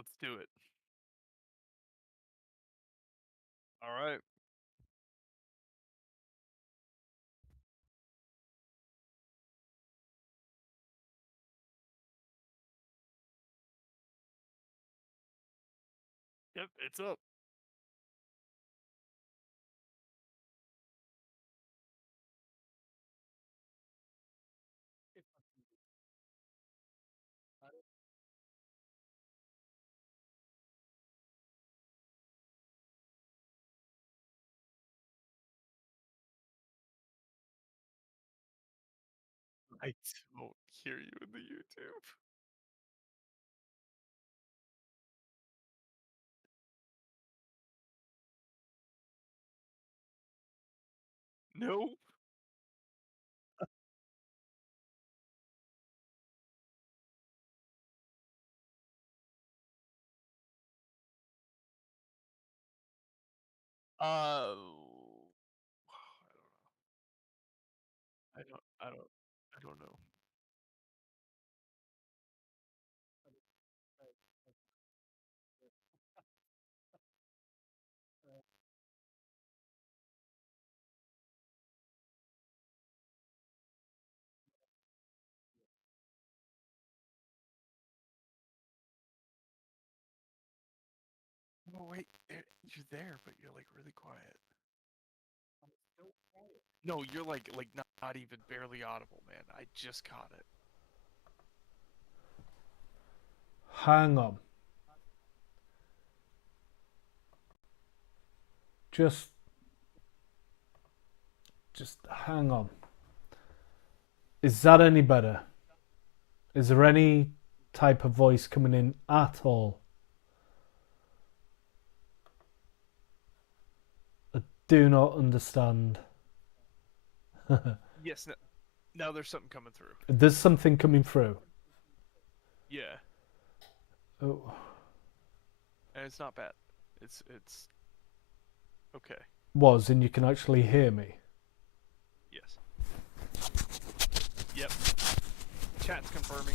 Let's do it. All right. Yep, it's up. I don't hear you in the YouTube. No. I don't. I don't. I don't know. Oh wait, you're there, but you're like really quiet. No, you're like not even barely audible, man. I just caught it. Hang on. Just hang on. Is that any better? Is there any type of voice coming in at all? I do not understand. Yes. Now there's something coming through. There's something coming through. Yeah. Oh. And it's not bad. It's okay. And you can actually hear me. Yes. Yep. Chat's confirming.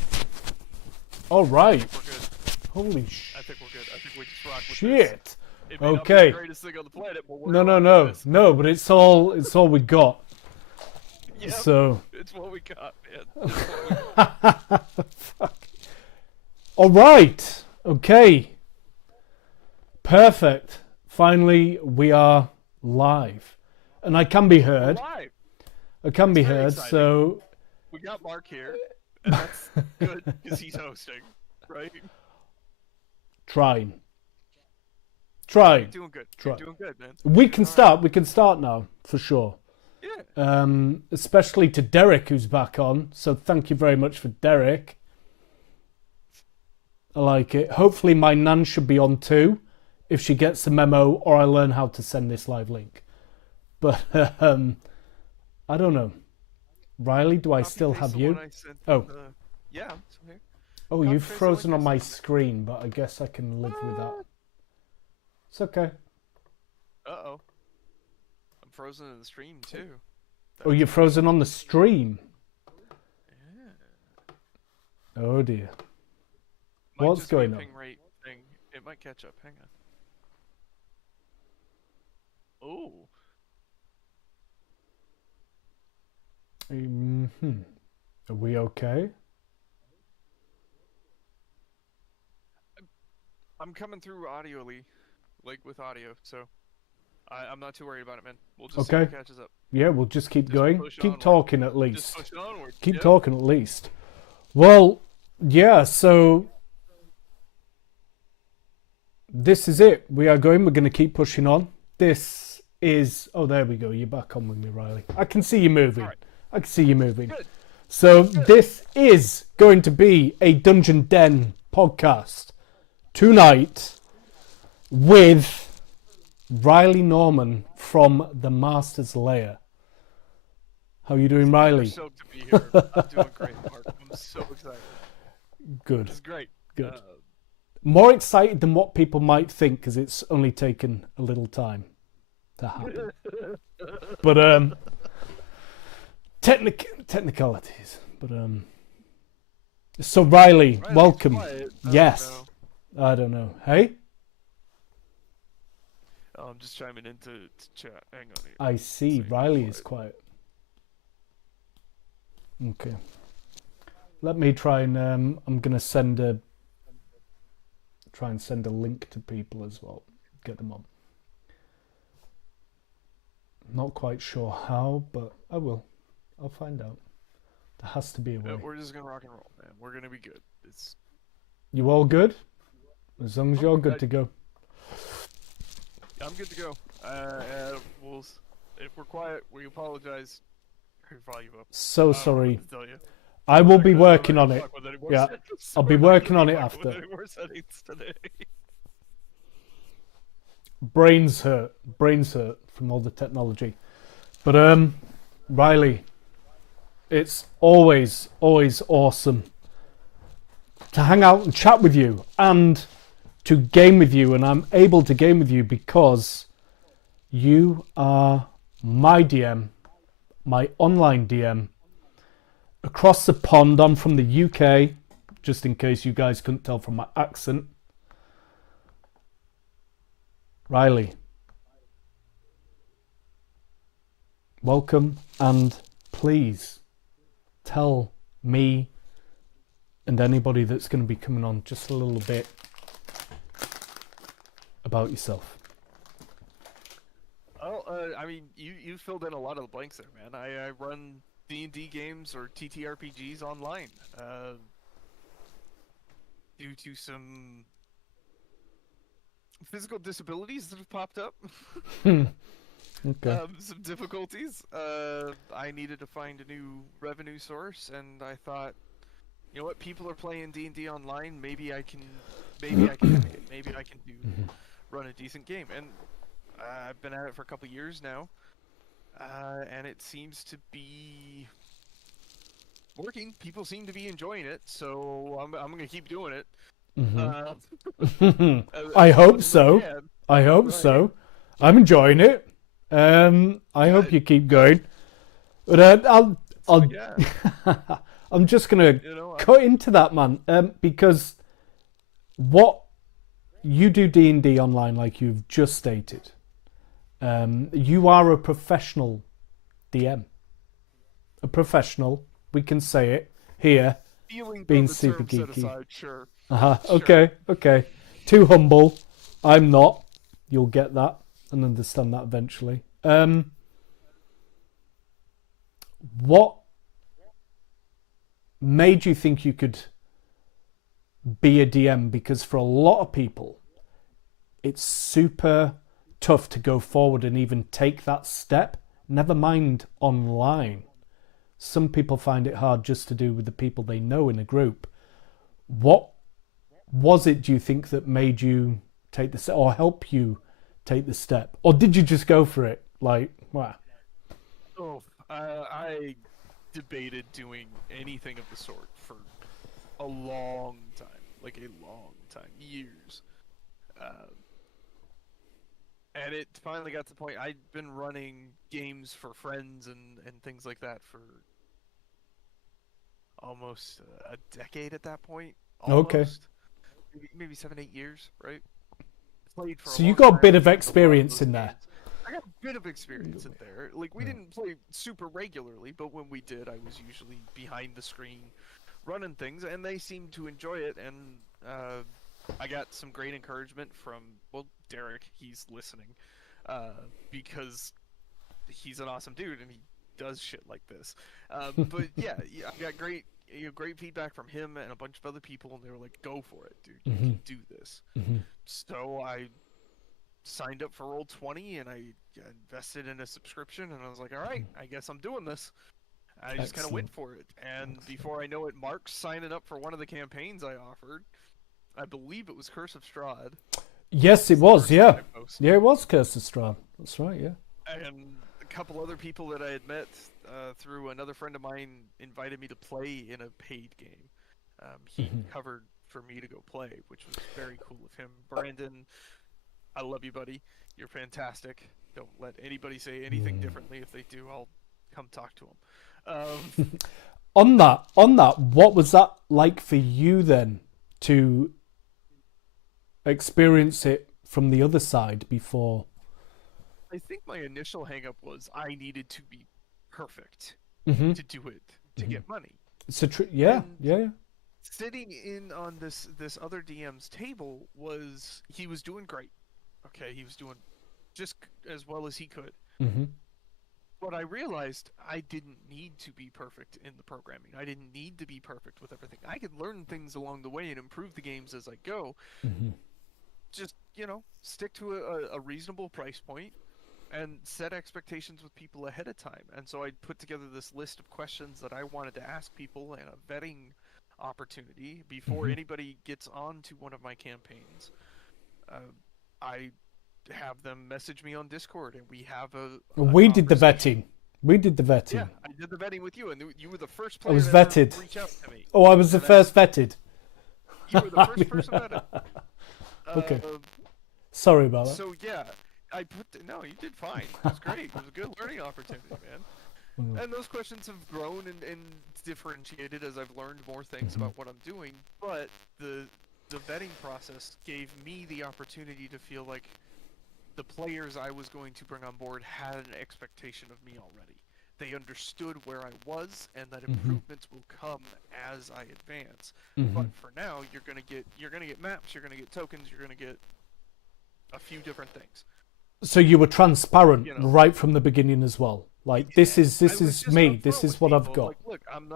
All right. I think we're good. Holy shit. I think we're good. I think we just rock with this. Shit. It may not be Okay. the greatest thing on the planet, but we're No, but it's all we got. Yep. So It's what we got, man. It's what we got. fuck. All right. Okay. Perfect. Finally, we are live, and I can be heard. Live. I can be very heard. exciting. So We got Mark here, and that's good because he's hosting, right? trying. You're doing good. Try. You're doing good, man. We can start. We can start now for sure. Yeah. Especially to Derek, who's back on. So thank you very much for Derek. I like it. Hopefully my nan should be on too, if she gets the memo, or I learn how to send this live link. But I don't know. Riley, do I still have you? Oh. Yeah, I'm still here. Oh, you've frozen on my screen, but I guess I can live with that. It's okay. Uh-oh. I'm frozen in the stream, too. Oh, you're frozen on the stream? Yeah. Oh, dear. Might What's just be going on? Ping rate thing. It might catch up. Hang on. Oh. Are we okay? I'm coming through audioly, like with audio, so I'm not too worried about it, man. We'll just see if it catches up. Yeah, we'll just keep going. Keep onward. talking at least. Just push onward. Keep Yep. talking at least. Well, yeah, so this is it. We are going. We're going to keep pushing on. This is... Oh, there we go. You're back on with me, Riley. I can see you moving. Right. I can see you moving. Good. So this is going to be a Dungeon Den podcast tonight with Riley Norman from the Master's Lair. How you doing, Riley? I'm stoked to be here. I'm doing great, Mark. I'm so excited. Good. This is great. Good. More excited than what people might think, because it's only taken a little time to happen. But technicalities. But so Riley, welcome. Yes. I don't know. Hey? I'm just chiming into chat. Hang on here. I see. Riley is quiet. Okay. Let me try and I'm gonna send a link to people as well. Get them on. Not quite sure how, but I will. I'll find out. There has to be a way. We're just gonna rock and roll, man. We're gonna be good. You all good? As long as you're good to go. I'm good to go. If we're quiet, we apologize. Turn your volume up. So sorry. Tell you. I will be working on it. Yeah, I'll be working on it after. Brains hurt from all the technology. But Riley, it's always awesome to hang out and chat with you and to game with you, and I'm able to game with you because you are my DM, my online DM. Across the pond, I'm from the UK, just in case you guys couldn't tell from my accent. Riley, welcome, and please tell me and anybody that's going to be coming on just a little bit about yourself. Oh, I mean, you filled in a lot of the blanks there, man. I run D&D games or TTRPGs online. Due to some physical disabilities that have popped up. Okay. Some difficulties. I needed to find a new revenue source, and I thought, you know what? People are playing D&D online. Maybe I can mimic it. Maybe I can run a decent game. And I've been at it for a couple years now, and it seems to be working. People seem to be enjoying it, so I'm gonna keep doing it. I hope so. I hope so. I'm enjoying it. I hope you keep going. But I'll yeah. I'm just gonna cut into that, man, because what you do D&D online, like you've just stated, you are a professional DM. A professional, we can say it here, being super geeky. Aside, sure. Okay. Too humble. I'm not. You'll get that and understand that eventually. What made you think you could be a DM? Because for a lot of people, it's super tough to go forward and even take that step. Never mind online. Some people find it hard just to do with the people they know in a group. What was it, do you think, that made you take the step or help you take the step? Or did you just go for it? Like, wow. Oh, I debated doing anything of the sort for a long time. Like a long time. Years. And it finally got to the point, I'd been running games for friends and things like that for almost a decade at that point. Almost. Okay. Maybe 7-8 years, right? Played for so you got a bit of experience in there. I got a bit of experience in there. Like, we didn't play super regularly, but when we did, I was usually behind the screen running things, and they seemed to enjoy it, and I got some great encouragement from, well, Derek, he's listening, because he's an awesome dude, and he does shit like this. But yeah, I got great feedback from him and a bunch of other people, and they were like, go for it, dude, you can do this. So I signed up for Roll20, and I invested in a subscription, and I was like, all right, I guess I'm doing this. I just kind of went for it, and before I know it, Mark's signing up for one of the campaigns I offered. I believe it was Curse of Strahd. Yes, it was, yeah. Yeah, it was Curse of Strahd. That's right, yeah. And a couple other people that I had met through another friend of mine invited me to play in a paid game. He covered for me to go play, which was very cool of him. Brandon, I love you, buddy. You're fantastic. Don't let anybody say anything differently. If they do, I'll come talk to them. On that, what was that like for you then to experience it from the other side before? I think my initial hangup was I needed to be perfect Mm-hmm. to do it to get money. It's a yeah, And yeah. sitting in on this other DM's table he was doing great. Okay, he was doing just as well as he could. Mm-hmm. But I realized I didn't need to be perfect in the programming. I didn't need to be perfect with everything. I could learn things along the way and improve the games as I go. Mm-hmm. Just, stick to a reasonable price point and set expectations with people ahead of time. And so I put together this list of questions that I wanted to ask people and a vetting opportunity before anybody gets on to one of my campaigns. I have them message me on Discord, and we have We did the vetting. We did the vetting. Yeah, I did the vetting with you, and you were the first I player was to ever vetted. reach out to me. Oh, I was the first vetted. You were the first person vetted. Okay. Sorry about that. So yeah, no, you did fine. It was great. It was a good learning opportunity, man. And those questions have grown and differentiated as I've learned more things about what I'm doing. But the vetting process gave me the opportunity to feel like the players I was going to bring on board had an expectation of me already. They understood where I was and that improvements will come as I advance. But for now, you're gonna get maps, you're gonna get tokens, you're gonna get a few different things. So you were transparent right from the beginning as well. Like this is me. This is what I've got. Like, look, I'm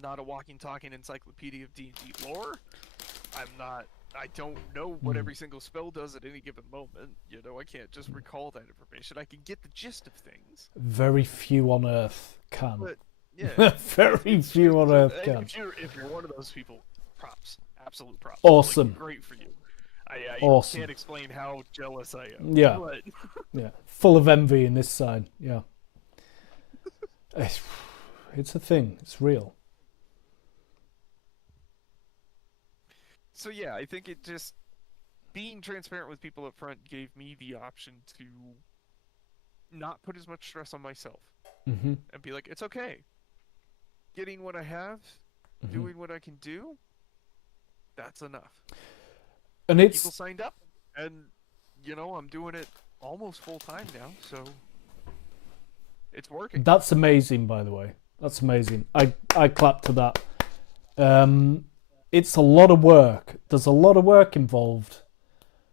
not a walking, talking encyclopedia of D&D lore. I don't know what every single spell does at any given moment. I can't just recall that information. I can get the gist of things. Very few on Earth can. But, yeah. Very few on Earth can. If you're one of those people, props. Absolute props. Awesome. Like, great for you. I awesome. Can't explain how jealous I am. Yeah. But... yeah. Full of envy in this side. Yeah. It's a thing. It's real. So yeah, I think it just being transparent with people up front gave me the option to not put as much stress on myself and be like, it's okay. Getting what I have, doing what I can do, that's enough. And it's people signed up, and I'm doing it almost full time now, so it's working. That's amazing, by the way. That's amazing. I clap to that. It's a lot of work. There's a lot of work involved.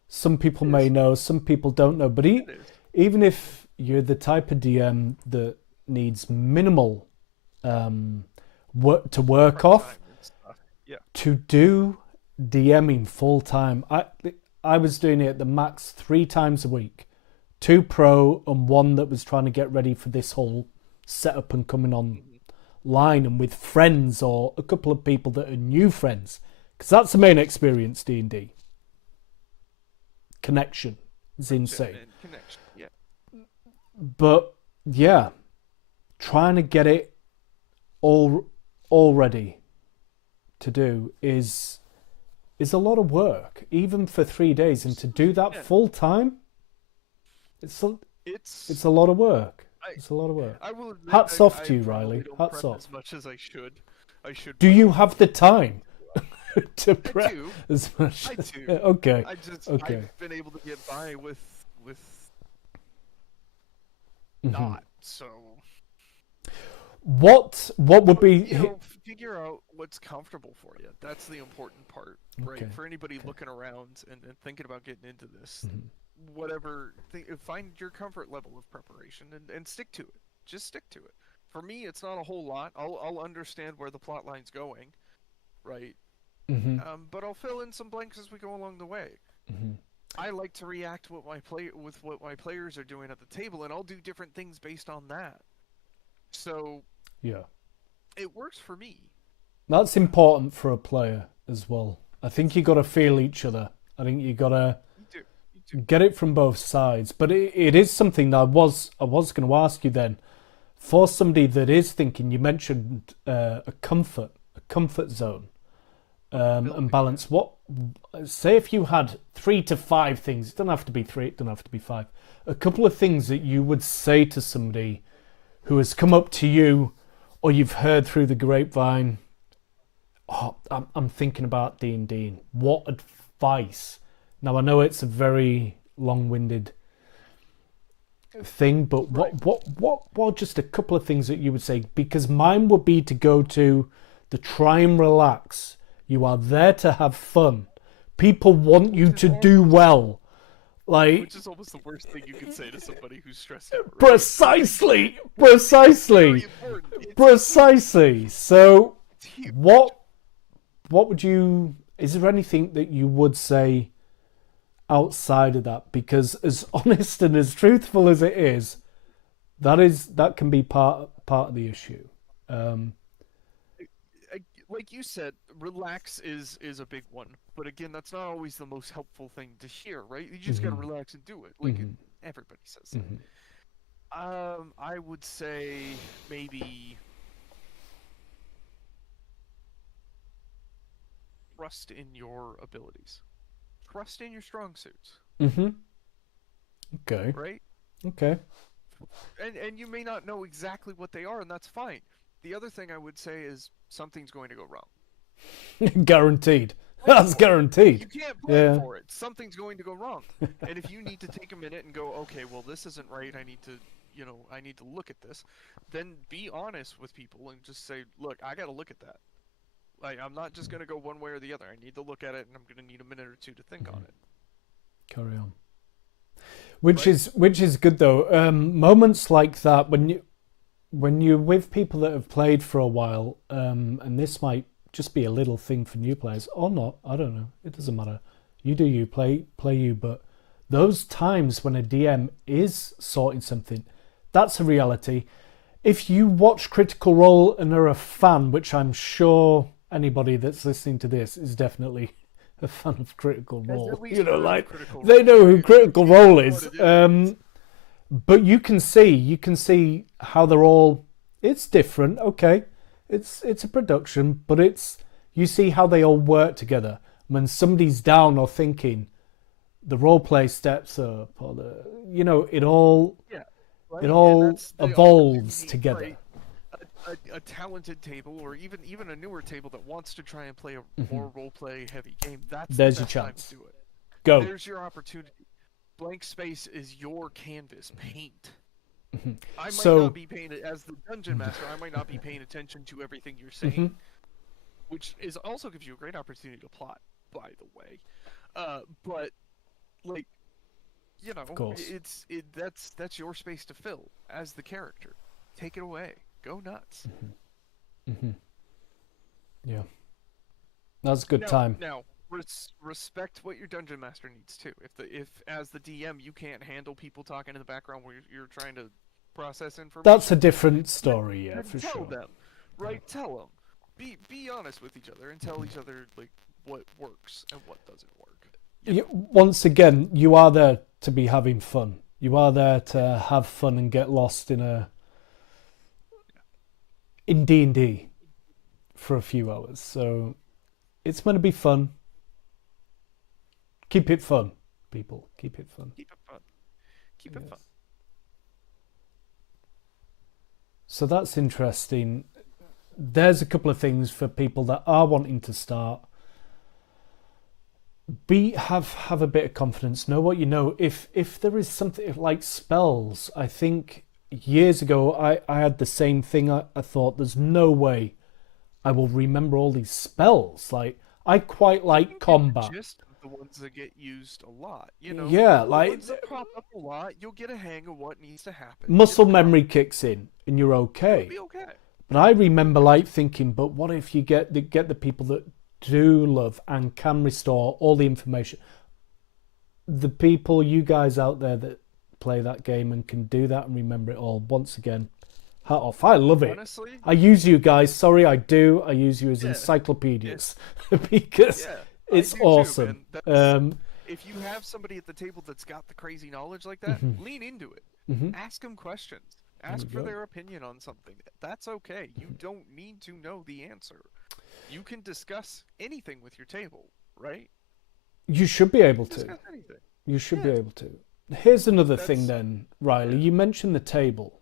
Some people may know, some people don't know. But even if you're the type of DM that needs minimal work to work off, to do DMing full time, I was doing it at the max 3 times a week. 2 pro and 1 that was trying to get ready for this whole setup and coming online and with friends or a couple of people that are new friends, because that's the main experience. D&D connection is insane. Connection, yeah. But yeah, trying to get it all ready to do is a lot of work, even for 3 days, and to do that full time, it's a lot of work. It's a lot of work. I will admit, Hats off to you, I Riley. don't Hats prep off. as much as I should. Do you have the time to prep I do. as much? I do. Okay. I've been able to get by with not so. What would be? Figure out what's comfortable for you. That's the important part, right? For anybody looking around and thinking about getting into this, find your comfort level of preparation and stick to it. Just stick to it. For me, it's not a whole lot. I'll understand where the plot line's going, right? But I'll fill in some blanks as we go along the way. I like to react with what my players are doing at the table, and I'll do different things based on that. So yeah, it works for me. That's important for a player as well. I think you got to feel each other. I think you got to get it from both sides. But it is something that I was going to ask you then. For somebody that is thinking, you mentioned a comfort zone and balance. Say if you had 3 to 5 things, it doesn't have to be 3, it doesn't have to be 5. A couple of things that you would say to somebody who has come up to you, or you've heard through the grapevine, I'm thinking about D&D. What advice Now I know it's a very long-winded thing, but what just a couple of things that you would say? Because mine would be to go to the try and relax. You are there to have fun. People want you to do well. Like, which is almost the worst thing you can say to somebody who's stressed out. Right? Precisely. Very important. Precisely. So It's huge. what would you, is there anything that you would say outside of that? Because as honest and as truthful as it is, that can be part of the issue. Like you said, relax is a big one. But again, that's not always the most helpful thing to hear, right? You just gotta relax and do it. Like everybody says that. I would say maybe trust in your abilities. Trust in your strong suits. Okay. Right? Okay. And you may not know exactly what they are, and that's fine. The other thing I would say is something's going to go wrong. Guaranteed. That's guaranteed. You can't plan for it. Something's going to go wrong. And if you need to take a minute and go, okay, well, this isn't right. I need to look at this. Then be honest with people and just say, look, I got to look at that. Like, I'm not just going to go one way or the other. I need to look at it, and I'm going to need a minute or two to think on it. Carry on. Which is good though. Moments like that when you're with people that have played for a while, and this might just be a little thing for new players or not. I don't know. It doesn't matter. You do you, play you. But those times when a DM is sorting something, that's a reality. If you watch Critical Role and are a fan, which I'm sure anybody that's listening to this is definitely a fan of Critical Role. You know, like they know who Critical Role is. But you can see how they're all. It's different, okay. It's a production, but you see how they all work together. When somebody's down or thinking, the role play steps up, or it all evolves together. Right? A talented table, or even a newer table that wants to try and play a more role play heavy game. There's your chance. Time to do it. Go. There's your opportunity. Blank space is your canvas. Paint. I might not be paying it as the dungeon master. I might not be paying attention to everything you're saying, which also gives you a great opportunity to plot. By the way, but like, of course. That's your space to fill as the character. Take it away. Go nuts. Yeah, that's a good time. Now, respect what your dungeon master needs too. If as the DM you can't handle people talking in the background where you're trying to process information, that's a different story. Yeah, for sure. Tell them, right? Tell them. Be honest with each other and tell each other like what works and what doesn't work. Once again, you are there to be having fun. You are there to have fun and get lost in D&D for a few hours. So it's going to be fun. Keep it fun, people. Keep it fun. Keep it fun. Keep it fun. So that's interesting. There's a couple of things for people that are wanting to start. Have a bit of confidence. Know what you know. If there is something like spells, I think years ago I had the same thing. I thought there's no way I will remember all these spells. Like I quite like combat. Just the ones that get used a lot, you know. Yeah, the like ones that pop up a lot, you'll get a hang of what needs to happen. Muscle memory kicks in, and you're okay. You'll be okay. But I remember like thinking, but what if you get the people that do love and can restore all the information? The people, you guys out there that play that game and can do that and remember it all. Once again, hat off. I love it. Honestly, I use you guys. Sorry, I do. I use you as encyclopedias because it's awesome. If you have somebody at the table that's got the crazy knowledge like that, lean into it. Ask them questions. Ask for their opinion on something. That's okay. You don't need to know the answer. You can discuss anything with your table, right? You should be able to. Discuss anything. You should be able to. Here's another thing then, Riley. You mentioned the table.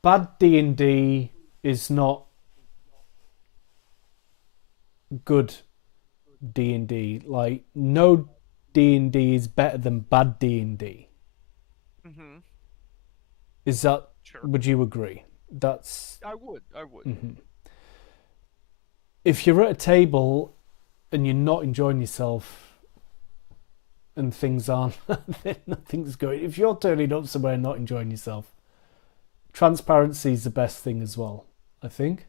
Bad D&D is not good D&D. Like, no D&D is better than bad D&D. Mm-hmm. Is that? Sure. Would you agree? That's. I would. I would. Mhm. If you're at a table and you're not enjoying yourself and things aren't, then nothing's going. If you're turning up somewhere and not enjoying yourself, transparency is the best thing as well, I think.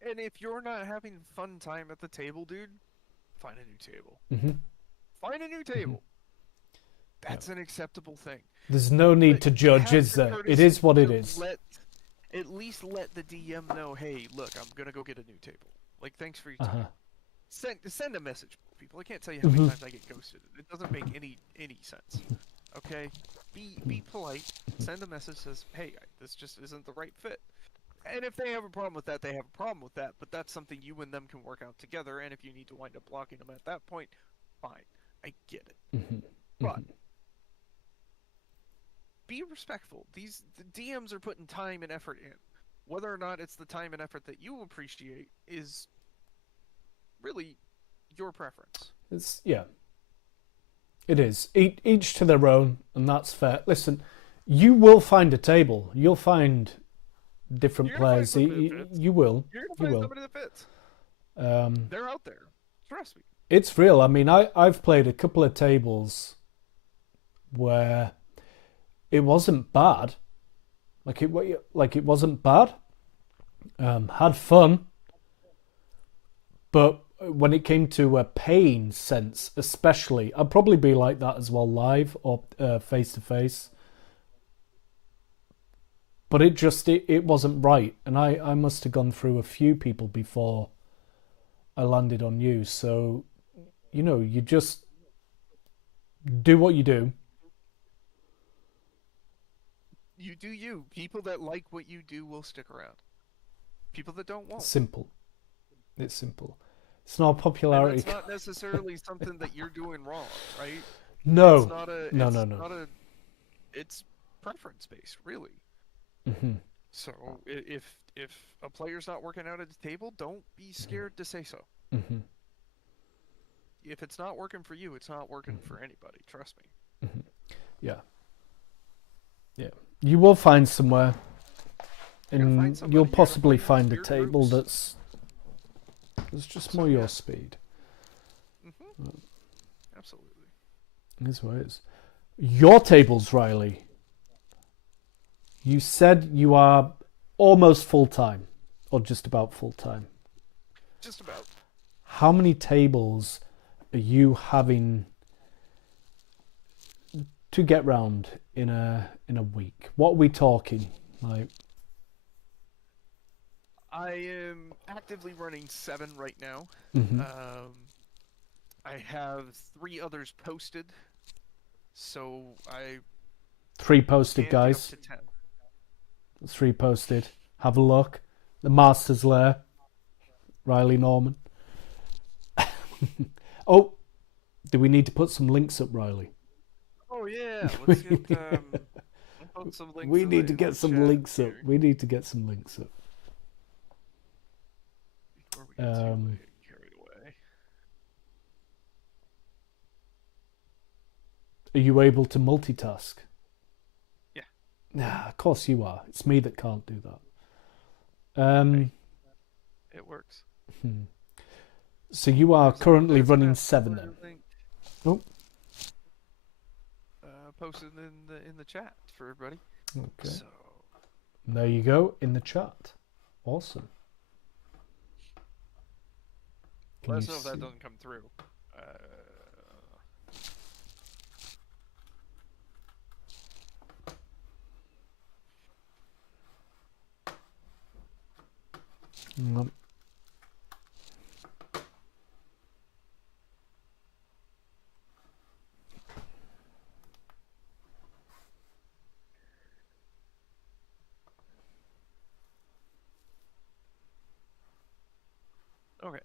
And if you're not having fun time at the table, dude, find a new table. Mm-hmm. Find a new Mm-hmm. table. That's an acceptable thing. There's no need But to judge, have is the there? It is courtesy what it to is. at least let the DM know, hey, look, I'm gonna go get a new table. Like, thanks for your Uh-huh. time. Send a message, people. I can't tell you how many times I get ghosted. It doesn't make any sense. Okay, be polite. Send a message that says, hey, this just isn't the right fit. And if they have a problem with that, they have a problem with that. But that's something you and them can work out together. And if you need to wind up blocking them at that point, fine. I get it. Mm-hmm. But be respectful. The DMs are putting time and effort in. Whether or not it's the time and effort that you appreciate is really your preference. It's it is. Each to their own, and that's fair. Listen, you will find a table. You'll find different You're gonna find players. somebody that fits. You will. You're gonna find somebody that fits. They're out there. Trust me. It's real. I mean, I've played a couple of tables where it wasn't bad. Like it wasn't bad. Had fun, but when it came to a pain sense, especially, I'd probably be like that as well, live or face to face. But it wasn't right, and I must have gone through a few people before I landed on you. So, you just do what you do. You do you. People that like what you do will stick around. People that don't won't. Simple. It's simple. It's not a popularity. And that's not necessarily something that you're doing wrong, right? No. It's not a, No. Not a, it's preference based, really. Mm-hmm. So if a player's not working out at the table, don't be scared to say so. Mm-hmm. If it's not working for you, it's not working for anybody. Trust me. Mm-hmm. Yeah. You will find somewhere, and you'll possibly find a table that's just more your speed. Mm-hmm. Absolutely. That's what it is. Your tables, Riley. You said you are almost full-time, or just about full-time. Just about. How many tables are you having to get round in a week? What are we talking? Like, I am actively running 7 right now. mm-hmm. I have 3 others posted, so I 3 posted, guys. Up to 10. 3 posted. Have a look. The Master's Lair. Riley Norman. Oh, do we need to put some links up, Riley? Oh yeah, let's get put some links. We need to get some links up. We need to get some links up. Before we get too carried away. Are you able to multitask? Yeah. Nah, of course you are. It's me that can't do that. Hey, it works. So you are currently running 7 then. Oh. Posted in the chat for everybody. Okay. So there you go in the chat. Awesome. let us know if that doesn't come through. Okay.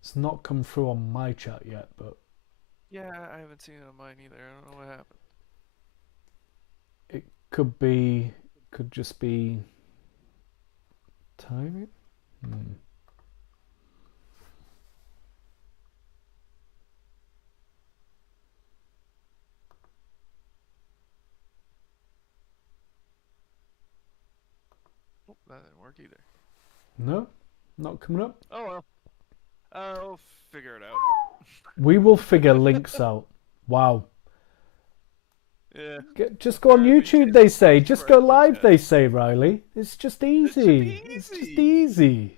It's not come through on my chat yet, but Yeah, I haven't seen it on mine either. I don't know what happened. it could just be Timing? Oh, that didn't work either. No, not coming up. Oh well. I'll figure it out. We will figure links out. Wow. Yeah. Just go on YouTube, they say. Just go live, they say, Riley. It's just It should easy. be It's just easy. easy.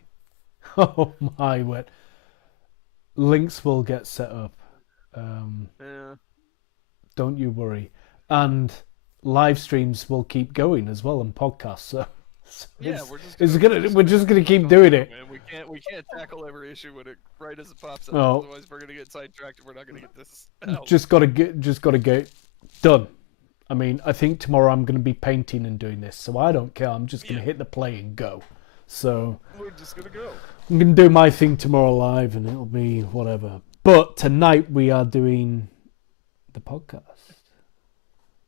Oh my word. Links will get set up. Yeah. Don't you worry. And live streams will keep going as well, and podcasts. So Yeah, we're just gonna keep doing it. Man. We can't tackle every issue when it right as it pops up. Oh. Otherwise, we're gonna get sidetracked and we're not gonna get this out. Just gotta get done. I mean, I think tomorrow I'm gonna be painting and doing this, so I don't care. I'm just gonna hit the play and go. So We're just gonna go. I'm gonna do my thing tomorrow live, and it'll be whatever. But tonight we are doing the podcast.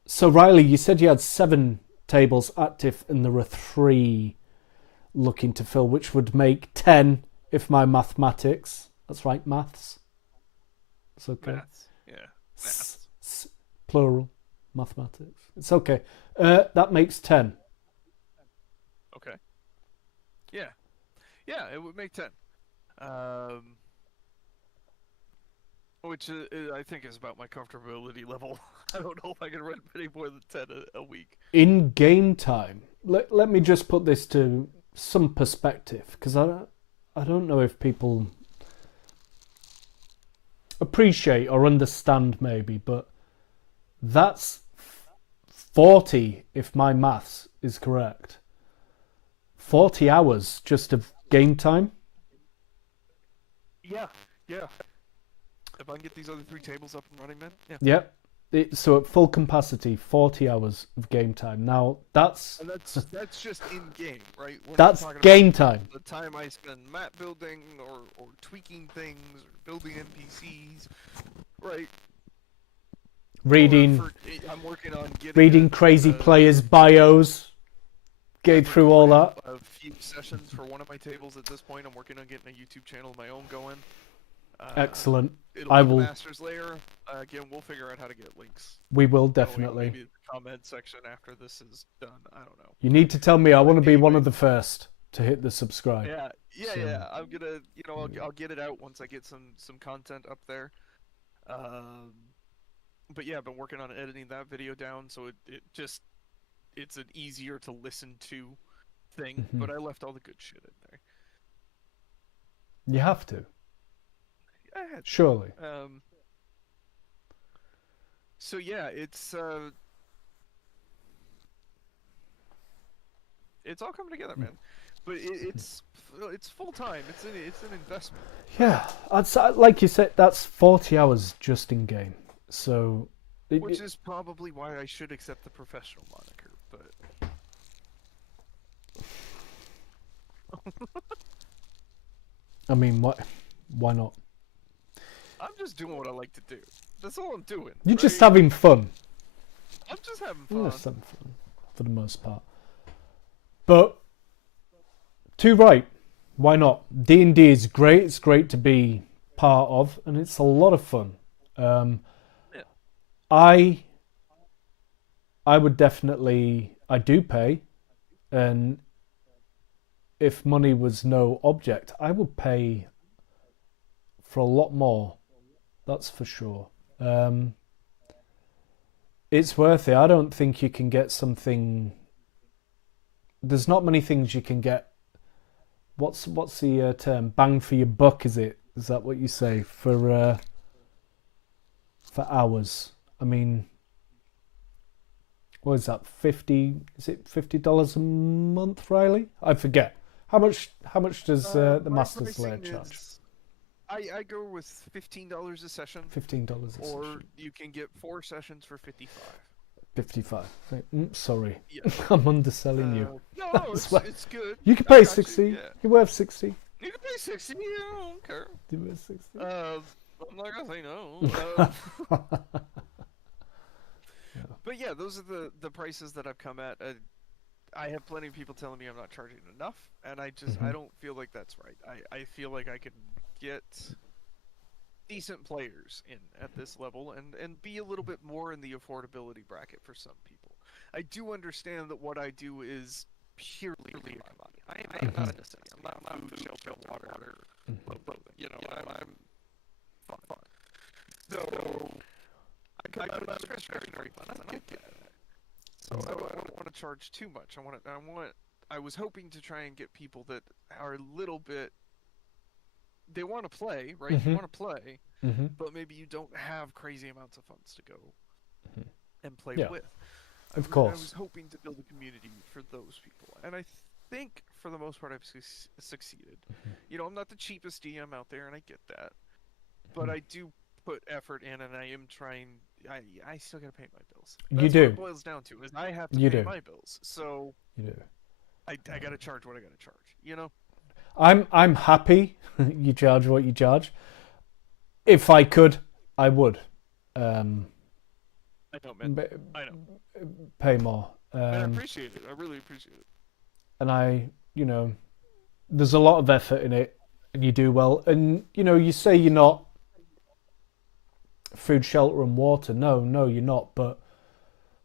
So Riley, you said you had 7 tables active, and there are 3 looking to fill, which would make 10 if my mathematics. That's right, maths. It's okay. Maths. Yeah. Maths. Plural, mathematics. It's okay. That makes 10. Okay. Yeah. Yeah, it would make 10. Which I think is about my comfortability level. I don't know if I can run any more than 10 a week. In game time, let me just put this to some perspective, because I don't know if people appreciate or understand maybe, but that's 40 if my maths is correct. 40 hours just of game time. Yeah. If I can get these other 3 tables up and running, man. Yeah. Yep. So at full capacity, 40 hours of game time. Now that's And that's just in game, right? We're not that's talking game about time. the time I spend map building or tweaking things or building NPCs, right? Reading I'm working on getting reading crazy players' bios. Getting through all that. A few sessions for one of my tables at this point. I'm working on getting a YouTube channel of my own going. Excellent. It'll I be the will. Master's Layer. Again, we'll figure out how to get links. We will Going definitely. Maybe the comment section after this is done. I don't know. You need to tell me. I want to be one of the first to hit the subscribe. Yeah. So- I'm gonna, I'll get it out once I get some content up there. But yeah, I've been working on editing that video down, so it's an easier to listen to thing. Mhm. But I left all the good shit in there. You have to. I had Surely. So yeah, it's all coming together, man. But it's full time. It's an investment. Yeah. Like you said, that's 40 hours just in game. So. Which is probably why I should accept the professional moniker, but. I mean, why not? I'm just doing what I like to do. That's all I'm doing. You're just right? having fun. I'm just having You're fun. just having fun, for the most part. But, too right. Why not? D&D is great. It's great to be part of, and it's a lot of fun. Yeah. I would definitely. I do pay, and if money was no object, I would pay for a lot more. That's for sure. It's worth it. I don't think you can get something. There's not many things you can get. What's the term? Bang for your buck, is it? Is that what you say for hours? I mean, what is that? 50? Is it $50 a month, Riley? I forget. How much does the My Master's pricing Lair charge? is- I go with $15 a session, $15 a or session. you can get 4 sessions for $55. 55. Sorry, Yeah. I'm underselling you. No, That's why- it's good. You can I pay got 60. Yeah. You're worth 60. You can pay 60. Yeah, I don't care. You're worth 60. I'm not gonna say no. But yeah, those are the prices that I've come at. I have plenty of people telling me I'm not charging enough, and I don't feel like that's right. I feel like I can get decent players in at this level and be a little bit more in the affordability bracket for some people. I do understand that what I do is purely economy. I am not a necessity. I'm not food, shelter, water, clothing. You know, I'm fun. So I put discretionary funds, and I get that. So I don't want to charge too much. I was hoping to try and get people that are a little bit. They want to play, right? You want to play, but maybe you don't have crazy amounts of funds to go and play with. Of course. I was hoping to build a community for those people, and I think for the most part I've succeeded. You know, I'm not the cheapest DM out there, and I get that, but I do put effort in, and I am trying. I still gotta pay my bills. That's you do. What it boils down to is I have to pay my bills, so you do. I gotta charge what I gotta charge. You know. I'm happy you charge what you charge. If I could, I would. I know, man. I know. Pay more. I appreciate it. I really appreciate it. And there's a lot of effort in it, and you do well. And you say you're not food, shelter, and water. No, you're not. But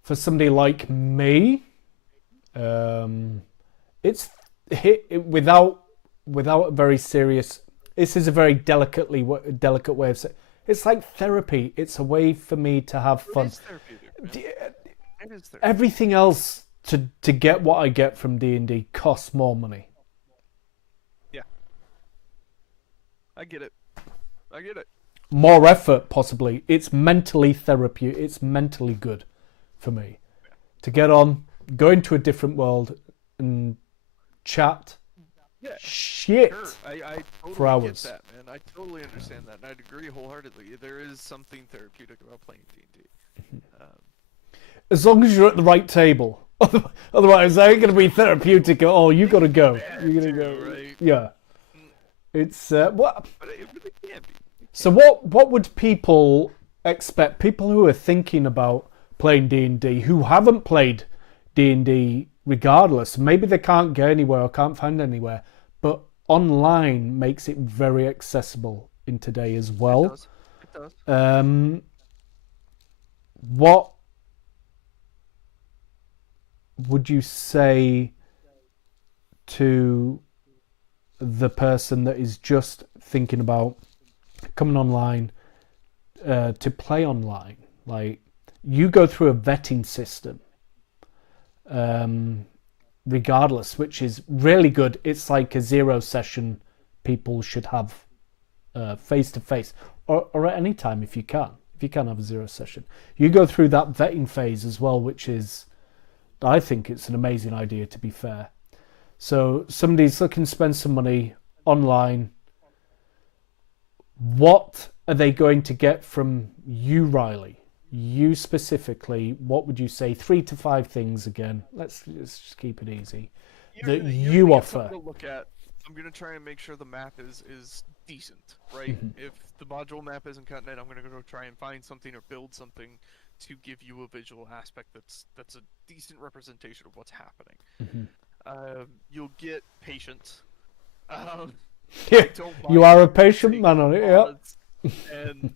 for somebody like me, it's hit without a very serious. This is a very delicate way of saying. It's like therapy. It's a way for me to have fun. It is therapeutic. Everything else to get what I get from D&D costs more money. Yeah, I get it. More effort, possibly. It's mentally therapeutic. It's mentally good for me to get on, go into a different world, and chat. Yeah, shit. Sure. I totally for hours. get that, man. I totally understand that, and I'd agree wholeheartedly. There is something therapeutic about playing D&D. As long as you're at the right table. Otherwise, I ain't going to be therapeutic at all. You got to go. You're going to go. Right? Yeah. It's what? But it really can be. So what would people expect? People who are thinking about playing D&D, who haven't played D&D regardless, maybe they can't get anywhere or can't find anywhere, but online makes it very accessible in today as well. It does. What would you say to the person that is just thinking about coming online to play online? Like, you go through a vetting system regardless, which is really good. It's like a 0 session people should have face to face, or at any time if you can have a 0 session. You go through that vetting phase as well, which is, I think it's an amazing idea, to be fair. So somebody's looking to spend some money online. What are they going to get from you, Riley? You specifically, what would you say? 3 to 5 things again. Let's just keep it easy. That you offer. To look at. I'm gonna try and make sure the map is decent, right? If the module map isn't cutting it, I'm gonna go try and find something or build something to give you a visual aspect that's a decent representation of what's happening. You'll get patience. You are a patient man on it, yeah. And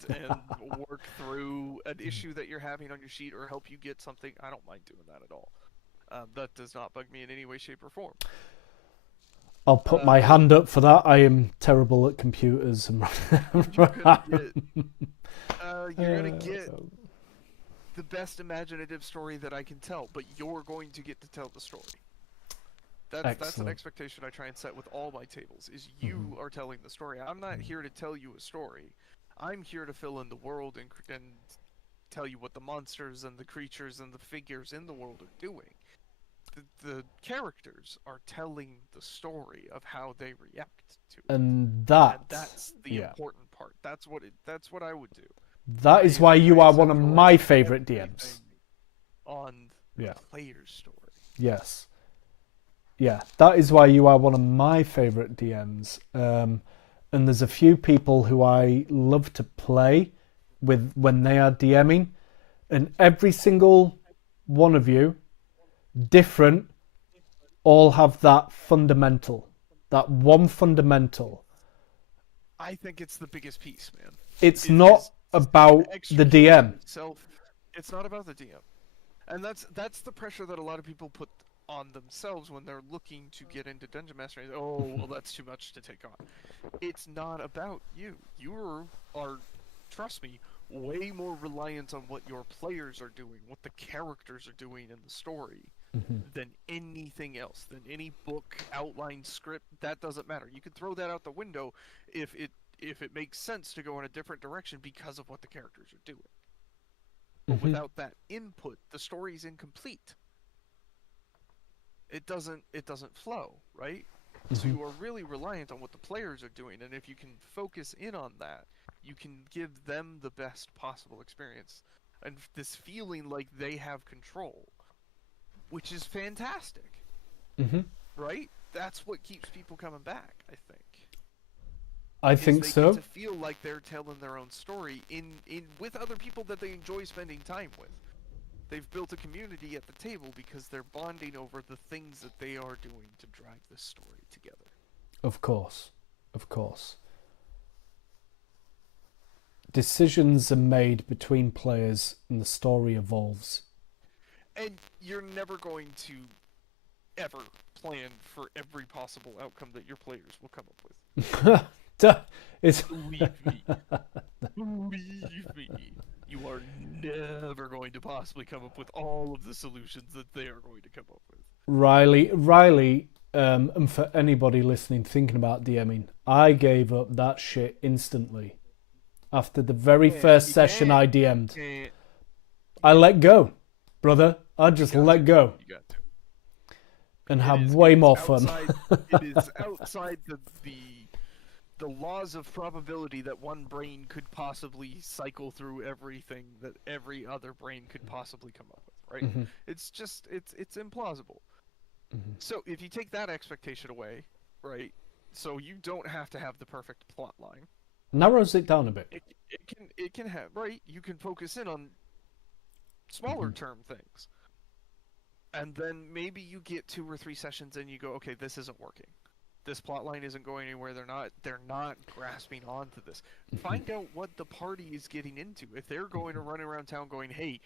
work through an issue that you're having on your sheet, or help you get something. I don't mind doing that at all. That does not bug me in any way, shape, or form. I'll put my hand up for that. I am terrible at computers. You're gonna get the best imaginative story that I can tell, but you're going to get to tell the story. That's an expectation I try and set with all my tables, is you are telling the story. I'm not here to tell you a story. I'm here to fill in the world and tell you what the monsters and the creatures and the figures in the world are doing. The characters are telling the story of how they react to it. And that's the important part. That's what I would do. That is why you are one of my favorite DMs. On the player's story. Yes. Yeah, that is why you are one of my favorite DMs. And there's a few people who I love to play with when they are DMing, and every single one of you, different, all have that fundamental, that one fundamental. I think it's the biggest piece, man. It's not about the DM. Itself, it's not about the DM. And that's the pressure that a lot of people put on themselves when they're looking to get into Dungeon Mastering. Oh, well, that's too much to take on. It's not about you. You are, trust me, way more reliant on what your players are doing, what the characters are doing in the story, than anything else, than any book, outline, script. That doesn't matter. You can throw that out the window if it makes sense to go in a different direction because of what the characters are doing. But without that input, the story's incomplete. It doesn't flow, right? So you are really reliant on what the players are doing, and if you can focus in on that, you can give them the best possible experience and this feeling like they have control, which is fantastic. Right? That's what keeps people coming back, I think. I think so. Get to feel like they're telling their own story in with other people that they enjoy spending time with. They've built a community at the table because they're bonding over the things that they are doing to drag this story together. Of course. Of course. Decisions are made between players and the story evolves. And you're never going to ever plan for every possible outcome that your players will come up with. Believe me. Believe me. You are never going to possibly come up with all of the solutions that they are going to come up with. Riley, and for anybody listening thinking about DMing, I gave up that shit instantly. After the very first session I DM'd. I let go, brother. I just let go. You got to. And have way more fun. It is outside the laws of probability that one brain could possibly cycle through everything that every other brain could possibly come up with, right? It's just, it's implausible. So if you take that expectation away, right, so you don't have to have the perfect plot line. Narrows it down a bit. It can have, right, you can focus in on smaller term things. And then maybe you get 2 or 3 sessions and you go, okay, this isn't working. This plot line isn't going anywhere. They're not grasping onto this. Find out what the party is getting into. If they're going to run around town going, hey,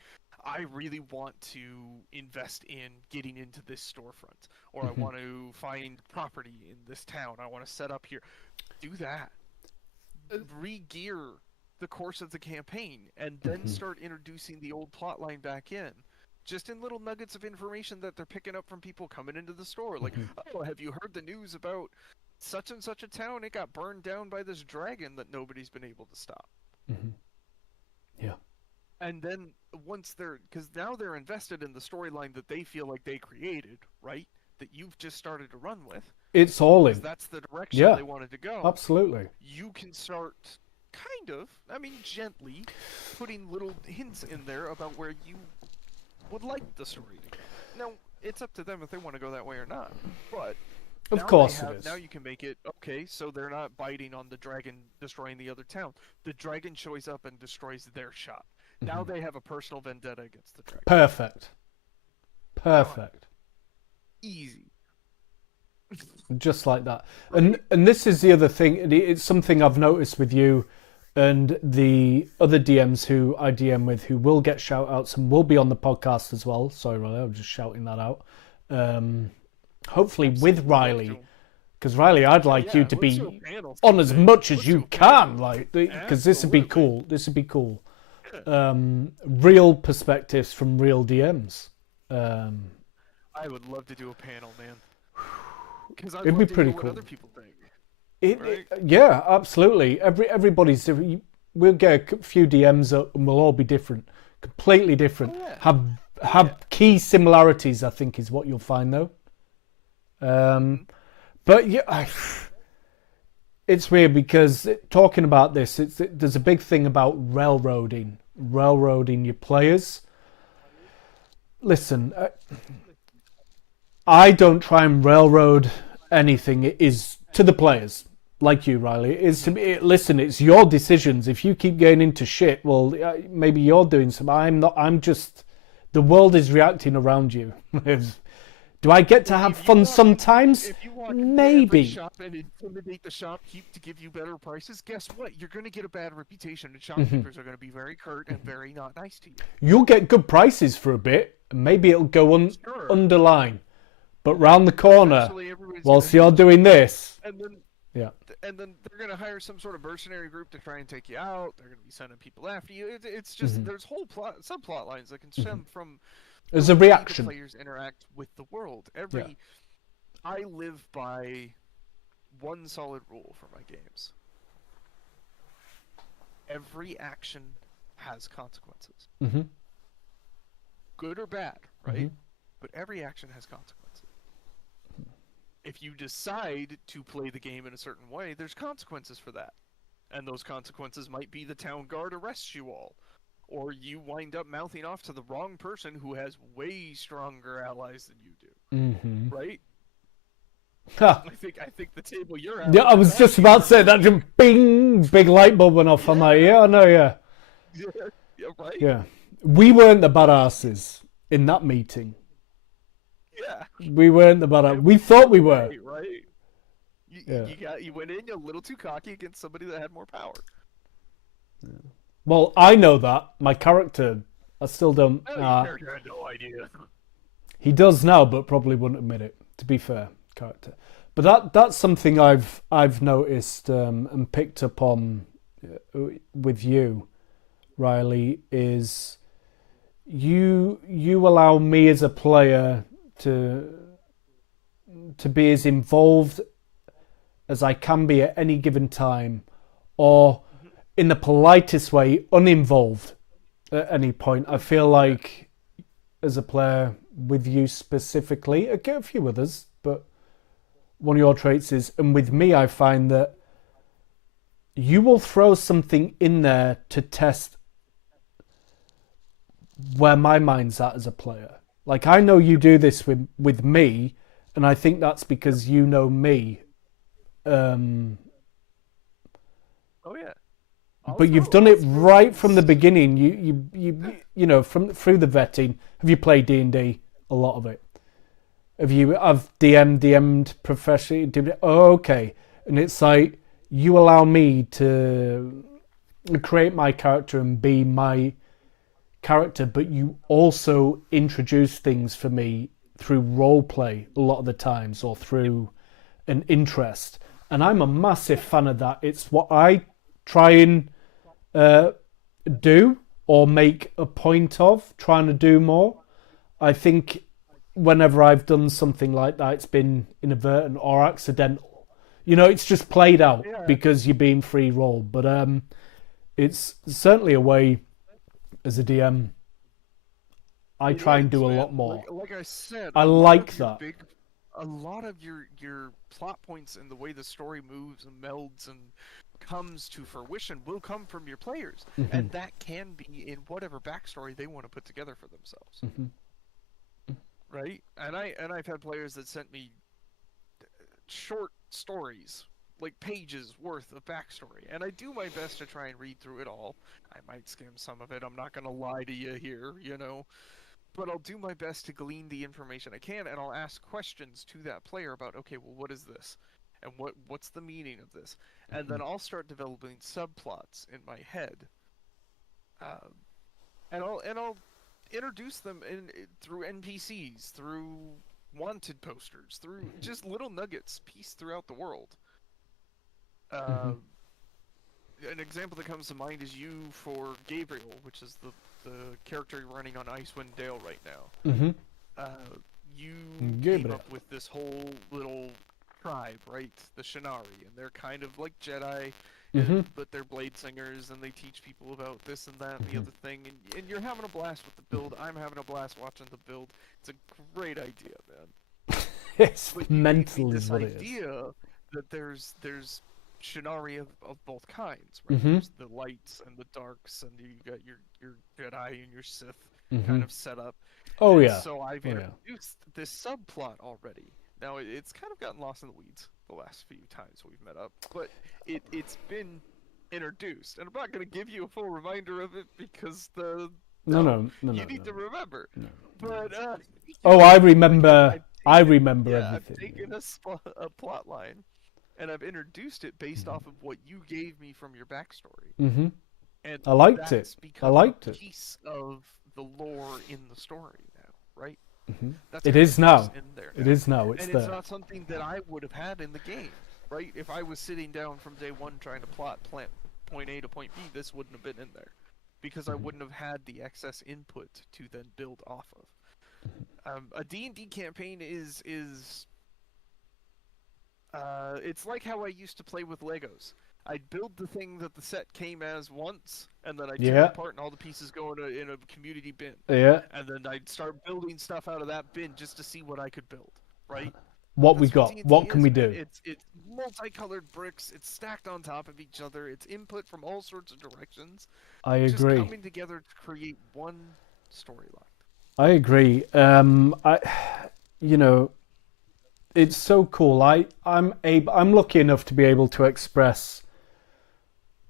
I really want to invest in getting into this storefront, or I want to find property in this town. I want to set up here. Do that. Re-gear the course of the campaign, and then start introducing the old plot line back in. Just in little nuggets of information that they're picking up from people coming into the store. Like, oh, have you heard the news about such and such a town? It got burned down by this dragon that nobody's been able to stop. Yeah. And then once because now they're invested in the storyline that they feel like they created, right? That you've just started to run with. It's all in. That's the direction they wanted to go. Absolutely. You can start gently putting little hints in there about where you would like the story to go. Now, it's up to them if they want to go that way or not. But of course it is. Now you can make it, okay, so they're not biting on the dragon destroying the other town. The dragon shows up and destroys their shop. Now they have a personal vendetta against the dragon. Perfect. Easy. Just like that. Right. And this is the other thing. It's something I've noticed with you and the other DMs who I DM with, who will get shout outs and will be on the podcast as well. Sorry, Riley, I'm just shouting that out. Hopefully with Riley, because Riley, I'd like you to be on as much as you can, like, because this would be cool. Real perspectives from real DMs. I would love to do a panel, man. Because it'd be pretty cool. What other people think. Yeah, absolutely. Everybody's different. We'll get a few DMs up and we'll all be different, completely different. Oh, yeah. Have key similarities, I think, is what you'll find though. But yeah, it's weird because talking about this, there's a big thing about railroading your players. Listen, I don't try and railroad anything. It is to the players, like you, Riley. Listen, it's your decisions. If you keep getting into shit, well, maybe you're doing some. I'm not. I'm just. The world is reacting around you. Do I get to have If you fun want- sometimes? If you walk into every Maybe. shop and intimidate the shopkeep to give you better prices, guess what? You're going to get a bad reputation, and Mm-hmm. shopkeepers are going to be very curt and very not nice to you. You'll get good prices for a bit, and maybe it'll go Sure. underline. But round the corner, Eventually, everybody's whilst gonna you're hate doing this, you. yeah. And then they're going to hire some sort of mercenary group to try and take you out. They're going to be sending people after you. It's just there's whole subplot lines that can stem from As the a way reaction. the players interact with the world. I live by one solid rule for my games. Every action has consequences. Mm-hmm. Good or bad, right? Mm-hmm. But every action has consequences. If you decide to play the game in a certain way, there's consequences for that. And those consequences might be the town guard arrests you all. Or you wind up mouthing off to the wrong person who has way stronger allies than you do. Mm-hmm. Right? Ha. I think the table you're at. Yeah, I was just about to say that. Just bing, big light bulb went off. I'm like, yeah, I know, yeah. Yeah, right? Yeah. We weren't the badasses in that meeting. Yeah. We weren't the badass. We thought we were. Right. Yeah. You went in a little too cocky against somebody that had more power. Well, I know that. My character, I still don't. Oh, your character had no idea. He does now, but probably wouldn't admit it. To be fair, character. But that's something I've noticed and picked up on with you, Riley. Is you allow me as a player to be as involved as I can be at any given time, or in the politest way, uninvolved at any point. I feel like as a player with you specifically, I get a few others, but one of your traits is, and with me I find that you will throw something in there to test where my mind's at as a player. Like, I know you do this with me, and I think that's because you know me. Oh yeah. But you've done it right from the beginning. You know, through the vetting. Have you played D&D? A lot of it. I've DM'd professionally. Oh, okay. And it's like, you allow me to create my character and be my character, but you also introduce things for me through role play a lot of the times, or through an interest. And I'm a massive fan of that. It's what I try and do, or make a point of trying to do more. I think whenever I've done something like that, it's been inadvertent or accidental. You know, it's just played out because you're being free roll. But it's certainly a way, as a DM, I try and do a lot more. Like I said, I like that. A lot of your plot points and the way the story moves and melds and comes to fruition will come from your players, and that can be in whatever backstory they want to put together for themselves. Right? And I've had players that sent me short stories, like pages worth of backstory, and I do my best to try and read through it all. I might skim some of it. I'm not going to lie to you here, you know. But I'll do my best to glean the information I can, and I'll ask questions to that player about, okay, well, what is this? And what's the meaning of this? And then I'll start developing subplots in my head. And I'll introduce them through NPCs, through wanted posters, through just little nuggets pieced throughout the world. An example that comes to mind is you for Gabriel, which is the character you're running on Icewind Dale right now. You came up with this whole little tribe, right? The Shinari, and they're kind of like Jedi, but they're blade singers, and they teach people about this and that and the other thing, and you're having a blast with the build. I'm having a blast watching the build. It's a great idea, man. It's but mental, this is what it is. idea that there's Shinari of both kinds, right? There's the lights and the darks, and you got your Jedi and your Sith kind of set up. Oh, and yeah. So I've introduced this subplot already. Now it's kind of gotten lost in the weeds the last few times we've met up, but it's been introduced, and I'm not going to give you a full reminder of it because No, you need to remember. No. But oh, I remember. I remember I've everything. taken a plot line, and I've introduced it based off of what you gave me from your backstory, Mm-hmm. and I liked it. that's I become liked a it. piece of the lore in the story now, right? Mm-hmm. That's It a is piece now. in there It now. is now. It's And it's there. not something that I would have had in the game, right? If I was sitting down from day one trying to plot point A to point B, this wouldn't have been in there, because I wouldn't have had the excess input to then build off of. A D&D campaign is it's like how I used to play with Legos. I'd build the thing that the set came as once, and then I'd tear it Yeah. apart, and all the pieces go in a community bin. Yeah. And then I'd start building stuff out of that bin just to see what I could build, right? What we That's what got? D&D What can is, we man. do? It's multicolored bricks. It's stacked on top of each other. It's input from all sorts of directions. I Just agree. coming together to create one storyline. I agree. You know, it's so cool. I'm lucky enough to be able to express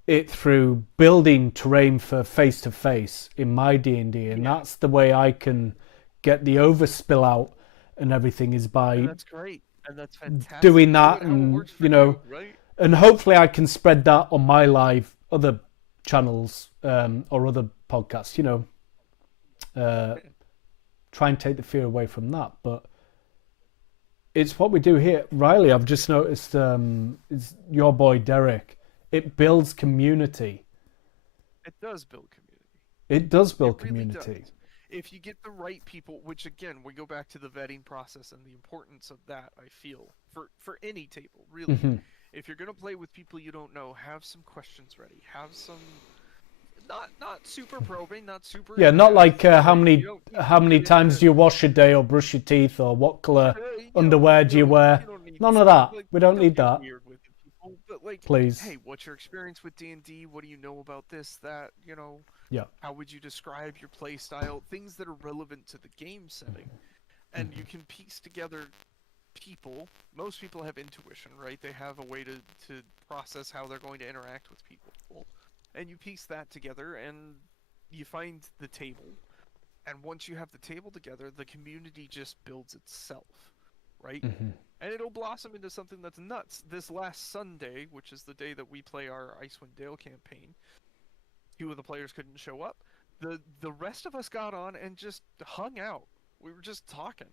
it through building terrain for face to face in my D&D, and that's the way I can get the overspill out and everything is by And that's great. And that's fantastic. doing Do that, it how it and works for you know, right? and hopefully I can spread that on my live other channels or other podcasts. You know, try and take the fear away from that, but. It's what we do here. Riley, I've just noticed it's your boy Derek. It builds community. It does build community. It does build It really community. does. If you get the right people, which again, we go back to the vetting process and the importance of that, I feel, for any table, really. Mm-hmm. If you're going to play with people you don't know, have some questions ready. Have some, not super probing, not super... Yeah, not like how many to times do you wash a day or brush your teeth or what color underwear do you wear? None of that. We don't need that. Weird with people, but like, Please. hey, what's your experience with D&D? What do you know about this, that, you know? Yeah. How would you describe your play style? Things that are relevant to the game setting. And you can piece together people. Most people have intuition, right? They have a way to process how they're going to interact with people. And you piece that together and you find the table. And once you have the table together, the community just builds itself, right? Mm-hmm. And it'll blossom into something that's nuts. This last Sunday, which is the day that we play our Icewind Dale campaign, 2 of the players couldn't show up. The rest of us got on and just hung out. We were just talking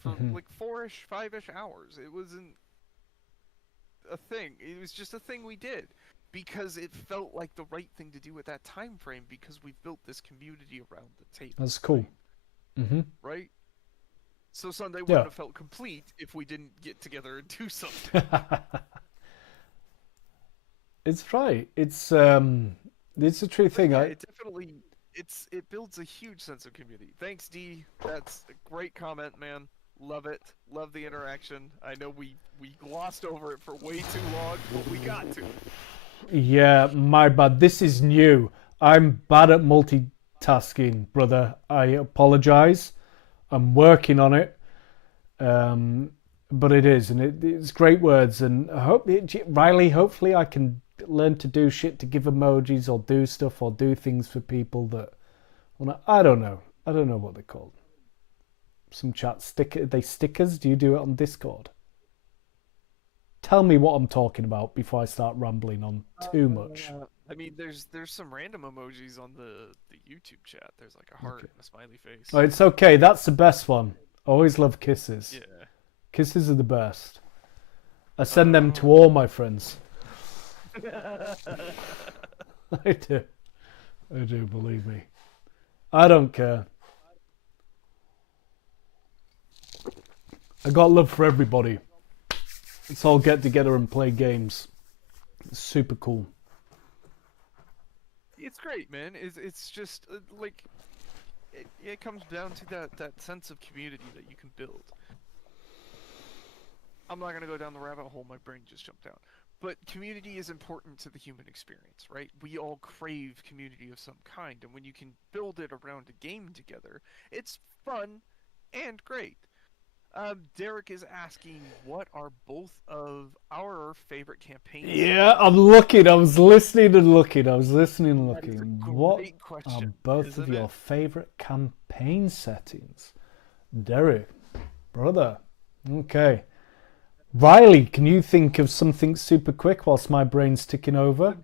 for like 4-ish, 5-ish hours. It wasn't a thing. It was just a thing we did because it felt like the right thing to do at that time frame, because we've built this community around the table. That's cool. Mm-hmm. Right? So Sunday wouldn't have felt complete if we didn't get together and do something. It's right. It's a true thing. Yeah, it definitely it builds a huge sense of community. Thanks, D. That's a great comment, man. Love it. Love the interaction. I know we glossed over it for way too long, but we got to. Yeah, my bad. This is new. I'm bad at multitasking, brother. I apologize. I'm working on it. But it is, and it's great words. And Riley, hopefully I can learn to do shit, to give emojis or do stuff or do things for people that I don't know. I don't know what they're called. Some chat sticker. Are they stickers? Do you do it on Discord? Tell me what I'm talking about before I start rambling on too much. I mean, there's some random emojis on the YouTube chat. There's like a heart and a smiley face. Oh, it's okay. That's the best one. Always love kisses. Yeah. Kisses are the best. I send them to all my friends. I do. I do, believe me. I don't care. I got love for everybody. Let's all get together and play games. It's super cool. It's great, man. It's just like it comes down to that sense of community that you can build. I'm not gonna go down the rabbit hole. My brain just jumped out. But community is important to the human experience, right? We all crave community of some kind, and when you can build it around a game together, it's fun and great. Derek is asking, what are both of our favorite campaigns? Yeah, I'm looking. I was listening and looking. What question, are both of your favorite campaign settings? Derek, brother. Okay. Riley, can you think of something super quick whilst my brain's ticking over?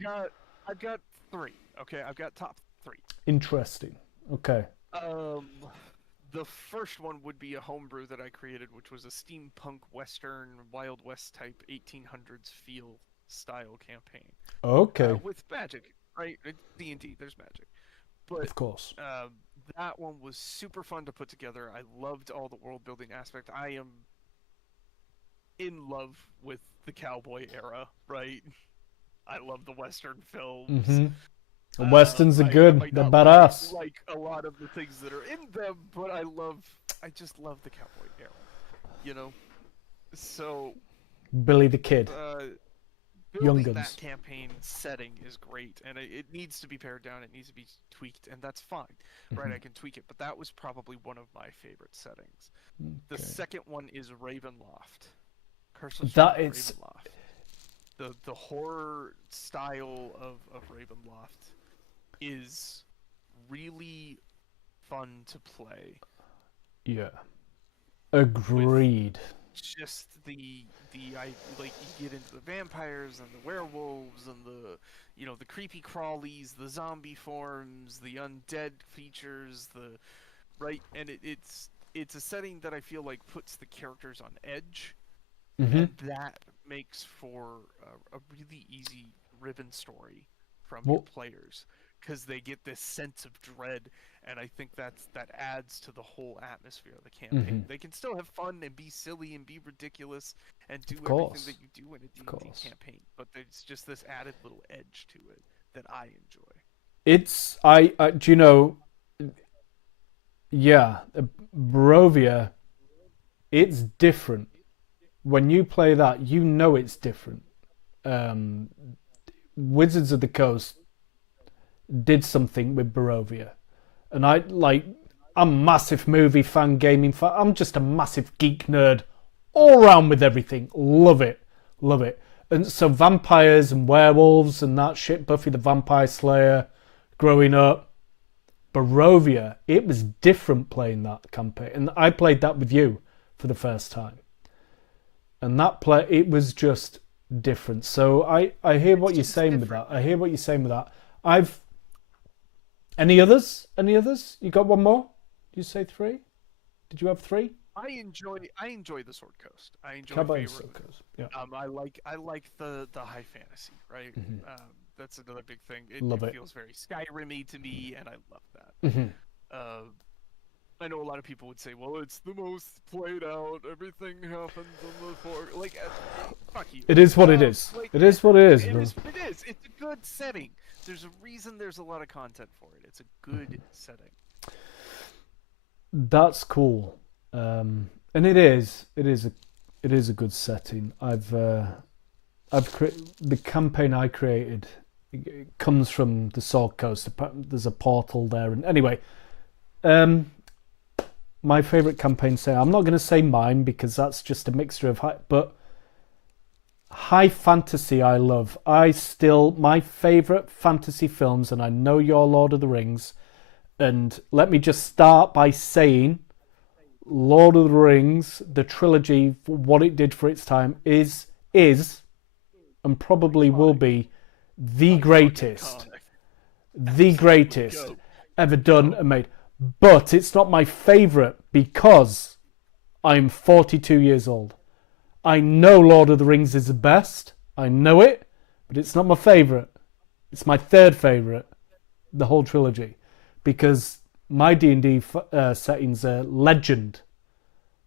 I've got three. Okay, I've got top three. Interesting. Okay. Um, the first one would be a homebrew that I created, which was a steampunk western Wild West type 1800s feel style campaign. Okay. With magic, right? It's D&D, there's magic. But Of course. that one was super fun to put together. I loved all the world building aspect. I am in love with the cowboy era, right? I love the western films. Mm-hmm. Westerns are good. might They're not badass. like a lot of the things that are in them, but I just love the cowboy era, you know. So Billy the Kid. Young building Guns. that campaign setting is great, and it needs to be pared down. It needs to be tweaked, and that's fine, right? I can tweak it, but that was probably one of my favorite settings. The second one is Ravenloft. Curses from Ravenloft. The horror style of Ravenloft is really fun to play. Yeah. Agreed. Just I like you get into the vampires and the werewolves and the creepy crawlies, the zombie forms, the undead features, and it's a setting that I feel like puts the characters on edge. Mm-hmm. And that makes for a really easy Riven story from your players, because they get this sense of dread, and I think that adds to the whole atmosphere of the campaign. They can still have fun and be silly and be ridiculous and do everything that you do in a D&D campaign, but there's just this added little edge to it that I enjoy. It's do you know? Yeah, Barovia. It's different. When you play that, you know it's different. Wizards of the Coast did something with Barovia. And I'm a massive movie fan, gaming fan. I'm just a massive geek nerd all around with everything. Love it. Love it. And so vampires and werewolves and that shit, Buffy the Vampire Slayer, growing up. Barovia, it was different playing that campaign. And I played that with you for the first time. And it was just different. So I hear what you're saying with that. I hear what you're saying with that. Any others? You got one more? Did you say 3? Did you have 3? I enjoy the Sword Coast. I enjoy Faerun. Sword Coast. Yeah. I like the high fantasy, right? That's another big thing. It feels very Skyrim-y to me, and I love that. I know a lot of people would say, well, it's the most played out, everything happens in the forest. Fuck you. It is what it is. It is what it is. It is what it is. It's a good setting. There's a reason there's a lot of content for it. It's a good setting. That's cool. And it is a good setting. The campaign I created, it comes from the Sword Coast. There's a portal there, and anyway, my favorite campaign setting. I'm not going to say mine because that's just a mixture of high fantasy. I love. My favorite fantasy films, and I know you're Lord of the Rings. And let me just start by saying, Lord of the Rings, the trilogy, what it did for its time, is and probably will be the greatest ever done and made. But it's not my favourite because I'm 42 years old. I know Lord of the Rings is the best. I know it, but it's not my favourite. It's my third favourite, the whole trilogy, because my D&D settings are Legend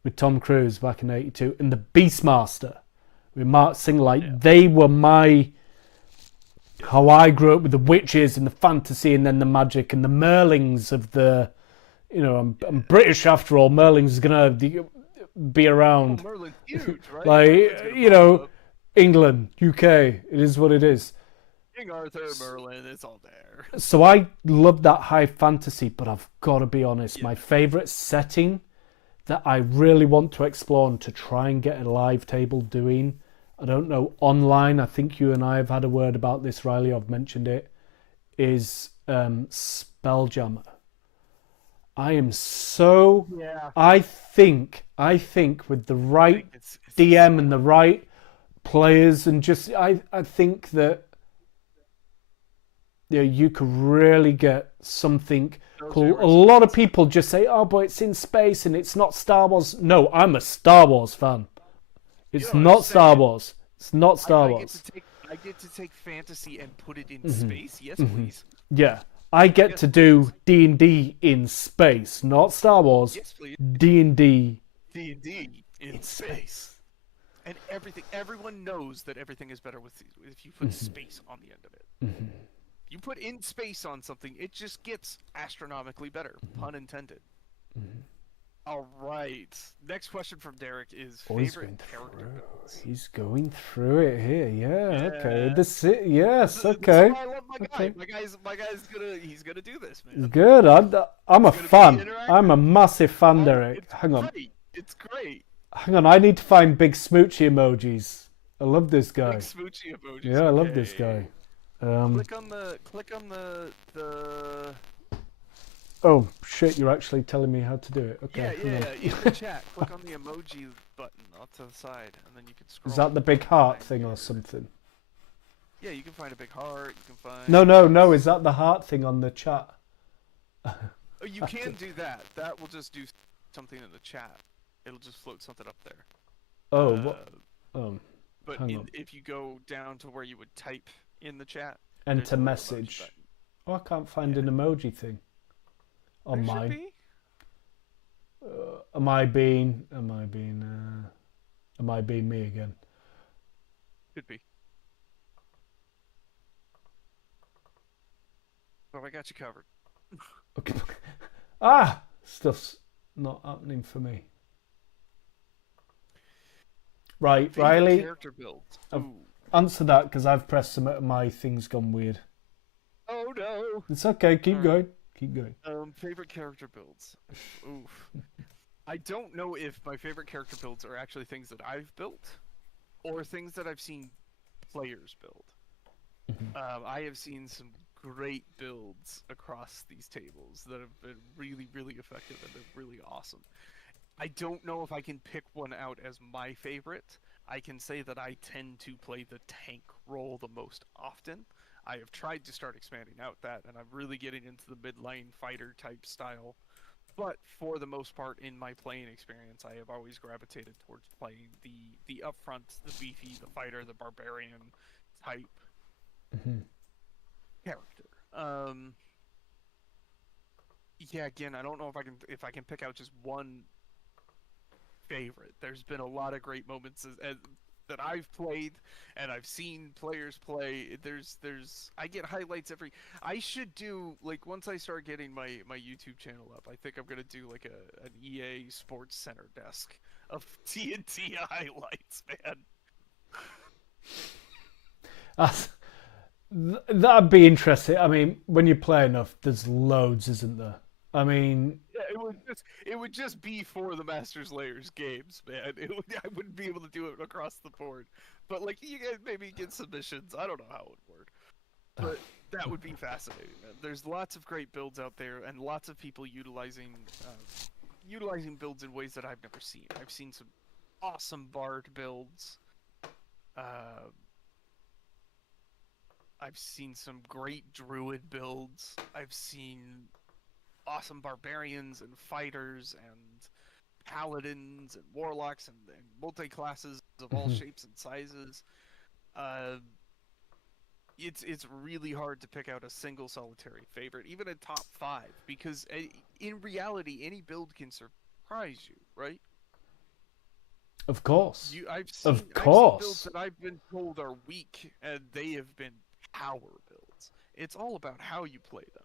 with Tom Cruise back in '82 and the Beastmaster with Mark Singlite. They were how I grew up with the witches and the fantasy and then the magic and the Merlings of the, I'm British after all. Merling's gonna be around. Oh, Merlin's huge, right? England, UK. It is what it is. King Arthur, Merlin, it's all there. So I love that high fantasy, but I've got to be honest. My favourite setting that I really want to explore and to try and get a live table doing, I don't know, online. I think you and I have had a word about this, Riley. I've mentioned it. Is Spelljammer. I am so. Yeah. I think with the right It's DM and the right players, and just I think that you could really get something cool. A lot of people just say, "Oh, but it's in space and it's not Star Wars." No, I'm a Star Wars fan. It's not Star Wars. It's not Star Wars. I get to take fantasy and put it in space. Yes, please. Yeah, I get to do D&D in space, not Star Wars. Yes, please. D&D. D&D in space. And everyone knows that everything is better if you put space on the end of it. You put in space on something, it just gets astronomically better. Pun intended. All right. Next question from Derek is favorite character builds. He's going through it here. Yeah. Okay. This Okay. is why I love my guy. My guy's gonna do this, man. It's good. I'm a fan. I'm a massive fan, Derek. Hang on. It's great. Hang on. I need to find big smoochy emojis. I love this guy. Big smoochy emojis. Yeah, I love this guy. Click on the. Oh shit! You're actually telling me how to do it. Okay. Yeah. In the chat, click on the emoji button off to the side, and then you can scroll. Is that the big heart thing or something? Yeah, you can find a big heart. You can find. No. Is that the heart thing on the chat? Oh, you can do that. That will just do something in the chat. It'll just float something up there. Oh, what? But if you go down to where you would type in the chat, enter message. Oh, I can't find an emoji thing. On mine. Am I being me again? Could be. Well, I got you covered. Okay. Stuff's not happening for me. Right, Favorite Riley. Character build. Answer that because I've pressed some. My thing's gone weird. Oh no. It's okay. Keep going. Keep going. Favorite character builds. Oof. I don't know if my favorite character builds are actually things that I've built, or things that I've seen players build. I have seen some great builds across these tables that have been really, really effective and they're really awesome. I don't know if I can pick one out as my favorite. I can say that I tend to play the tank role the most often. I have tried to start expanding out that, and I'm really getting into the mid-lane fighter type style. But for the most part, in my playing experience, I have always gravitated towards playing the upfront, the beefy, the fighter, the barbarian type character. Yeah, again, I don't know if I can pick out just one favorite. There's been a lot of great moments that I've played and I've seen players play. I get highlights I should do, like, once I start getting my YouTube channel up, I think I'm gonna do like an EA Sports Center desk of TNT highlights, man. That'd be interesting. I mean, when you play enough, there's loads, isn't there? I mean, yeah, it would just be for the Masters Layers games, man. I wouldn't be able to do it across the board. But like, you guys maybe get submissions. I don't know how it would work, but that would be fascinating, man. There's lots of great builds out there, and lots of people utilizing builds in ways that I've never seen. I've seen some awesome Bard builds. I've seen some great Druid builds. I've seen awesome barbarians and fighters and paladins and warlocks and multi-classes of all shapes and sizes. It's really hard to pick out a single solitary favorite, even a top 5, because in reality, any build can surprise you, right? Of course. I've seen builds that I've been told are weak, and they have been power builds. It's all about how you play them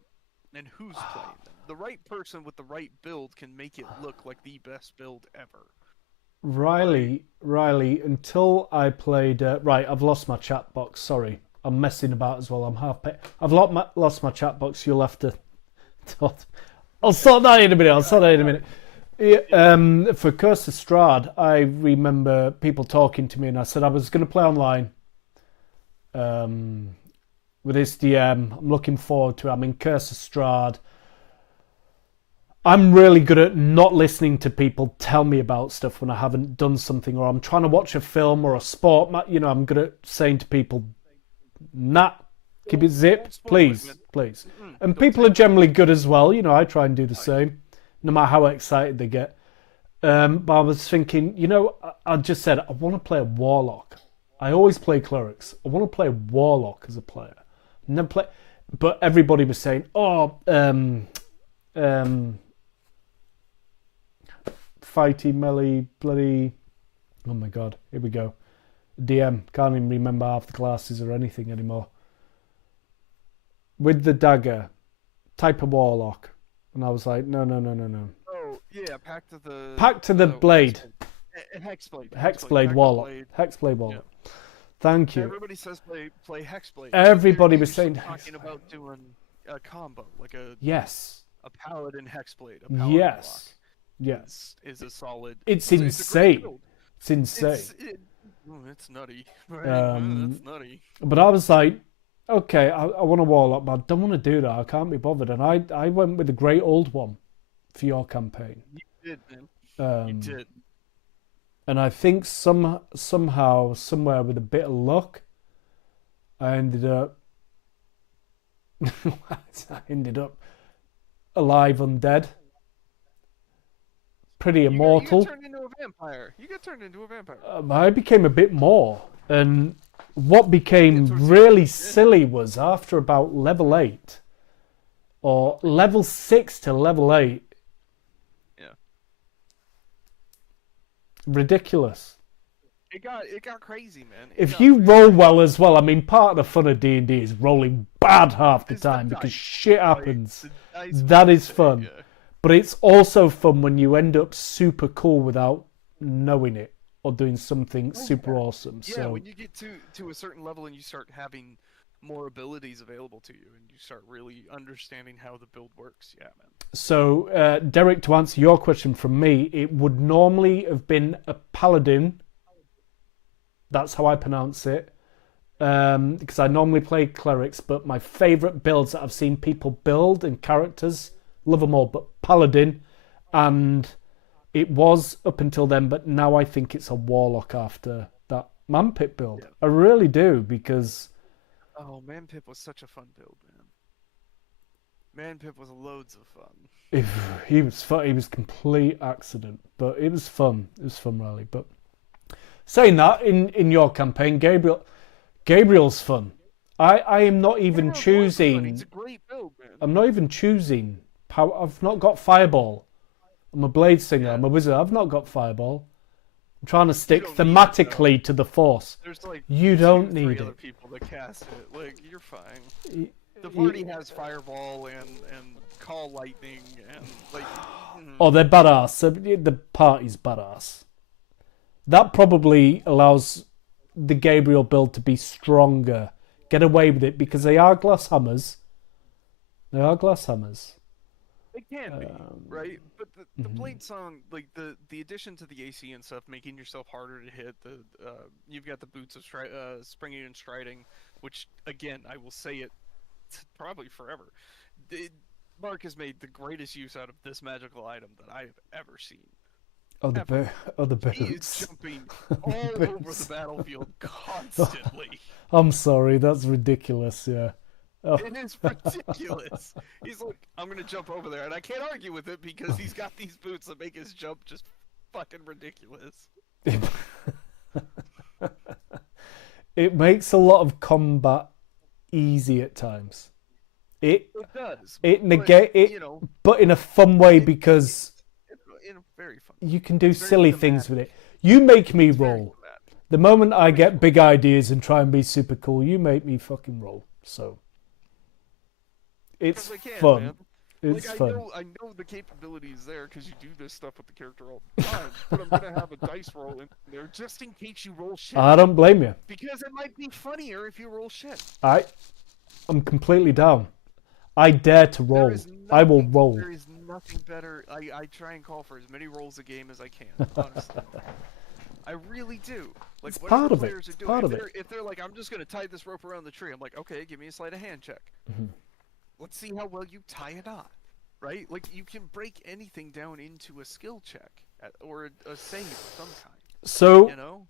and who's playing them. The right person with the right build can make it look like the best build ever. Riley, until I played... right, I've lost my chat box. Sorry. I'm messing about as well. I'm I've lost my chat box. You'll have to... I'll sort that in a minute. Yeah, for Curse of Strahd, I remember people talking to me, and I said I was going to play online with this DM. I'm looking forward to it. I'm in Curse of Strahd. I'm really good at not listening to people tell me about stuff when I haven't done something, or I'm trying to watch a film or a sport. I'm good at saying to people, "Nah, keep it zip, please, please." And people are generally good as well. I try and do the same, no matter how excited they get. But I was thinking, I just said I want to play a warlock. I always play clerics. I want to play warlock as a player. Never play, but everybody was saying, "Oh, fighty melee bloody." Oh my god, here we go. DM can't even remember half the classes or anything anymore. With the dagger, type of warlock, and I was like, no. Oh yeah, Pact of the Blade. Hexblade. Hexblade warlock. Hexblade warlock. Yeah. Thank you. Everybody says play Hexblade. Everybody was saying talking about doing a combo, like a paladin Hexblade. A paladin yes. block Yes. is a solid. It's insane. It's insane. It's nutty. It's nutty. But I was like, okay, I want a warlock, but I don't want to do that. I can't be bothered. And I went with the Great Old One for your campaign. You did, man. You did. And I think somehow, somewhere with a bit of luck, I ended up alive undead. Pretty immortal. You got turned into a vampire. I became a bit more. And what became really silly was after about level 8, or level 6 to level 8. Yeah. Ridiculous. It got crazy, man. If you roll well as well, I mean, part of the fun of D&D is rolling bad half the time because shit happens. That is fun. Yeah. But it's also fun when you end up super cool without knowing it, or doing something super awesome. Yeah, so when you get to a certain level and you start having more abilities available to you and you start really understanding how the build works. Yeah, man. So, Derek, to answer your question from me, it would normally have been a paladin. That's how I pronounce it. Because I normally play clerics, but my favourite builds that I've seen people build and characters, love them all, but paladin. And it was up until then, but now I think it's a warlock after that Manpit build. Yeah. I really do, because... Oh, Manpit was such a fun build, man. Manpit was loads of fun. He was fun. He was complete accident, but it was fun. It was fun, really. But saying that, in your campaign, Gabriel's fun. I am not even choosing... It's a great build, man. I'm not even choosing... I've not got Fireball. I'm a Blade Singer. I'm a Wizard. I've not got Fireball. I'm trying to stick thematically to the Force. There's like you don't need it. Other people that cast it. Like, you're fine. The party has Fireball and Call Lightning and like. Oh, they're badass. So the party's badass. That probably allows the Gabriel build to be stronger. Get away with it because they are glass hammers. They are glass hammers. They can be, right? But the Blade Song, like the addition to the AC and stuff, making yourself harder to hit. You've got the boots of springing and striding, which again, I will say it probably forever. Mark has made the greatest use out of this magical item that I have ever seen. Oh, the boots. He is jumping all over the battlefield constantly. I'm sorry, that's ridiculous. Yeah. Oh. It is ridiculous. He's like, I'm going to jump over there. And I can't argue with it because he's got these boots that make his jump just fucking ridiculous. It makes a lot of combat easy at times. It does. It negates it, but in a fun way because in a very fun you can do silly things with it. You make me roll. The moment I get big ideas and try and be super cool, you make me fucking roll. So... It's fun. Man. It's fun. I know the capability is there because you do this stuff with the character all the time. But I'm gonna have a dice roll in there just in case you roll shit. I don't blame you. Because it might be funnier if you roll shit. I'm completely down. I dare to roll. I will roll. There is nothing better. I try and call for as many rolls a game as I can. Honestly. I really do. Like, it's part of it. It's part of it. If they're like, I'm just gonna tie this rope around the tree, I'm like, okay, give me a sleight of hand check. Mm-hmm. Let's see how well you tie a knot, right? Like you can break anything down into a skill check or a save of some kind. So, You know?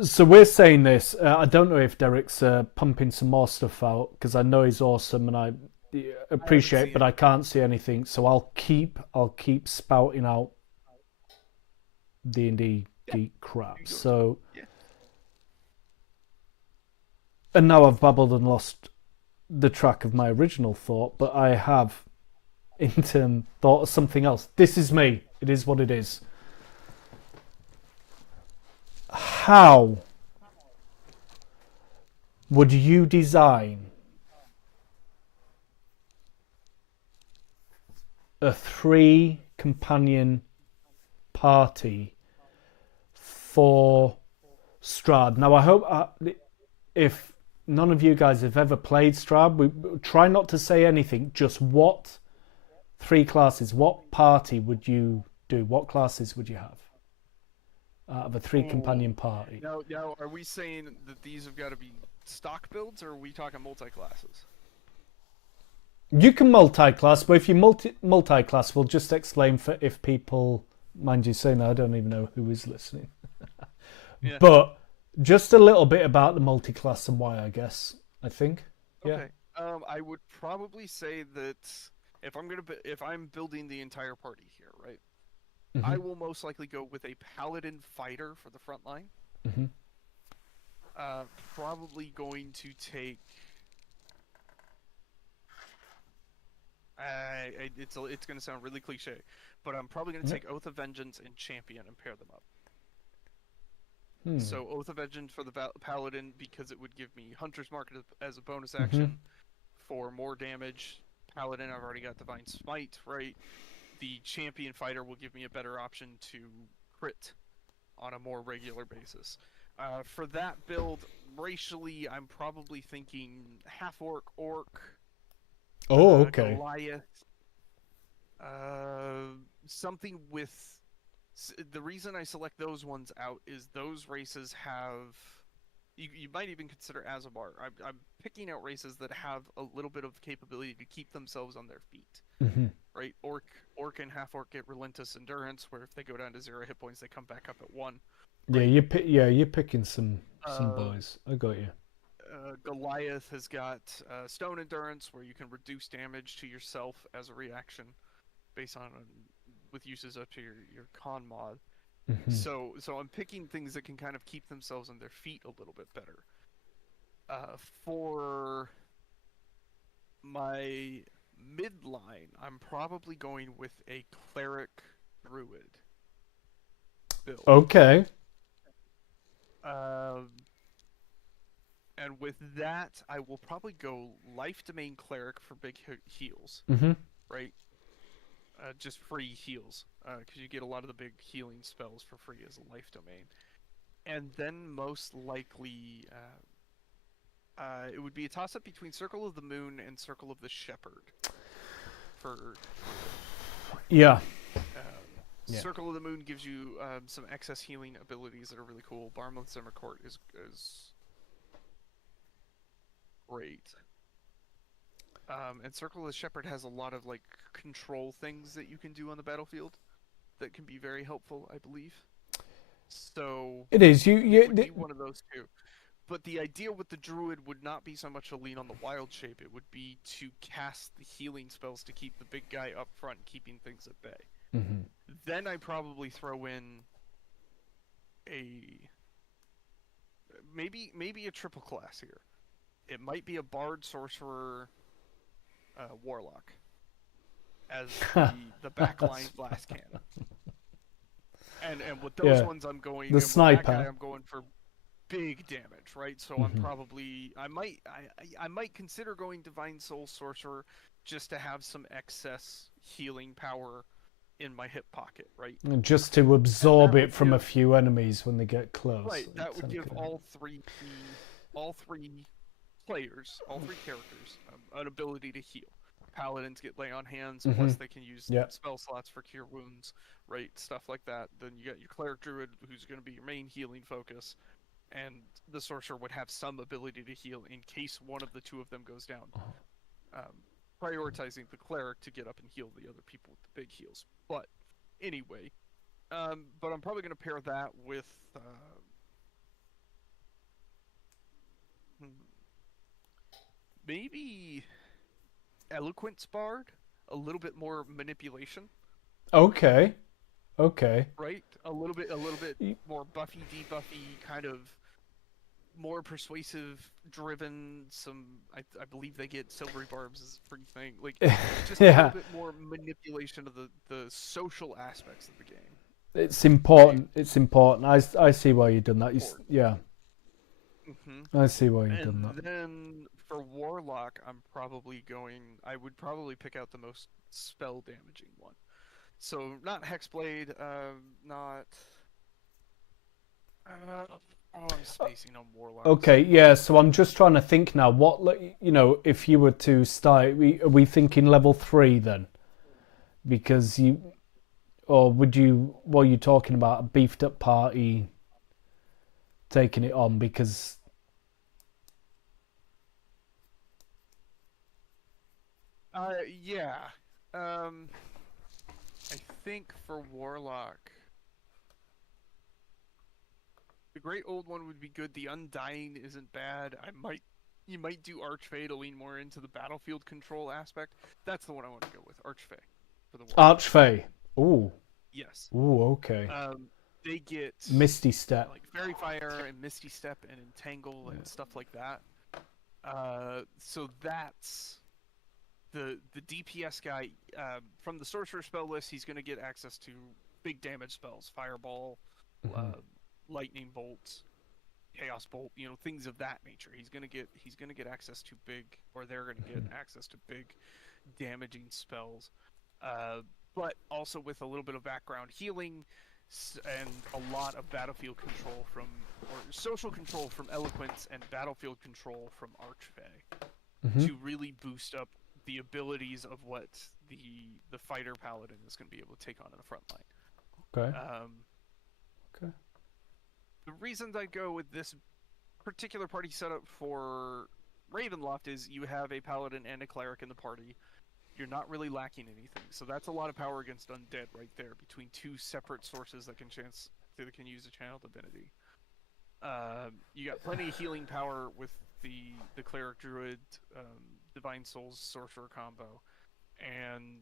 so we're saying this. I don't know if Derek's pumping some more stuff out because I know he's awesome and I appreciate, but I can't see anything. So I'll keep spouting out D&D geek crap. So, Yeah. and now I've babbled and lost the track of my original thought, but I have in turn thought of something else. This is me. It is what it is. How would you design a 3-companion party for Strahd? Now, I hope if none of you guys have ever played Strahd, we try not to say anything. Just what 3 classes, what party would you do? What classes would you have out of a 3-companion party? Now, are we saying that these have got to be stock builds, or are we talking multi-classes? You can multi-class, but if you multi-class, we'll just explain for if people, mind you saying that, I don't even know who is listening. Yeah. But just a little bit about the multi-class and why, I guess. I think. Okay. I would probably say that if I'm building the entire party here, right? Mm-hmm. I will most likely go with a paladin fighter for the front line. Mm-hmm. Probably going to take. It's going to sound really cliche, but I'm probably going to take Oath of Vengeance and Champion and pair them up. So Oath of Vengeance for the Paladin because it would give me Hunter's Mark as a bonus action for more damage. Paladin, I've already got Divine Smite, right? The Champion Fighter will give me a better option to crit on a more regular basis. For that build, racially, I'm probably thinking half-orc, orc. Oh, okay. Goliath. Something with... The reason I select those ones out is those races have... You might even consider Azamar. I'm picking out races that have a little bit of capability to keep themselves on their feet. Mm-hmm. Right? Orc and half-orc get Relentless Endurance, where if they go down to 0 hit points, they come back up at 1. Right? Yeah, you're picking some boys. I got you. Goliath has got Stone Endurance, where you can reduce damage to yourself as a reaction based on with uses up to your con mod. Mm-hmm. So I'm picking things that can kind of keep themselves on their feet a little bit better. For my midline, I'm probably going with a cleric druid build. Okay. And with that, I will probably go Life Domain Cleric for big heals. Mm-hmm. Right? Just free heals. Because you get a lot of the big healing spells for free as a Life Domain. And then most likely, it would be a toss-up between Circle of the Moon and Circle of the Shepherd. Yeah. Circle of the Moon gives you some excess healing abilities that are really cool. Barmouth Zimmercourt is great. And Circle of the Shepherd has a lot of like control things that you can do on the battlefield that can be very helpful, I believe. So it is. It would be one of those two. But the idea with the druid would not be so much to lean on the wild shape. It would be to cast the healing spells to keep the big guy up front, keeping things at bay. Mm-hmm. Then I probably throw in maybe a triple class here. It might be a bard, sorcerer, warlock as the backline blast cannon. And with those ones, I'm going the sniper. That guy, I'm going for big damage, right? So I'm probably I might consider going Divine Soul Sorcerer just to have some excess healing power in my hip pocket, right? And just to absorb it from a few enemies when they get close. Right, that would give all three players, all 3 characters, an ability to heal. Paladins get lay on hands, plus they can use spell slots for cure wounds, right? Stuff like that. Then you got your cleric druid, who's going to be your main healing focus, and the sorcerer would have some ability to heal in case one of the 2 of them goes down. prioritizing the cleric to get up and heal the other people with the big heals. But anyway, but I'm probably going to pair that with hmm, maybe Eloquence Bard, a little bit more manipulation, Okay. Okay. right? A little bit Y- more buffy, debuffy, kind of more persuasive driven. I believe they get silvery barbs as a free thing. Like just a little Yeah. bit more manipulation of the social aspects of the game. It's Right? important. It's important. I see why you've done that. Important. Yeah. Hmm. I see why you've done And that. then for Warlock, I would probably pick out the most spell damaging one. So not Hexblade, not. Uh, oh, I'm spacing on Warlock. Okay, yeah, so I'm just trying to think now. If you were to start, are we thinking level 3 then? Because or what are you talking about? A beefed up party taking it on? Because, Yeah. Um, I think for Warlock, the Great Old One would be good. The Undying isn't bad. You might do Archfey to lean more into the battlefield control aspect. That's the one I want to go with, Archfey, for the Warlock. Archfey. Ooh, Yes. ooh, okay. Um, they get Misty Step. like Fairy Fire and Misty Step and Entangle and stuff like that. So that's the DPS guy from the sorcerer spell list. He's going to get access to big damage spells, Fireball, Mhm. Lightning Bolt, Chaos Bolt. Things of that nature. He's gonna get access to big, or they're going to get access to big, damaging spells. Uh, but also with a little bit of background healing and a lot of battlefield control or social control from Eloquence and battlefield control from Archfey Mhm. to really boost up the abilities of what the fighter paladin is going to be able to take on in the front line. Okay. Okay. The reasons I go with this particular party setup for Ravenloft is you have a paladin and a cleric in the party. You're not really lacking anything, so that's a lot of power against undead right there between two separate sources that can use a channel divinity. You got plenty of healing power with the cleric druid divine souls sorcerer combo, and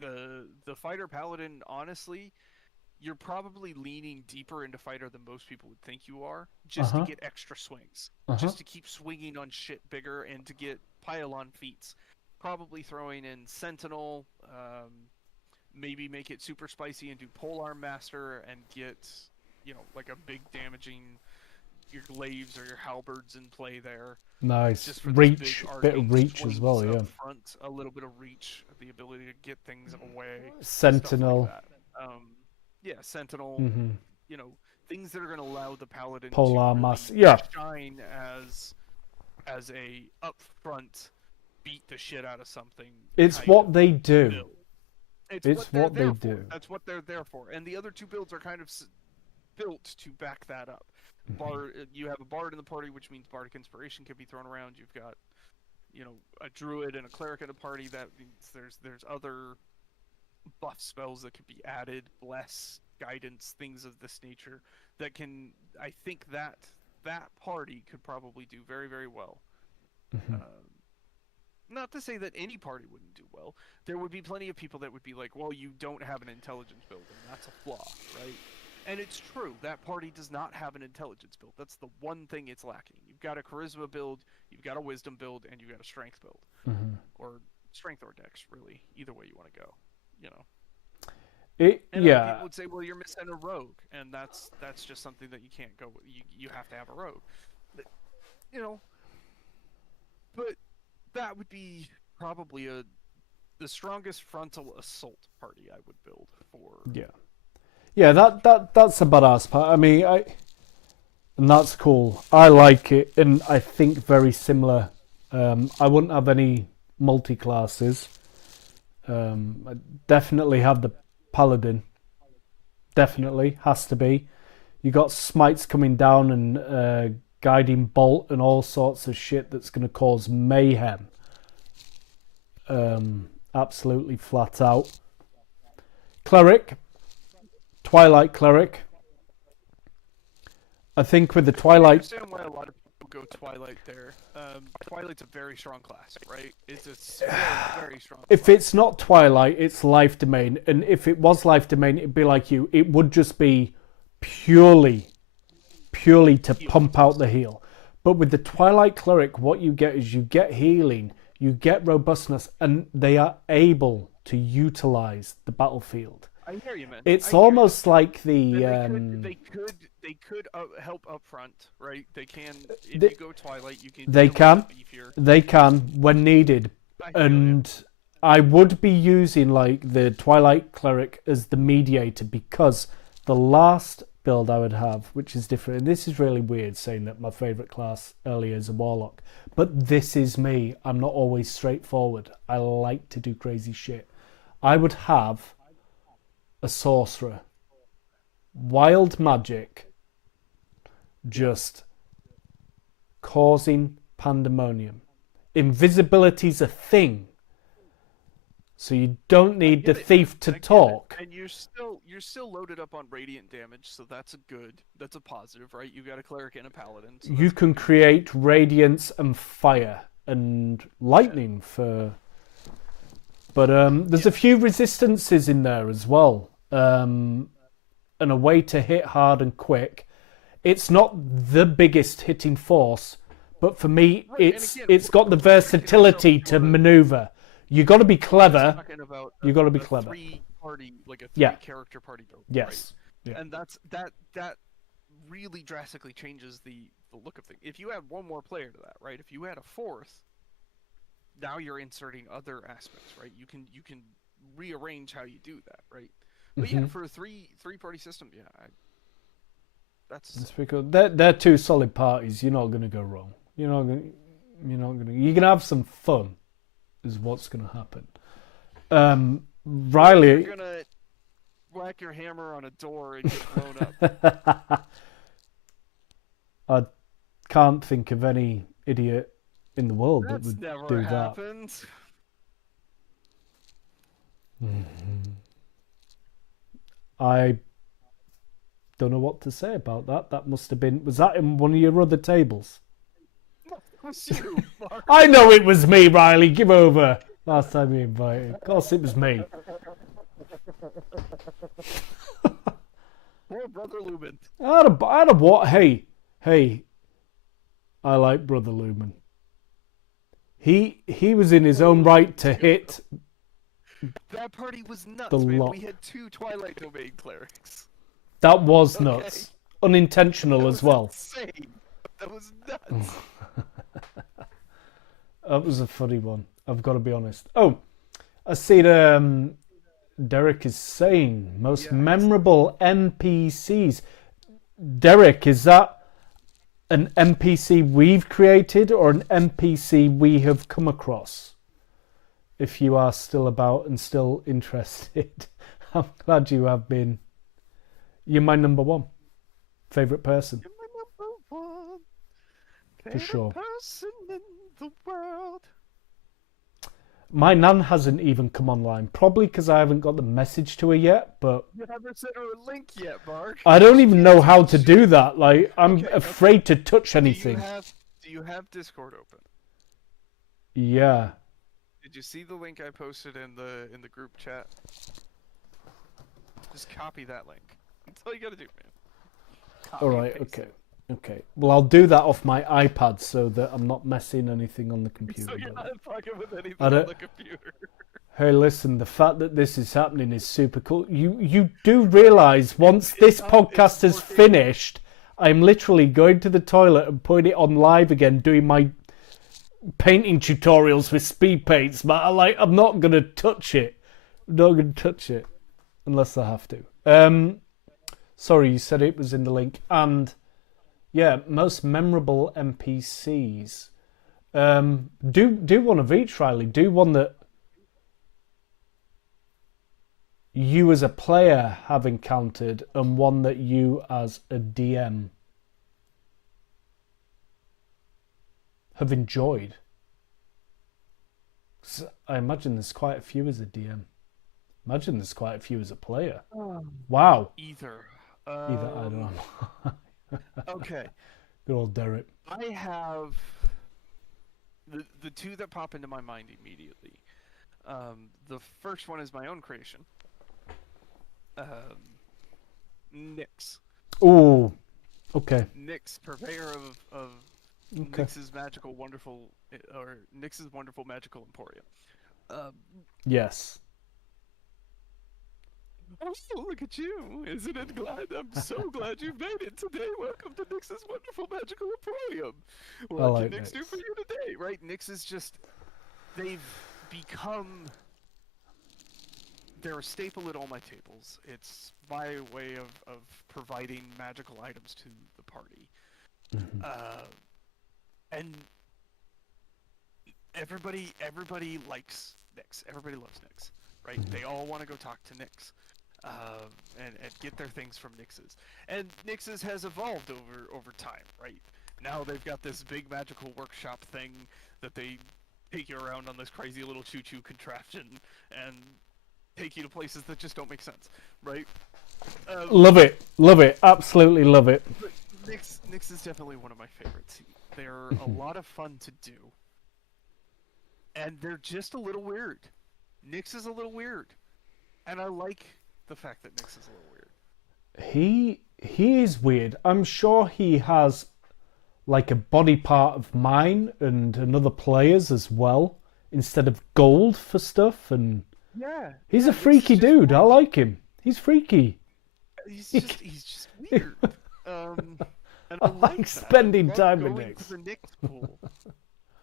the fighter paladin. Honestly, you're probably leaning deeper into fighter than most people would think you are, just to Uh-huh. get extra swings, Uh-huh. just to keep swinging on shit bigger and to get pile-on feats. Probably throwing in Sentinel, maybe make it super spicy and do Polearm Master and get, like a big damaging your glaives or your halberds in play there. Nice. Just for those big Reach. Bit arcing of reach as swings well, yeah. up front, a little bit of reach, the ability to get things away, Sentinel. stuff like that. Yeah, Sentinel, Mm-hmm. you know, things that are going to allow the paladin to Polar really mass. Yeah. shine as a upfront beat the shit out of something. It's kind what of they do. build. It's It's what what they're they there for. do. That's what they're there for. And the other two builds are kind of built to back that up. You have a bard in the party, which means bardic inspiration can be thrown around. You've got, a druid and a cleric in the party. That means there's other buff spells that could be added, bless, guidance, things of this nature that can. I think that party could probably do very, very well. Mhm. Not to say that any party wouldn't do well. There would be plenty of people that would be like, well, you don't have an intelligence build, and that's a flaw, right? And it's true, that party does not have an intelligence build. That's the one thing it's lacking. You've got a charisma build, you've got a wisdom build, and you've got a strength build. Mhm. Or strength or dex, really. Either way you want to go, It, And other people yeah. would say, well, you're missing a rogue, and that's just something that you can't go with. You have to have a rogue. But, you know, but that would be probably the strongest frontal assault party I would build for. Yeah. Yeah, that's a badass part. I mean, and that's cool. I like it, and I think very similar. I wouldn't have any multi classes. I definitely have the paladin. Definitely has to be. You got smites coming down and guiding bolt and all sorts of shit that's going to cause mayhem. absolutely flat out. Cleric, Twilight Cleric. I think with the I Twilight, understand why a lot of people go Twilight there. Twilight's a very strong class, right? It's a very strong if class. it's not Twilight, it's Life Domain. And if it was Life Domain, it'd be like you. It would just be purely to pump out the heal. But with the Twilight Cleric, what you get is you get healing, you get robustness, and they are able to utilize the battlefield. I hear you, man. It's almost like the. They could help up front, right? They can. If They- you go Twilight, you can. They get a little can. bit beefier. They can when needed. I feel you. And I would be using like the Twilight Cleric as the mediator, because the last build I would have, which is different, and this is really weird saying that my favourite class earlier is a Warlock, but this is me. I'm not always straightforward. I like to do crazy shit. I would have a Sorcerer. Wild magic, just causing pandemonium. Invisibility's a thing, so you don't need the thief to talk. And you're still loaded up on radiant damage, so that's a positive, right? You got a cleric and a paladin. So You can create radiance and fire and lightning for. But there's a few resistances in there as well, and a way to hit hard and quick. It's not the biggest hitting force, but for me, Right, and it's again, it's got the we're versatility to maneuver. You got to be clever. talking about You got to be a clever. three character party build. Yes. Right? Yeah. And that really drastically changes the look of things. If you add one more player to that, right? If you add a fourth, now you're inserting other aspects, right? You can rearrange how you do that, right? But yeah, for a three party system, yeah, That's because they're two solid parties. You're not going to go wrong. You're not going to have some fun, is what's going to happen. Riley, You're gonna whack your hammer on a door and get blown up. I can't think of any idiot in the world that That's would never do happened. that. I don't know what to say about that. That must have been. Was that in one of your other tables? No, it was you, Mark. I know it was me, Riley. Give over. Last time you invited. Of course it was me. Poor Brother Lubin. I had a what? Hey. I like Brother Lumen. He was in his own right to hit. That party was nuts, The man. lot. We had 2 Twilight Domain clerics. That was Okay. nuts. Unintentional That as was well. insane. That was nuts. That was a funny one. I've got to be honest. Oh, I see Derek is saying most memorable NPCs. Derek, is that an NPC we've created or an NPC we have come across? If you are still about and still interested, I'm glad you have been. You're my number one favorite person. You're my number one For sure. favorite person in the world. My nan hasn't even come online, probably because I haven't got the message to her yet, but You haven't sent her a link yet, Mark. I don't even know how to do that. Like, I'm Okay. afraid to touch anything. Do you have Discord open? Yeah. Did you see the link I posted in the group chat? Just copy that link. That's all you gotta do, man. Copy All and right. paste Okay. it. Okay. Well, I'll do that off my iPad so that I'm not messing anything on the computer. So you're but- not fucking with anything I on don't- the computer. Hey, listen, the fact that this is happening is super cool. You do realize once this podcast is finished, I'm literally going to the toilet and putting it on live again, doing my painting tutorials with speed paints. But I'm not gonna touch it. I'm not gonna touch it unless I have to. Sorry, you said it was in the link. And yeah, most memorable NPCs. Do one of each, Riley. Do one that you as a player have encountered and one that you as a DM have enjoyed. I imagine there's quite a few as a DM. Imagine there's quite a few as a player. Wow. Either. Either I don't know. Okay. Good old Derek. I have the two that pop into my mind immediately. The first one is my own creation. Nyx. Oh, okay. Nyx, purveyor of Okay. Nyx's magical wonderful or Nyx's wonderful magical emporium. Yes. Oh, look at you! Isn't it glad? I'm so glad you made it today. Welcome to Nyx's wonderful magical emporium. What like can Nyx do Nyx. for you today? Right? Nyx is just they've become they're a staple at all my tables. It's my way of providing magical items to the party. And everybody likes Nyx. Everybody loves Nyx, right? They all want to go talk to Nyx, and get their things from Nyx's. And Nyx's has evolved over time, right? Now they've got this big magical workshop thing that they take you around on this crazy little choo-choo contraption and take you to places that just don't make sense, right? Love it. Love it. Absolutely love it. But Nyx is definitely one of my favorites. They're a lot of fun to do. And they're just a little weird. Nyx is a little weird. And I like the fact that Nyx is a little weird. He is weird. I'm sure he has like a body part of mine and another player's as well, instead of gold for stuff. And Yeah. he's a freaky dude. I like him. He's freaky. He's just weird. And I like that. spending I love time with going Nyx. to the Nyx pool.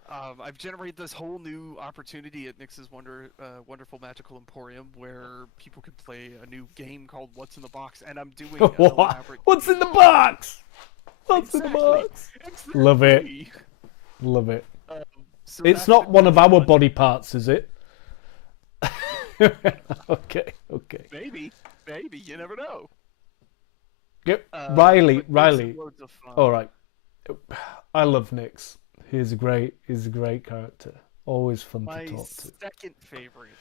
I've generated this whole new opportunity at Nyx's wonderful magical emporium where people can play a new game called What's in the Box, and I'm doing an elaborate What's in game. the box? What's in the Exactly. box? Exactly. Love it. Love it. So It's that's not been one of really our fun. body parts, is it? Okay. Maybe, you never know. Yep. But Riley. loads of fun. All right. I love Nyx. He's a great character. Always fun My to talk to. second favorite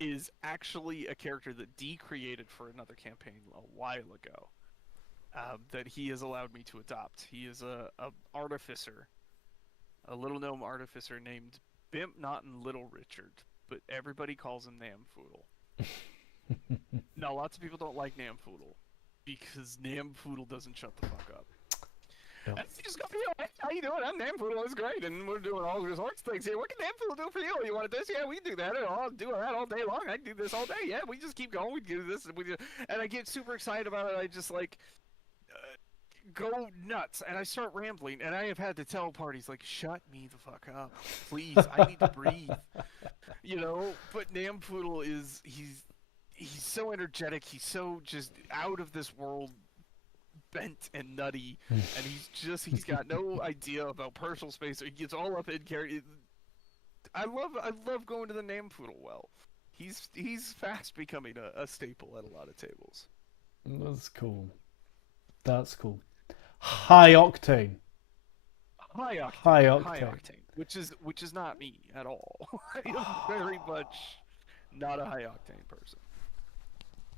is actually a character that D created for another campaign a while ago. That he has allowed me to adopt. He is a artificer, a little gnome artificer named Bimp Not and Little Richard, but everybody calls him Namfoodle. Now, lots of people don't like Namfoodle because Namfoodle doesn't shut the fuck up. Yeah. And you just go, hey, how you doing? I'm Namfoodle. It's great, and we're doing all sorts of things here. What can Namfoodle do for you? You want this? Yeah, we can do that. And I'll do that all day long. I can do this all day. Yeah, we just keep going. We do this, and I get super excited about it. I just like go nuts, and I start rambling, and I have had to tell parties like, shut me the fuck up, please. I need to breathe, you know. But Namfoodle is he's so energetic. He's so just out of this world, bent and nutty, and he's got no idea about personal space. So he gets all up in character. I love going to the Namfoodle well. He's fast becoming a staple at a lot of tables. That's cool. That's cool. High octane. High octane. High High octane. octane. Which is not me at all. I am very much not a high octane person.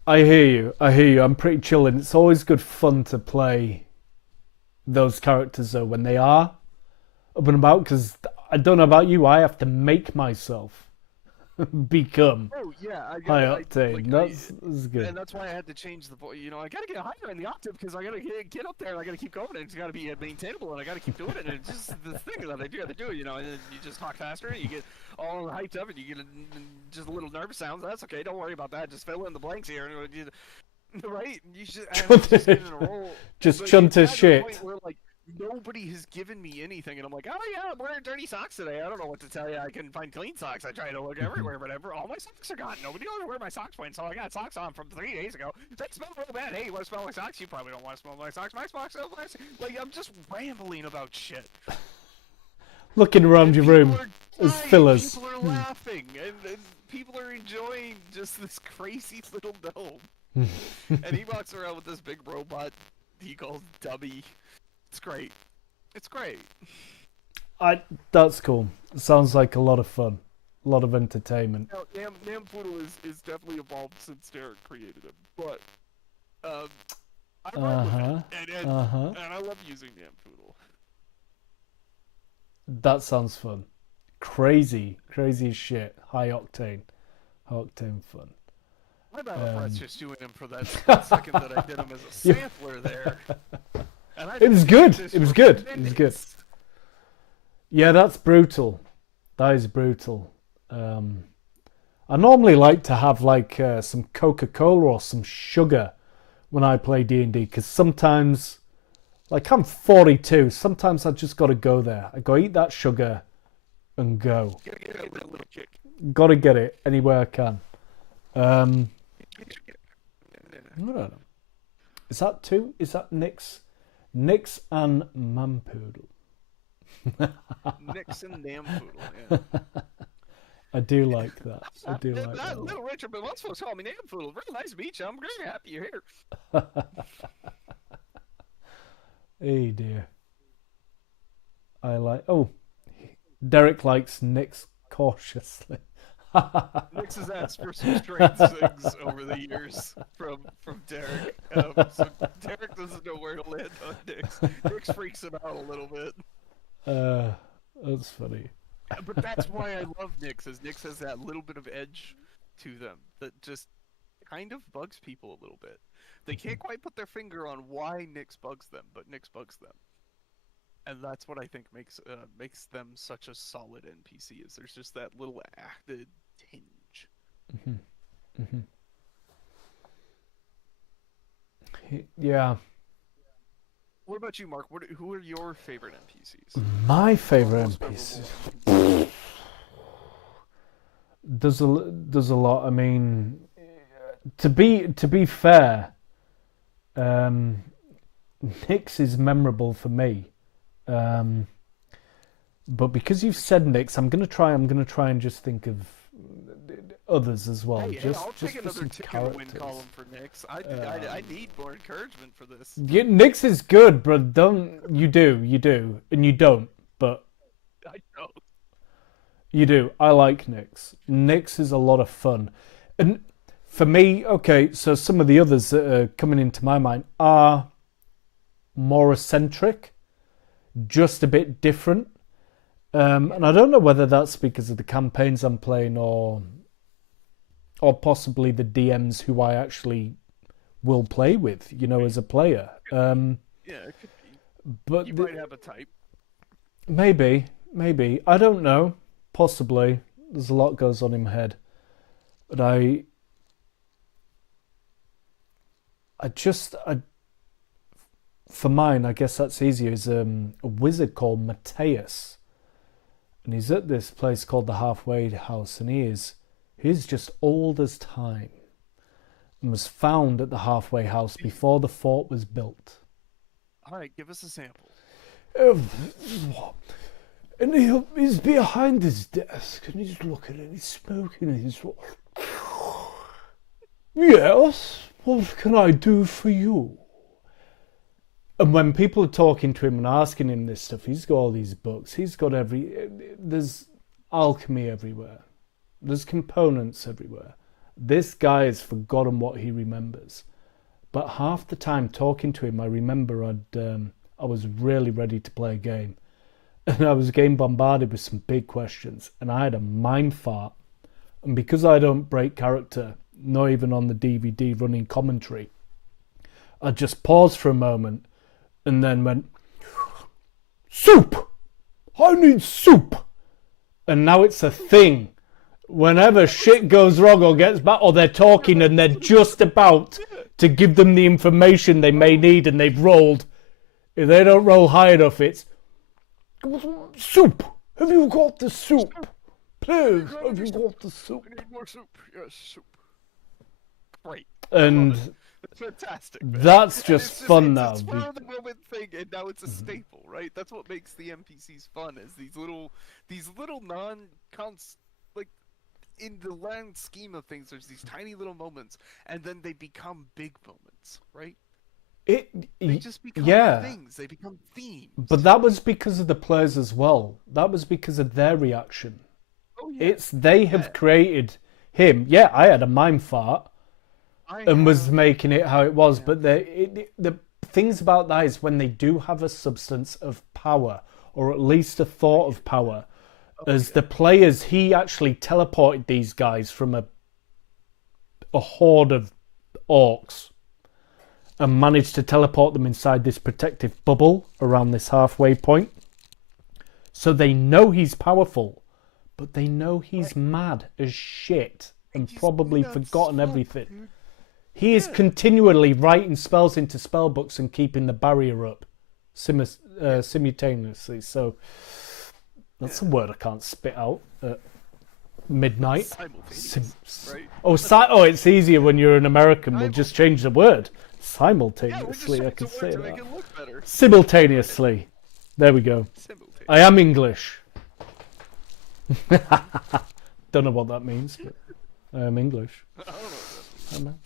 I hear you. I'm pretty chilling. It's always good fun to play those characters though when they are up and about, because I don't know about you, I have to make myself become Oh yeah, high octane. That's good. And that's why I had to change the voice. You know, I gotta get higher in the octave because I gotta get up there and I gotta keep going and it's gotta be maintainable and I gotta keep doing it. And it's just the thing that I do. You know, and then you just talk faster and you get all hyped up and you get just a little nervous sounds. That's okay. Don't worry about that. Just fill in the blanks here. Right? You should just get in a roll. Just But chunt it's his at the shit. point where, like, nobody has given me anything, and I'm like, oh yeah, I'm wearing dirty socks today. I don't know what to tell you. I can find clean socks. I try to look everywhere, but all my socks are gone. Nobody knows where my socks went, so I got socks on from 3 days ago. They smell real bad. Hey, you want to smell my socks? You probably don't want to smell my socks. My socks smell nice. Like, I'm just rambling about shit. Looking around And your people room are as dying, fillers. People are laughing, and people are enjoying just this crazy little gnome. And he walks around with this big robot he calls Dubby. It's great. It's great. That's cool. Sounds like a lot of fun, a lot of entertainment. Now, Nampoodle is definitely evolved since Derek created him, but um, I run with Uh-huh. it, Uh-huh. and I love using Nampoodle. That sounds fun. Crazy, crazy as shit. High octane fun. My bad if that's just doing him for that split second that I did him as a sampler there. And I It was didn't good. do this It was for good. It was minutes. good. Yeah, that's brutal. That is brutal. I normally like to have like some Coca-Cola or some sugar when I play D&D because sometimes, like I'm 42, sometimes I just got to go there. I go eat that sugar and go. Gotta get a little kick. Got to get it anywhere I can. I don't know. Is that two? Is that Nix? Nix and Mampoodle. Nix and Nampoodle, yeah. I do like that. I do like that. Little Richard, but most folks call me Nampoodle. Really nice to meet you. I'm very happy you're here. Hey dear. I like. Oh, Derek likes Nix cautiously. Nix has asked for some strange things over the years from Derek. So Derek doesn't know where to land on Nix. Nix freaks him out a little bit. That's funny. But that's why I love Nix, is Nix has that little bit of edge to them that just kind of bugs people a little bit. They can't quite put their finger on why Nix bugs them, but Nix bugs them. And that's what I think makes them such a solid NPC, is there's just that little added tinge. Yeah. What about you, Mark? Who are your favorite NPCs? My favorite Most NPCs. There's a lot. I mean, to be fair, Nix is memorable for me. But because you've said Nix, I'm gonna try and just think of others as well. Hey, just I'll just take for another some tick in the win characters. column for Nix. I need more encouragement for this. Yeah, Nix is good, but don't you do, and you don't, but I know. you do. I like Nix. Nix is a lot of fun, and for me, okay. So some of the others that are coming into my mind are more eccentric, just a bit different. And I don't know whether that's because of the campaigns I'm playing or possibly the DMs who I actually will play with, as a player. Yeah, it could be. But You might have a type. maybe, I don't know. Possibly, there's a lot goes on in my head, but I for mine, I guess that's easier. Is a wizard called Mateus. And he's at this place called the Halfway House, and he's just old as time, and was found at the Halfway House before the fort was built. All right, give us a sample. And he's behind his desk, and he's looking, and he's smoking, and he's yes, what can I do for you? And when people are talking to him and asking him this stuff, he's got all these books. He's got there's alchemy everywhere. There's components everywhere. This guy has forgotten what he remembers. But half the time talking to him, I remember I was really ready to play a game. And I was getting bombarded with some big questions. And I had a mind fart. And because I don't break character, not even on the DVD running commentary, I just paused for a moment and then went, soup! I need soup! And now it's a thing. Whenever shit goes wrong or gets bad, or they're talking and they're just about to give them the information they may need and they've rolled, if they don't roll high enough, it's soup! Have you got the soup? Please, have you got the soup? I need more soup. Yes, soup. Great. And It's fantastic. Man. that's And just it's fun it's now. a spur of the moment thing, and now it's a staple, right? That's what makes the NPCs fun. Is these little like in the grand scheme of things, there's these tiny little moments, and then they become big moments, right? They just become yeah, things. They become themes. but that was because of the players as well. That was because of their reaction. Oh yeah. It's they have created him. Yeah, I had a mind fart and was making it how it was, but the things about that is when they do have a substance of power, or at least a thought of power. As the players, he actually teleported these guys from a horde of orcs and managed to teleport them inside this protective bubble around this halfway point. So they know he's powerful, but they know he's mad as shit and probably forgotten everything. He is continually writing spells into spell books and keeping the barrier up simultaneously. So that's a word I can't spit out at midnight. Right? It's easier when you're an American. We'll just change the word. Simultaneously, I can say to that. make it look better. Simultaneously. There we go. I am English. Don't know what that means, but I am English. I don't know what that means.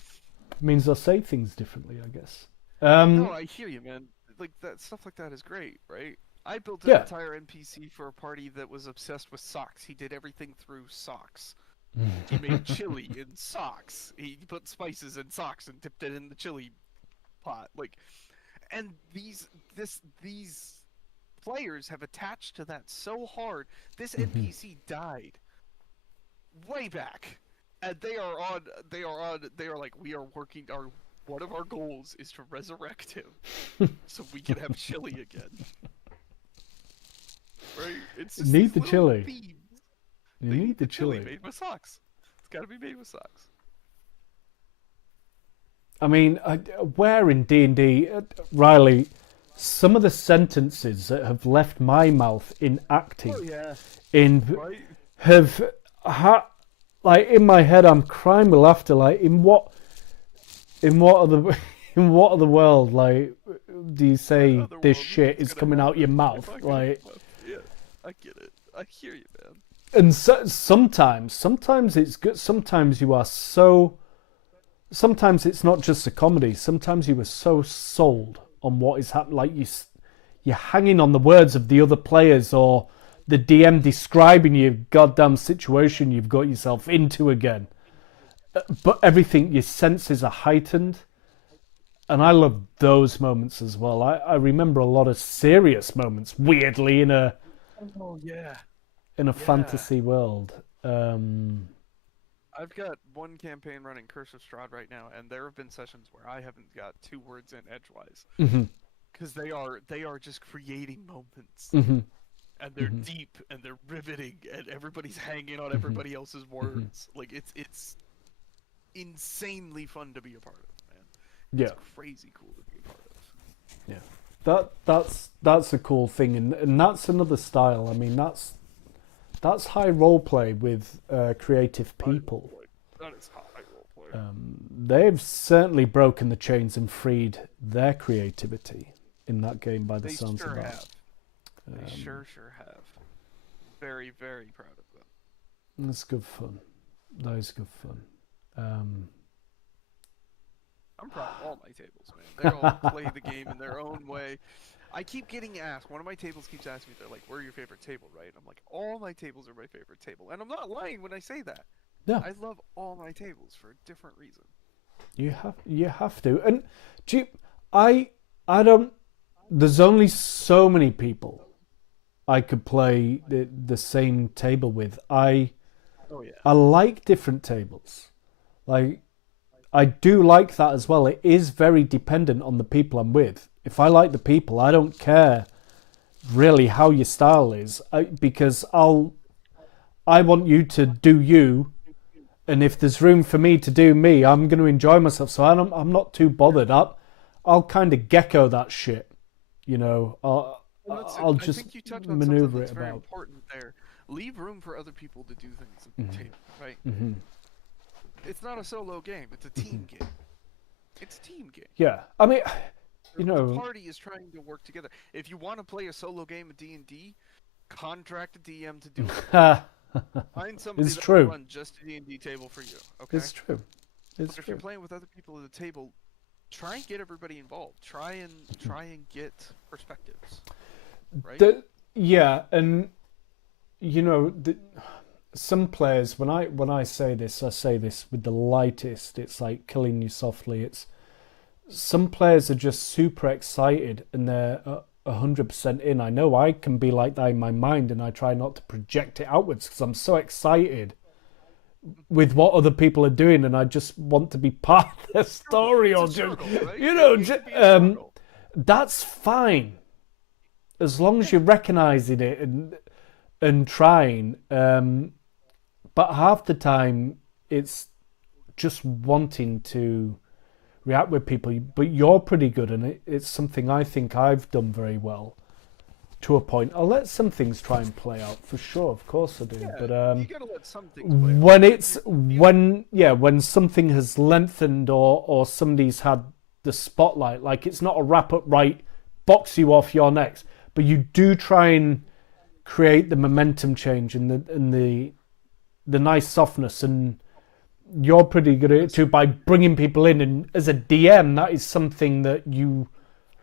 It means I say things differently, I guess. No, I hear you, man. Like that stuff like that is great, right? I built an entire NPC for a party that was obsessed with socks. He did everything through socks. He made chili in socks. He put spices in socks and dipped it in the chili pot. Like, and these players have attached to that so hard. This NPC died way back, and they are like, we are working. One of our goals is to resurrect him so we can have chili again. Right? It's just need the chili. Themes. You need the chili made with socks. It's got to be made with socks. I mean, where in D&D, Riley, some of the sentences that have left my mouth in acting, like in my head, I'm crying with laughter. Like, in what other world, like, do you say this shit is coming out your mouth? Like, yeah, I get it. I hear you, man. And so, sometimes it's good. Sometimes you are so. Sometimes it's not just a comedy. Sometimes you are so sold on what is happening, like you're hanging on the words of the other players or the DM describing your goddamn situation you've got yourself into again. But everything, your senses are heightened, and I love those moments as well. I remember a lot of serious moments, weirdly, in a fantasy world. I've got one campaign running Curse of Strahd right now, and there have been sessions where I haven't got 2 words in edgewise, because they are just creating moments, and they're deep and they're riveting, and everybody's hanging on everybody else's words. Like it's insanely fun to be a part of, man. It's crazy cool to be a part of. Yeah, that's a cool thing, and that's another style. I mean, that's high roleplay with creative people. That is high roleplay. They've certainly broken the chains and freed their creativity in that game by the sounds of that. They sure have. Very, very proud of them. That's good fun. That is good fun. I'm proud of all my tables, man. They all play the game in their own way. I keep getting asked, one of my tables keeps asking me, they're like, where's your favorite table, right? I'm like, all my tables are my favorite table. And I'm not lying when I say that. Yeah. I love all my tables for a different reason. You have to. And I don't, there's only so many people I could play the same table with. I like different tables. Like, I do like that as well. It is very dependent on the people I'm with. If I like the people, I don't care really how your style is, because I want you to do you, and if there's room for me to do me, I'm going to enjoy myself. So I'm not too bothered. I'll kind of gecko that shit, you know. I'll just I think you touched on maneuver that's it very about. important there. Leave room for other people to do things at the table, right? It's not a solo game. It's a team game. It's a team game. Yeah, I mean, you know, the party is trying to work together. If you want to play a solo game of D&D, contract a DM to do it. Find somebody that will run just a D&D table for you. Okay. It's true. But if you're playing with other people at the table, try and get everybody involved. Try and get perspectives, right? Yeah, and you know, some players, when I say this, I say this with the lightest. It's like killing you softly. It's some players are just super excited and they're 100% in. I know I can be like that in my mind, and I try not to project it outwards because I'm so excited with what other people are doing, and I just want to be part of their story, or just, right? That's fine as long as you're recognizing it and trying. But half the time, it's just wanting to react with people. But you're pretty good, and it's something I think I've done very well to a point. I'll let some things try and play out for sure. Of course I do. Yeah, but you gotta let some things play out. when something has lengthened or somebody's had the spotlight, like it's not a wrap up, right, box you off, you're next. But you do try and create the momentum change and the nice softness, and you're pretty good at it too by bringing people in. And as a DM, that is something that you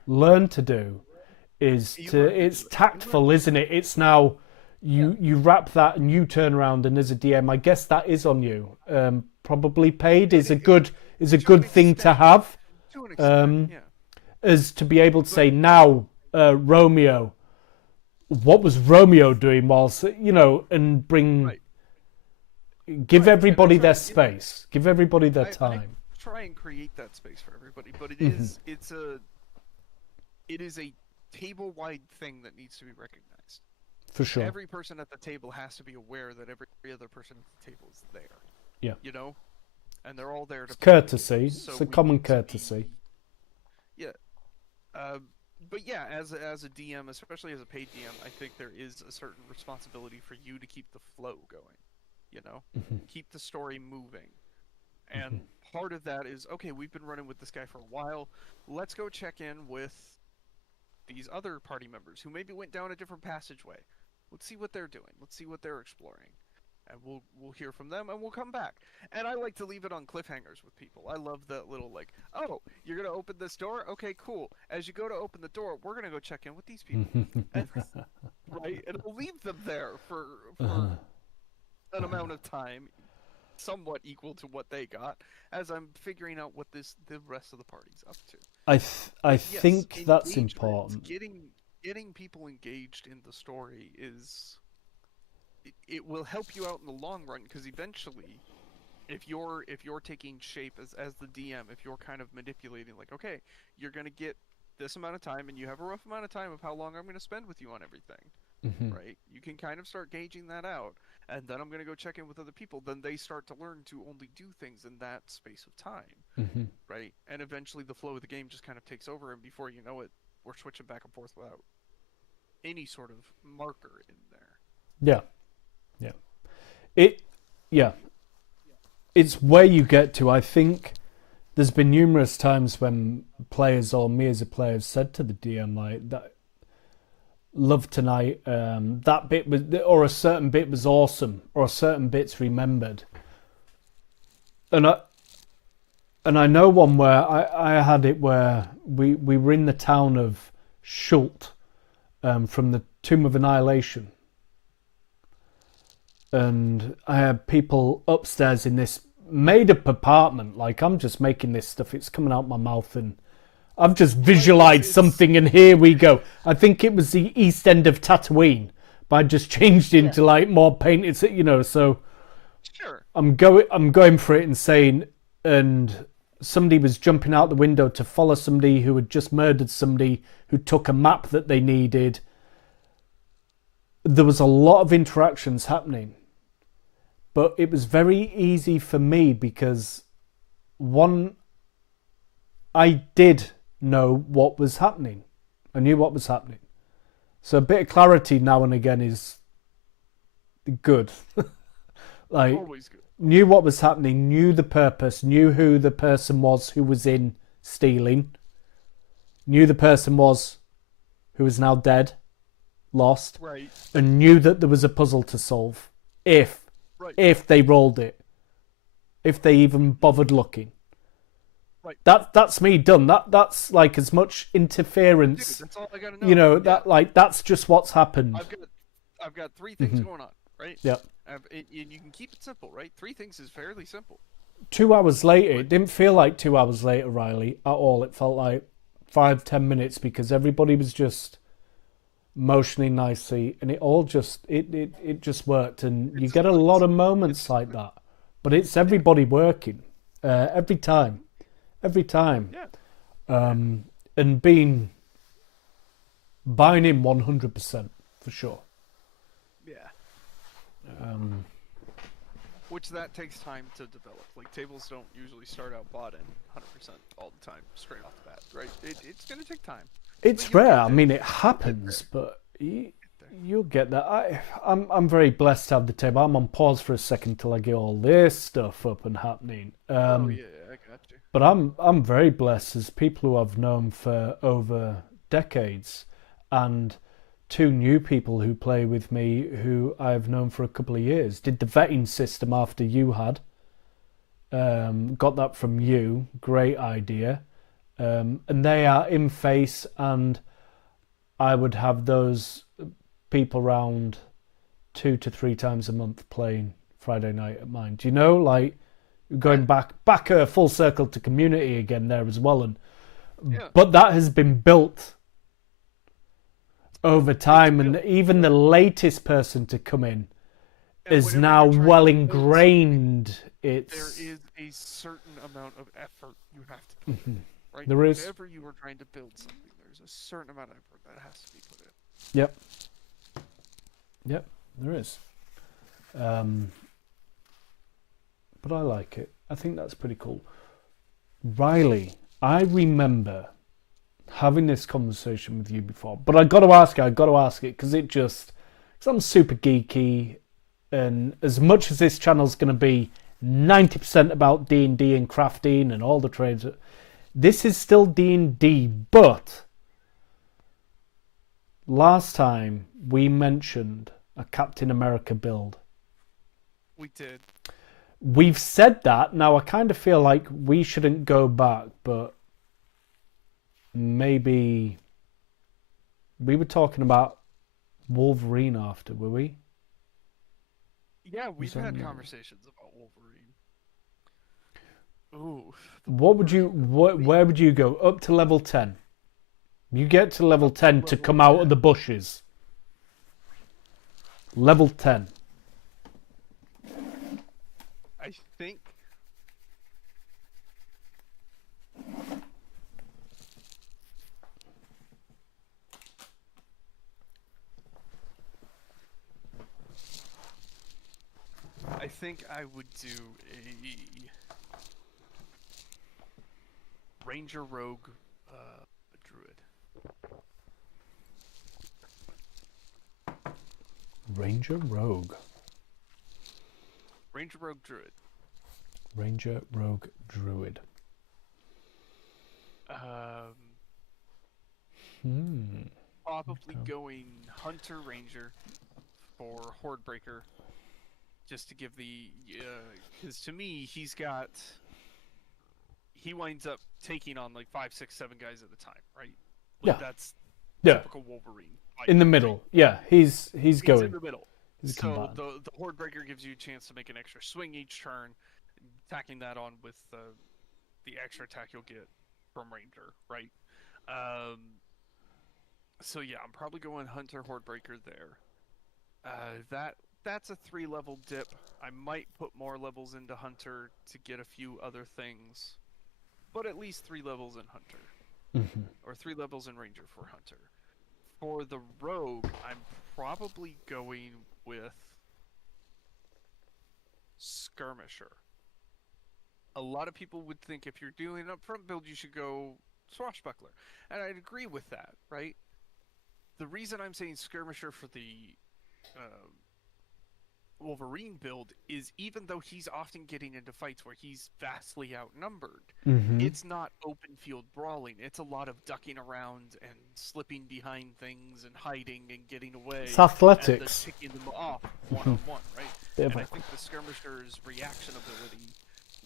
learn to do. It's tactful, isn't it? It's now you wrap that and you turn around, and as a DM, I guess that is on you. Probably paid is a good thing to have. To an extent, yeah. As to be able to say now, Romeo, what was Romeo doing whilst, and bring. Right. Give everybody their space. Give everybody their time. I try and create that space for everybody, but it is a table-wide thing that needs to be recognized. For sure. Every person at the table has to be aware that every other person at the table is there. Yeah. And they're all there to. It's courtesy. It's a common courtesy. Yeah. But yeah, as a DM, especially as a paid DM, I think there is a certain responsibility for you to keep the flow going. Keep the story moving. And part of that is, okay, we've been running with this guy for a while. Let's go check in with these other party members who maybe went down a different passageway. Let's see what they're doing. Let's see what they're exploring. And we'll hear from them, and we'll come back. And I like to leave it on cliffhangers with people. I love that little, like, oh, you're going to open this door? Okay, cool. As you go to open the door, we're going to go check in with these people. Right? And we'll leave them there for an amount of time somewhat equal to what they got, as I'm figuring out what the rest of the party's up to. I think that's important. Getting people engaged in the story is... It will help you out in the long run, because eventually, if you're taking shape as the DM, if you're kind of manipulating, like, okay, you're going to get this amount of time, and you have a rough amount of time of how long I'm going to spend with you on everything, right? You can kind of start gauging that out, and then I'm going to go check in with other people. Then they start to learn to only do things in that space of time, right? And eventually the flow of the game just kind of takes over, and before you know it, we're switching back and forth without any sort of marker in there. Yeah. It's where you get to. I think there's been numerous times when players or me as a player have said to the DM, like, that love tonight, that bit was, or a certain bit was awesome, or a certain bit's remembered. And I know one where I had it where we were in the town of Schult, from the Tomb of Annihilation. And I had people upstairs in this made-up apartment. Like, I'm just making this stuff. It's coming out my mouth, and I've just visualized something, and here we go. I think it was the east end of Tatooine, but I just changed into like more painted, so sure. I'm going for it and saying, and somebody was jumping out the window to follow somebody who had just murdered somebody who took a map that they needed. There was a lot of interactions happening, but it was very easy for me because, one, I did know what was happening. I knew what was happening. So a bit of clarity now and again is good. Like, always good. Knew what was happening, knew the purpose, knew who the person was who was in stealing, knew the person was who is now dead, lost, right, and knew that there was a puzzle to solve if they rolled it, if they even bothered looking. Right. That's me done. That's like as much Dude, interference. that's all I gotta know. You know, Yeah. that like that's just what's happened. I've got three things going on, right? Yeah. And you can keep it simple, right? Three things is fairly simple. 2 hours later, it didn't feel like 2 hours later, Riley, at all. It felt like 5-10 minutes because everybody was just motioning nicely, and it all just it just worked. And you get a lot of moments like that, but it's everybody working every time, Yeah. and buying in 100% for sure. Yeah. Which that takes time to develop. Like tables don't usually start out bought in 100% all the time, straight off the bat, right? It's gonna take time. It's rare. I mean, it happens, but you'll get that. I'm very blessed to have the table. I'm on pause for a second till I get all this stuff up and happening. Oh yeah, I got you. But I'm very blessed as people who I've known for over decades, and 2 new people who play with me who I've known for a couple of years. Did the vetting system after you had. Got that from you. Great idea. And they are in face, and I would have those people around 2 to 3 times a month playing Friday night at mine. Do you know, like going back a full circle to community again there as well, and but that has been built over time, and even the latest person to come in is now well ingrained. There is a certain amount of effort you have to put in, right? There is. Whenever you are trying to build something, there's a certain amount of effort that has to be put in. Yep, there is. But I like it. I think that's pretty cool. Riley, I remember having this conversation with you before, but I got to ask it because because I'm super geeky, and as much as this channel's going to be 90% about D&D and crafting and all the trades, this is still D&D, but last time we mentioned a Captain America build. We did. We've said that. Now I kind of feel like we shouldn't go back, but maybe we were talking about Wolverine after, were we? Yeah, we've had conversations about Wolverine. Ooh. Where would you go? Up to level 10. You get to level 10 to come out of the bushes. Level 10. I think I would do a Ranger Rogue Druid. Ranger Rogue. Ranger Rogue Druid. Ranger Rogue Druid. Probably going Hunter Ranger for Horde Breaker, just to give the because to me he winds up taking on like 5, 6, 7 guys at a time, right? Like, that's typical Wolverine. In the middle, right? Yeah, he's going in the middle. So the Horde Breaker gives you a chance to make an extra swing each turn, tacking that on with the extra attack you'll get from Ranger, right? So yeah, I'm probably going Hunter Horde Breaker there. That's a 3-level dip. I might put more levels into Hunter to get a few other things, but at least 3 levels in Hunter, or 3 levels in Ranger for Hunter. For the Rogue, I'm probably going with Skirmisher. A lot of people would think if you're doing an upfront build, you should go Swashbuckler, and I'd agree with that, right? The reason I'm saying Skirmisher for the Wolverine build is even though he's often getting into fights where he's vastly outnumbered, it's not open field brawling. It's a lot of ducking around and slipping behind things and hiding and getting away. It's athletics. And then picking them off one-on-one, right? And I think the Skirmisher's reaction ability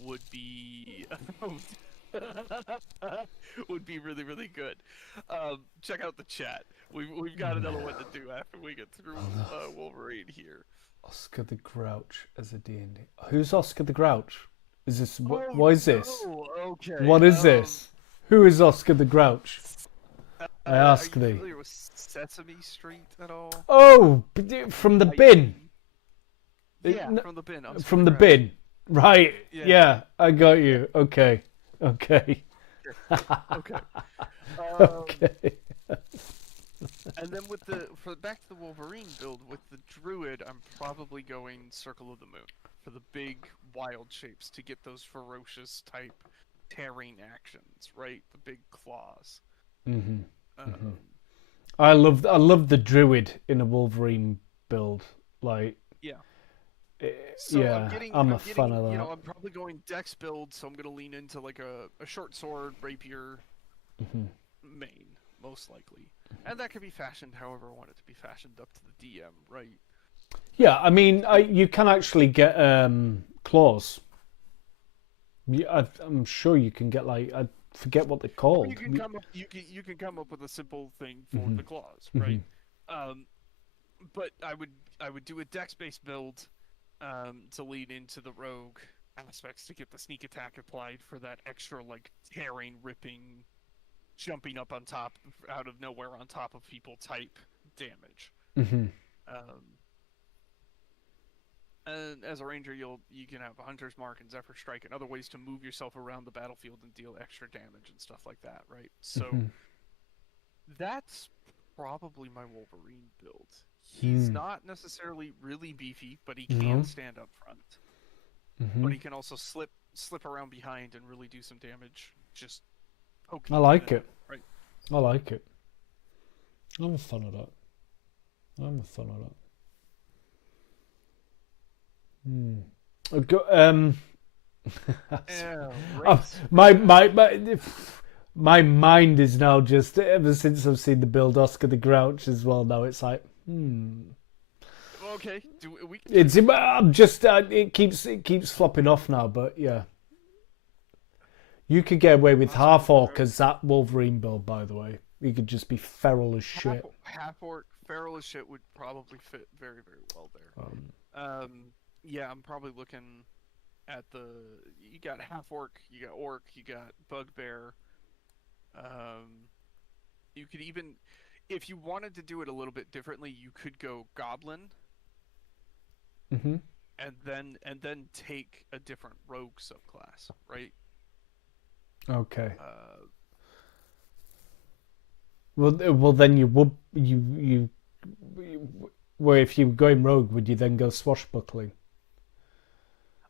would be would be really, really good. Check out the chat. We've got another one to do after we get through Wolverine here. Oscar the Grouch as a D&D. Who's Oscar the Grouch? Is this Oh, what is this? no. Okay. What is this? Who is Oscar the Grouch? I ask are you thee. familiar with Sesame Street at all? Oh, from the bin. Yeah, from the bin. Oscar From the the Grouch. bin. Right. Yeah. Yeah, I got you. Okay. Okay. Okay. Okay. And then back to the Wolverine build with the Druid, I'm probably going Circle of the Moon for the big wild shapes to get those ferocious type tearing actions, right? The big claws. Mhm. I love the Druid in a Wolverine build. Like, Yeah. So yeah, I'm a fan of that. You know, I'm probably going Dex build, so I'm gonna lean into like a short sword rapier main, most likely, and that could be fashioned however I want it to be fashioned up to the DM, right? Yeah, I mean, you can actually get claws. I'm sure you can get like I forget what they're called. You can come up with a simple thing for the claws, right? But I would do a Dex based build. To lead into the rogue aspects to get the sneak attack applied for that extra like tearing, ripping, jumping up on top out of nowhere on top of people type damage. And as a ranger, you can have a hunter's mark and zephyr strike and other ways to move yourself around the battlefield and deal extra damage and stuff like that, right? So that's probably my Wolverine build. He's not necessarily really beefy, but he can stand up front. But he can also slip around behind and really do some damage. Just poking. I like it. Right. I like it. I'm a fan of that. My mind is now just ever since I've seen the build Oscar the Grouch as well. Now it's like, Okay, I'm just it keeps flopping off now, but yeah. You could get away with half orc as that Wolverine build, by the way. You could just be feral as shit. Half orc, feral as shit would probably fit very, very well there. Yeah, I'm probably looking at you got half orc, you got orc, you got bugbear. You could even, if you wanted to do it a little bit differently, you could go goblin. And then take a different rogue subclass, right? Okay. Well, then you would where if you were going rogue, would you then go swashbuckling?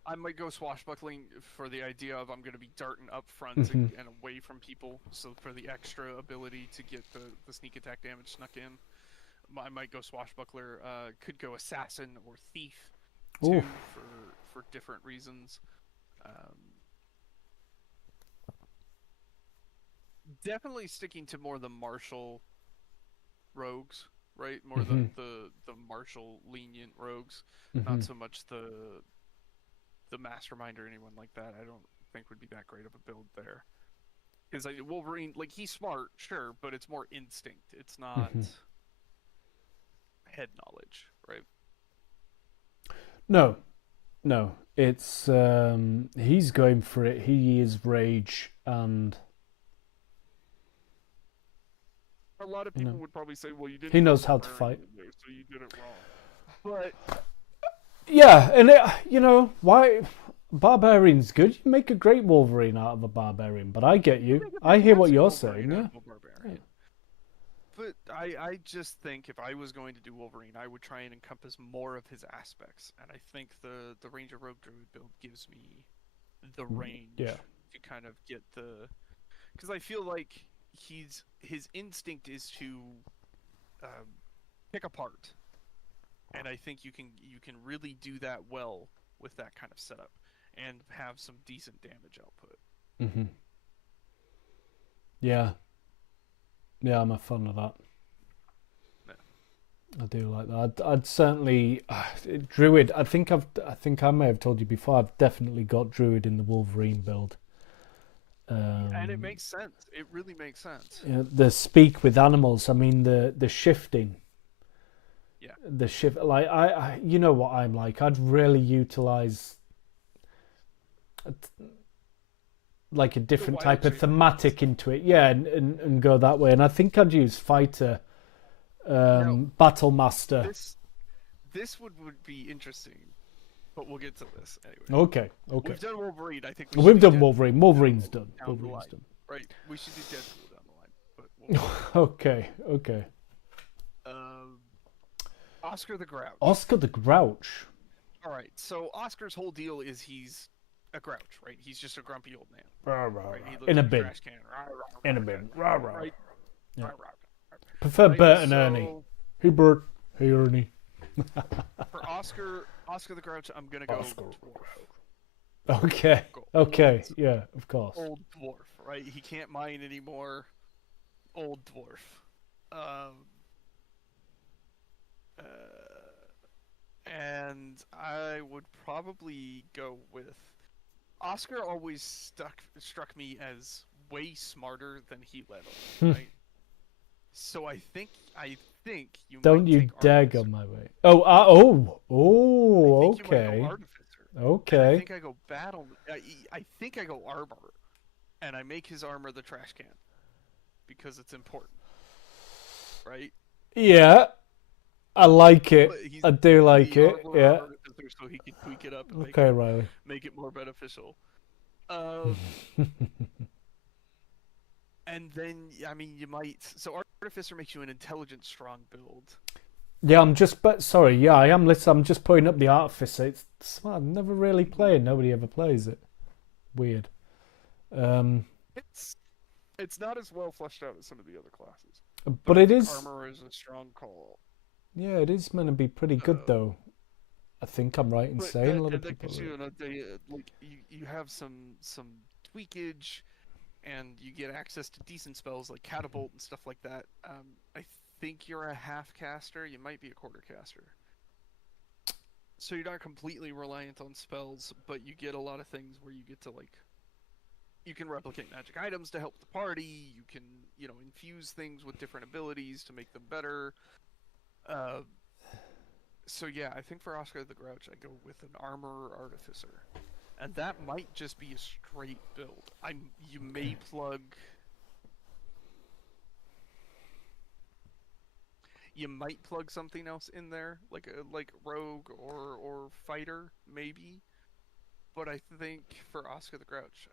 I might go swashbuckling for the idea of I'm going to be darting up front and away from people, so for the extra ability to get the sneak attack damage snuck in. I might go swashbuckler. Could go assassin or thief too, for different reasons. Definitely sticking to more the martial rogues, right? More the martial lenient rogues, not so much the mastermind or anyone like that. I don't think would be that great of a build there. Because Wolverine, like, he's smart, sure, but it's more instinct. It's not head knowledge, right? No, it's he's going for it. He is rage, and a lot of people would probably say, "Well, you didn't." He knows how to fight, so you did it wrong. But yeah, and why barbarian's good. You make a great Wolverine out of a barbarian, but I get you. I hear what you're saying. Yeah. But I just think if I was going to do Wolverine, I would try and encompass more of his aspects, and I think the Ranger Rogue Druid build gives me the range to kind of get because I feel like his instinct is to pick apart, and I think you can really do that well with that kind of setup and have some decent damage output. Yeah, I'm a fan of that. I do like that. I'd certainly Druid. I think I may have told you before. I've definitely got Druid in the Wolverine build. And it makes sense. It really makes sense. The speak with animals. I mean, the shifting. Yeah. The shift. Like I, you know what I'm like. I'd really utilize like a different wild type of shape. thematic into it. Yeah, and go that way. And I think I'd use fighter, battle master. This would be interesting, but we'll get to this anyway. Okay. We've done Wolverine. I think We've should do done Wolverine. Wolverine's done. down the Wolverine's line, done. right? We should do Deadpool down the line. But Okay. Oscar the Grouch. Oscar the Grouch. All right. So Oscar's whole deal is he's a grouch, right? He's just a grumpy old man. Right? He lives In a in bin. trash can. In a bin. Right? Yeah. Rah. Prefer Right, Bert and so- Ernie. Hey Bert. Hey Ernie. For Oscar the Grouch, I'm gonna go Oscar. dwarf. Okay. Go Okay. Yeah, of course. Old dwarf, right? He can't mine anymore. Old dwarf. And I would probably go with Oscar. Always struck me as way smarter than he let on, right? So I think you Don't might you take dare Artificer. go my way. Oh, I think you might go okay. Artificer. And I Okay. think I go battle. I think I go armor, and I make his armor the trash can because it's important, right? Yeah. I like it. But he's I do like the it. armor Yeah. artificer, so he can tweak it up and Okay, Riley. make it more beneficial. And then I mean you might. So Artificer makes you an intelligent, strong build. Yeah, sorry. Yeah, I am listening. I'm just putting up the Artificer. It's smart. I've never really played. Nobody ever plays it. Weird. It's not as well fleshed out as some of the other classes. But I it think is. armor is a strong call. Yeah, it is meant to be pretty good though. I think I'm right in But saying a lot that, of that people. gives you an idea, like you have some tweakage, and you get access to decent spells like catapult and stuff like that. I think you're a half caster. You might be a quarter caster. So you're not completely reliant on spells, but you get a lot of things where you get to you can replicate magic items to help the party. You can infuse things with different abilities to make them better. So yeah, I think for Oscar the Grouch, I go with an armor artificer, and that might just be a straight build. You may plug. You might plug something else in there, like rogue or fighter, maybe. But I think for Oscar the Grouch,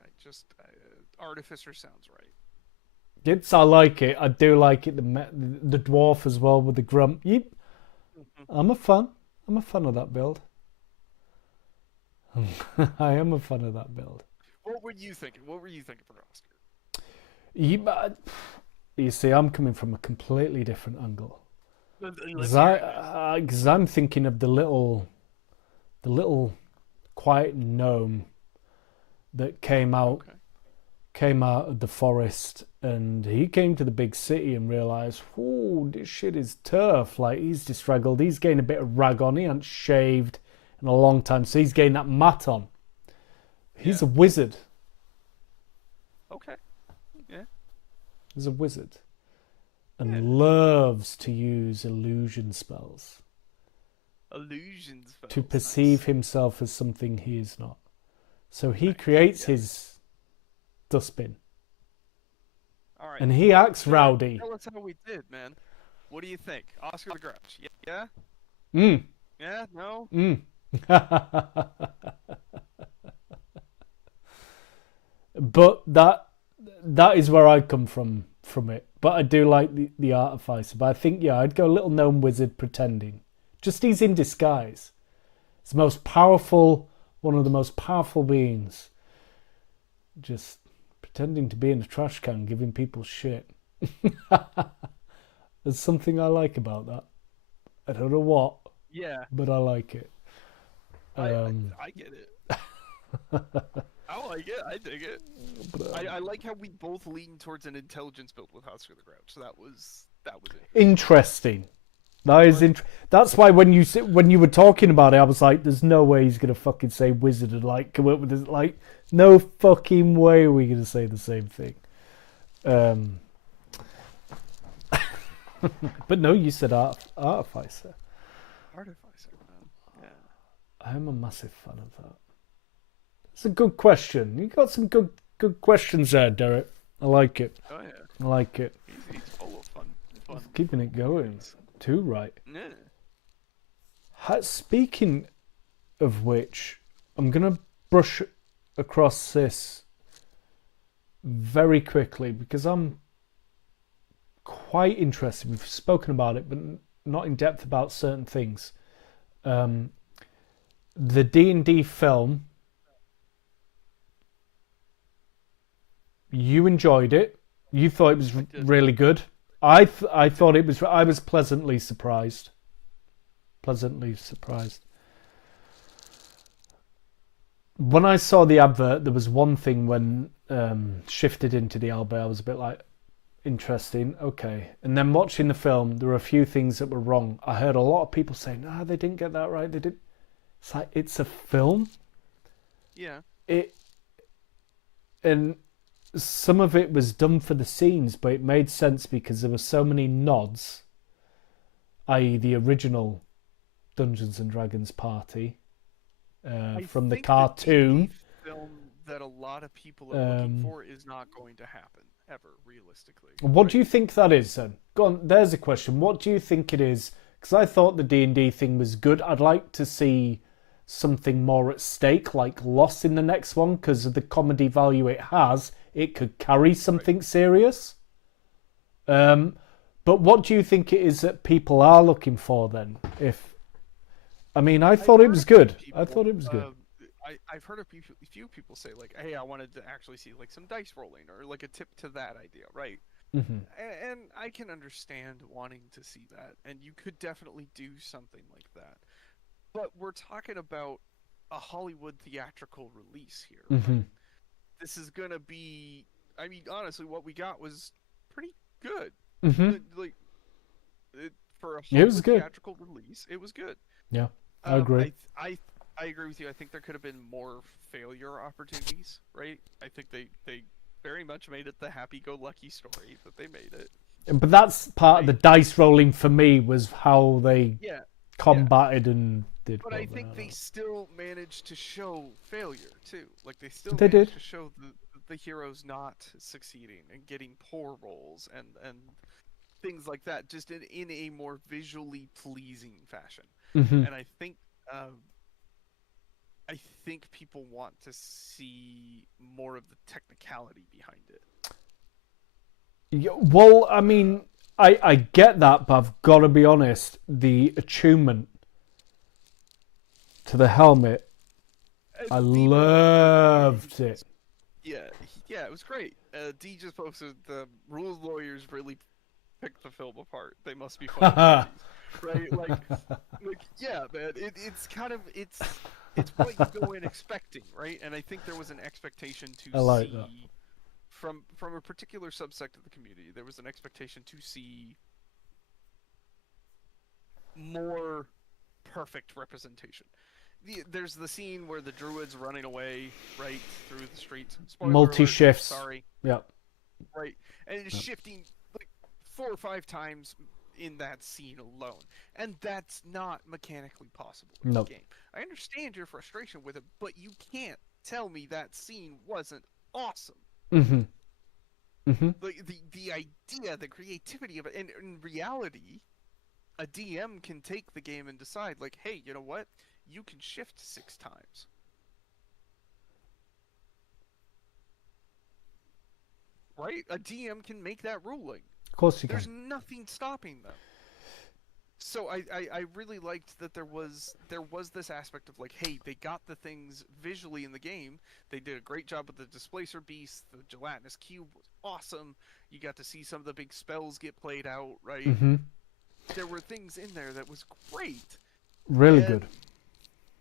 artificer sounds right. I like it. I do like it. The dwarf as well with the grump. Yep. I'm a fan. I'm a fan of that build. I am a fan of that build. What were you thinking? What were you thinking for Oscar? You see, I'm coming from a completely different angle. Because I'm thinking of the little quiet gnome that came out of the forest, and he came to the big city and realized, oh, this shit is tough. Like, he's distraggled, he's gained a bit of rag on, he hasn't shaved in a long time, so he's gained that mat on. He's a wizard. Okay. Yeah. He's a wizard. And loves to use illusion spells. Illusion spells. To perceive himself as something he is not. So he creates his dustbin. All right. And he acts rowdy. Tell us how we did, man. What do you think? Oscar the Grouch. Yeah? Yeah? No? But that is where I come from it. But I do like the artificer. But I think, I'd go little gnome wizard pretending. Just he's in disguise. He's the most powerful, one of the most powerful beings. Just pretending to be in a trash can, giving people shit. There's something I like about that. I don't know what. Yeah. But I like it. I get it. I like it. I dig it. I like how we both lean towards an intelligence build with Oscar the Grouch. So that was it. Interesting. That is That's why when you were talking about it, I was like, "There's no way he's gonna fucking say wizard and like come up with this." Like, no fucking way are we gonna say the same thing. But no, you said artificer. Artificer, man. Yeah. I'm a massive fan of that. It's a good question. You got some good questions there, Derek. I like it. Oh yeah. I like it. He's full of fun. Keeping it going. Too right. Yeah. Speaking of which, I'm gonna brush across this very quickly because I'm quite interested. We've spoken about it, but not in depth about certain things. The D&D film. You enjoyed it. You thought it was really good. I thought it was. I was pleasantly surprised. Pleasantly surprised. When I saw the advert, there was one thing when shifted into the album. I was a bit like, interesting, okay. And then watching the film, there were a few things that were wrong. I heard a lot of people saying, "No, they didn't get that right. They did." It's like it's a film. Yeah. And some of it was done for the scenes, but it made sense because there were so many nods, i.e., the original Dungeons and Dragons party from the cartoon. The film that a lot of people are looking for is not going to happen ever, realistically. What do you think that is, then? Go on. There's a question. What do you think it is? Because I thought the D&D thing was good. I'd like to see something more at stake, like Lost in the next one, because of the comedy value it has. It could carry something serious. But what do you think it is that people are looking for then? I thought it was good. I thought it was good. I've heard a few people say like, "Hey, I wanted to actually see like some dice rolling or like a tip to that idea," right? Mm-hmm. And I can understand wanting to see that, and you could definitely do something like that. But we're talking about a Hollywood theatrical release here. Mm-hmm. Right? This is gonna be. I mean, honestly, what we got was pretty good. Mm-hmm. For a Hollywood theatrical release, it was good. Yeah, I agree. I agree with you. I think there could have been more failure opportunities, right? I think they very much made it the happy-go-lucky story that they made it. But that's part of the dice rolling for me, was how they combated and did. But I think they still managed to show failure too. Like they still did to show the heroes not succeeding and getting poor rolls and things like that, just in a more visually pleasing fashion. Mm-hmm. And I think people want to see more of the technicality behind it. Yeah, well, I mean, I get that, but I've got to be honest. The attunement to the helmet, I loved it. Yeah, it was great. D just posted the rules lawyers really picked the film apart. They must be funny. Right? Like, yeah, man. It's kind of it's what you go in expecting, right? And I think there was an expectation to see that. From a particular subsect of the community, there was an expectation to see more perfect representation. There's the scene where the druid's running away, right, through the streets. Multi-shifts. Sorry. Yeah. Right. And it's shifting like 4 or 5 times in that scene alone. And that's not mechanically possible in the game. I understand your frustration with it, but you can't tell me that scene wasn't awesome. Mm-hmm. Mm-hmm. The idea, the creativity of it, and in reality, a DM can take the game and decide, like, hey, you know what? You can shift 6 times. Right? A DM can make that ruling. Of course you can. There's nothing stopping them. So I really liked that there was this aspect of like, hey, they got the things visually in the game. They did a great job with the displacer beast. The gelatinous cube was awesome. You got to see some of the big spells get played out, right? Mm-hmm. There were things in there that was great. Really good.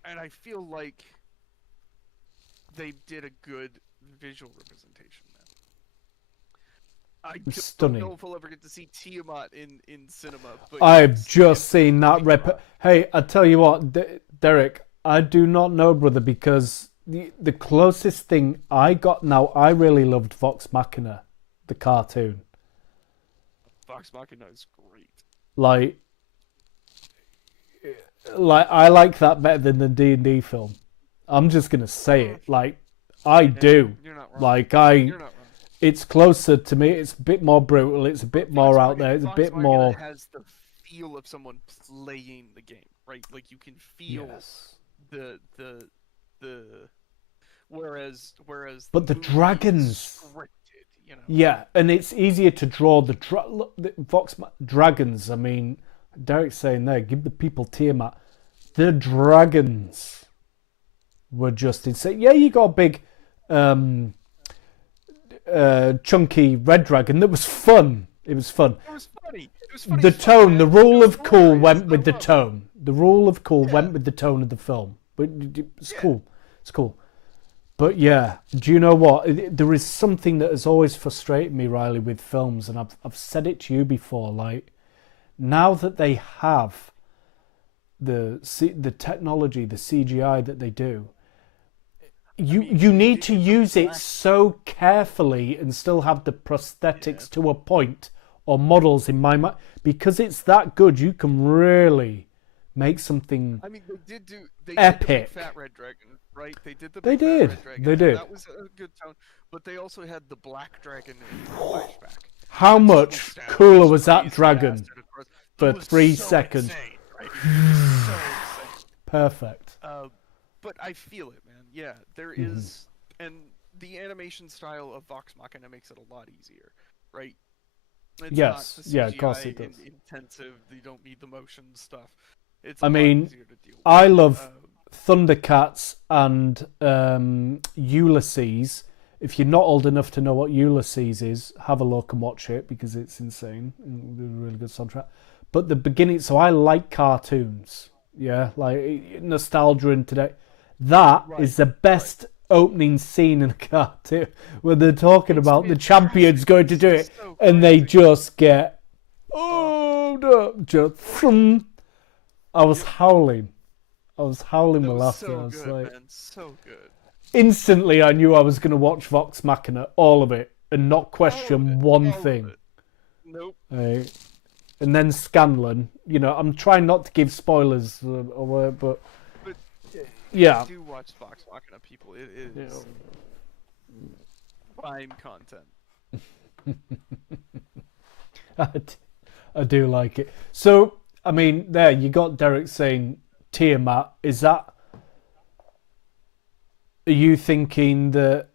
And I feel like they did a good visual representation. I don't Stunning. know if we'll ever get to see Tiamat in cinema, but I've yes, just it's seen that Tiamat. Hey, I tell you what, Derek, I do not know, brother, because the closest thing I got now, I really loved Vox Machina, the cartoon. Vox Machina is great. Like, I like that better than the D&D film. I'm just gonna say it. Like, I do. You're not wrong. Like, You're not wrong. it's closer to me. It's a bit more brutal. It's a bit more out there. It's a bit more. Has the feel of someone playing the game, right? Like you can feel the whereas But the movie is dragons. scripted, you know. Yeah, and it's easier to draw the dragons. I mean, Derek's saying there, give the people Tiamat. The dragons were just insane. Yeah, you got a big, chunky red dragon that was fun. It was fun. It was funny. It was funny. The tone, man. the rule of cool hilarious. went with the tone. The rule of cool went with the tone of the film. It's cool. It's cool. But yeah, do you know what? There is something that has always frustrated me, Riley, with films, and I've said it to you before. Like, now that they have the technology, the CGI that they do, you need to use it so carefully and still have the prosthetics to a point, or models in my mind, because it's that good. You can really make something. I mean, they did epic. the Fat Red Dragon, right? They did the They Fat did. Red Dragon. They did. That was a good tone, but they also had the Black Dragon in the flashback. How much cooler was that dragon for 3 seconds? Insane, right? So insane. Perfect. But I feel it, man. Yeah, there is, and the animation style of Vox Machina makes it a lot easier, right? It's Yes, not the yeah, of course CGI it does. intensive. You don't need the motion stuff. It's I a lot mean, easier to deal with. I love Thundercats and Ulysses. If you're not old enough to know what Ulysses is, have a look and watch it because it's insane. It's a really good soundtrack. But the beginning, so I like cartoons. Yeah, like nostalgia and today. That is the best opening scene in a cartoon when they're talking about the champions going to do it, and they just get I was howling. I was howling with laughter. So I was good, like, man. So good. Instantly, I knew I was going to watch Vox Machina, all of it, and not question one thing. Nope. And then Scanlan. You know, I'm trying not to give spoilers, but yeah. Do watch Vox Machina, people. It is prime content. I do like it. So, I mean, there you got Derek saying Tiamat. Is that? Are you thinking that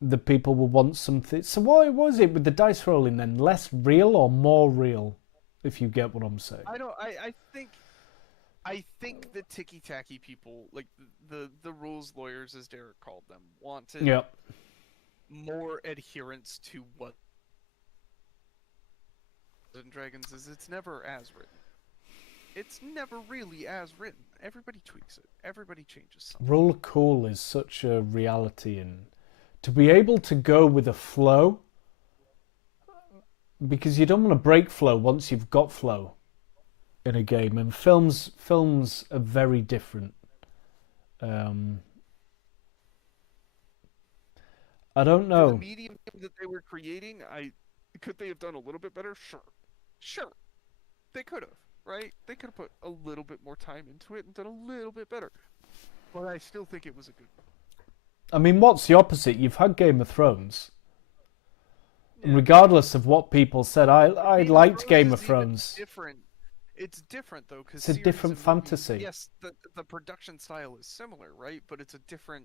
the people will want something? So, why was it with the dice rolling then? Less real or more real? If you get what I'm saying. I think the ticky tacky people, like the rules lawyers, as Derek called them, wanted more adherence to what Dungeons and Dragons is. It's never as written. It's never really as written. Everybody tweaks it. Everybody changes something. Roller cool is such a reality, and to be able to go with a flow, because you don't want to break flow once you've got flow in a game, and films are very different. I don't know. The medium that they were creating, could they have done a little bit better? Sure, they could have. Right? They could have put a little bit more time into it and done a little bit better. But I still think it was a good one. I mean, what's the opposite? You've had Game of Thrones. And regardless of what people said, I liked Game of Thrones. It's different, though, because it's a different fantasy. Yes, the production style is similar, right? But it's a different...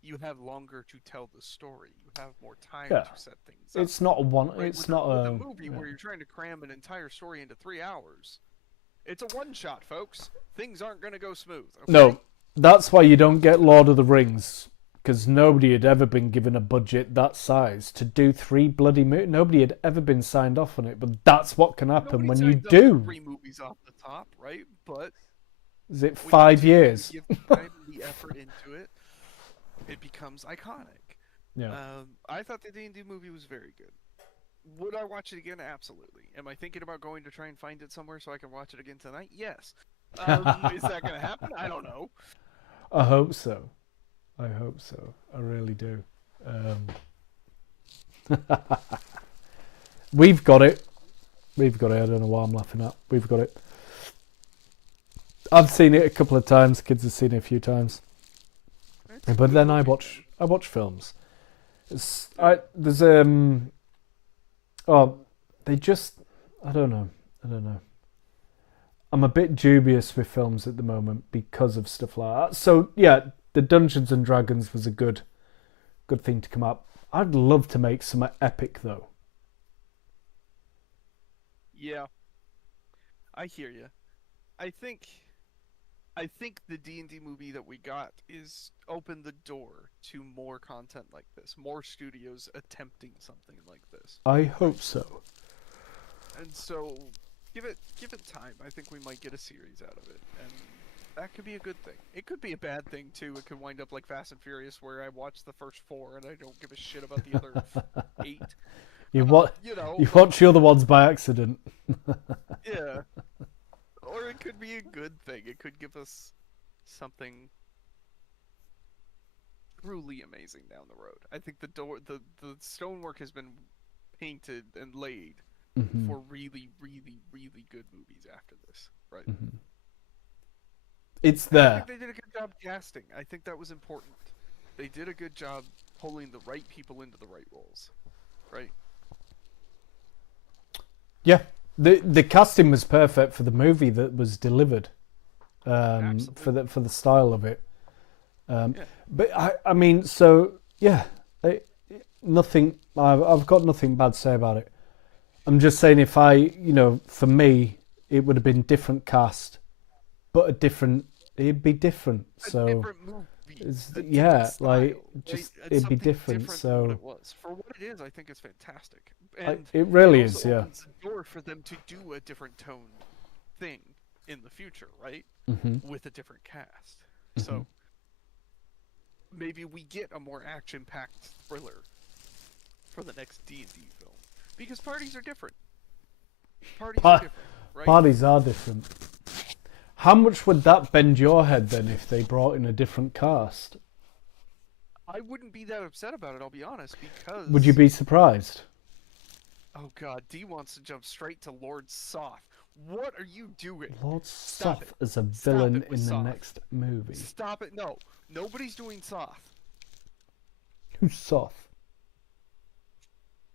You have longer to tell the story. You have more time to set things up. It's not a one... Right? It's not a... movie where you're trying to cram an entire story into 3 hours. It's a one-shot, folks. Things aren't going to go smooth. Okay? No, that's why you don't get Lord of the Rings, because nobody had ever been given a budget that size to do 3 bloody movies. Nobody had ever been signed off on it, but that's what can happen when you do. 3 movies off the top, right? But is it 5 years? Give time and the effort into it, it becomes iconic. Yeah. I thought the D&D movie was very good. Would I watch it again? Absolutely. Am I thinking about going to try and find it somewhere so I can watch it again tonight? Yes. Is that going to happen? I don't know. I hope so. I hope so. I really do. We've got it. We've got it. I don't know why I'm laughing at. We've got it. I've seen it a couple of times. Kids have seen it a few times. But then I watch films. There's oh, they just I don't know. I'm a bit dubious with films at the moment because of stuff like that. So yeah, the Dungeons and Dragons was a good thing to come up. I'd love to make some epic though. Yeah, I hear you. I think the D&D movie that we got is opened the door to more content like this, more studios attempting something like this. I hope so. And so give it time. I think we might get a series out of it, and that could be a good thing. It could be a bad thing too. It could wind up like Fast and Furious, where I watched the first 4 and I don't give a shit about the other 8. You watch the other ones by accident. Yeah. Or it could be a good thing. It could give us something truly amazing down the road. I think the stonework has been painted and laid for really, really, really good movies after this, right? It's there. I think they did a good job casting. I think that was important. They did a good job pulling the right people into the right roles, right? Yeah, the casting was perfect for the movie that was delivered, for the style of it. But I mean, so yeah, nothing. I've got nothing bad to say about it. I'm just saying, if for me, it would have been different cast, but it'd be different. So different movie, it'd be different. So it was for what it is. I think it's fantastic, and it really it is. Yeah, opens the door for them to do a different toned thing in the future, right? With a different cast. So maybe we get a more action-packed thriller for the next D&D film, because parties are different. Parties are different, right? Parties are different. How much would that bend your head then if they brought in a different cast? I wouldn't be that upset about it, I'll be honest, because... Would you be surprised? Oh god, D wants to jump straight to Lord Soth. What are you doing? Lord Soth as a villain in the next movie. Stop it, no. Nobody's doing Soth. Who's Soth?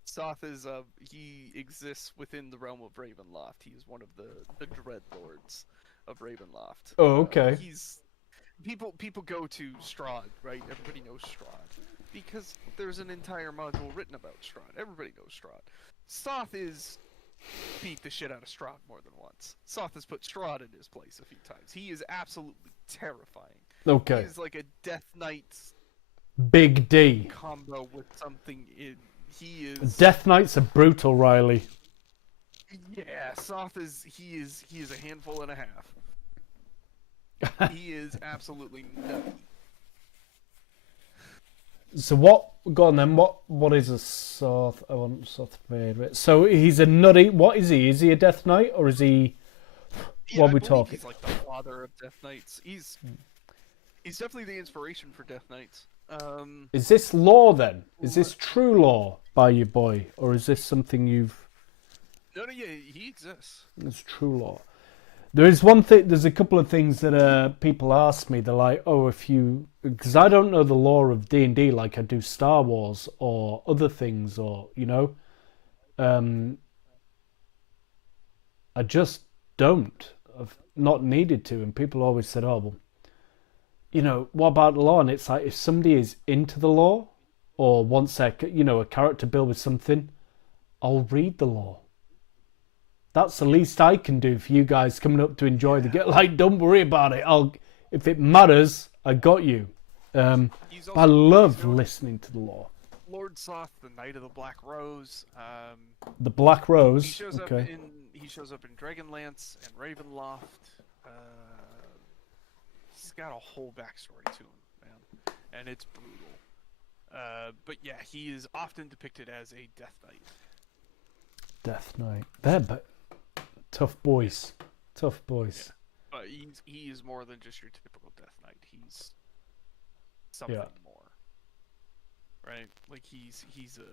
Soth is, he exists within the realm of Ravenloft. He is one of the Dread Lords of Ravenloft. Oh, okay. People go to Strahd, right? Everybody knows Strahd, because there's an entire module written about Strahd. Everybody knows Strahd. Soth is beat the shit out of Strahd more than once. Soth has put Strahd in his place a few times. He is absolutely terrifying. Okay. He's like a Death Knight's Big D combo with something in. He is. Death Knight's a brutal Riley. Yeah, Soth is a handful and a half. He is absolutely nutty. So what? Go on then. What is a Soth? I want Soth made. So he's a nutty. What is he? Is he a Death Knight or is he? Yeah, what are we talking? He's like the father of Death Knights. He's definitely the inspiration for Death Knights. Is this lore then? Is this true lore by your boy, or is this something you've? No, yeah, he exists. It's true lore. There is one thing. There's a couple of things that people ask me. They're like, "Oh, because I don't know the lore of D&D like I do Star Wars or other things, or I just don't. I've not needed to." And people always said, "Oh, well, what about the lore?" And it's like, if somebody is into the lore or wants a character build with something, I'll read the lore. That's the least I can do for you guys coming up to enjoy the game. Like, don't worry about it. If it matters, I got you. I love listening to the lore. Lord Soth, the Knight of the Black Rose. The Black Rose. He shows up in Dragonlance and Ravenloft. He's got a whole backstory to him, man, and it's brutal. But yeah, he is often depicted as a Death Knight. Death Knight. They're tough boys. Tough boys. Yeah. But he is more than just your typical Death Knight. He's something more, right? Like he's a.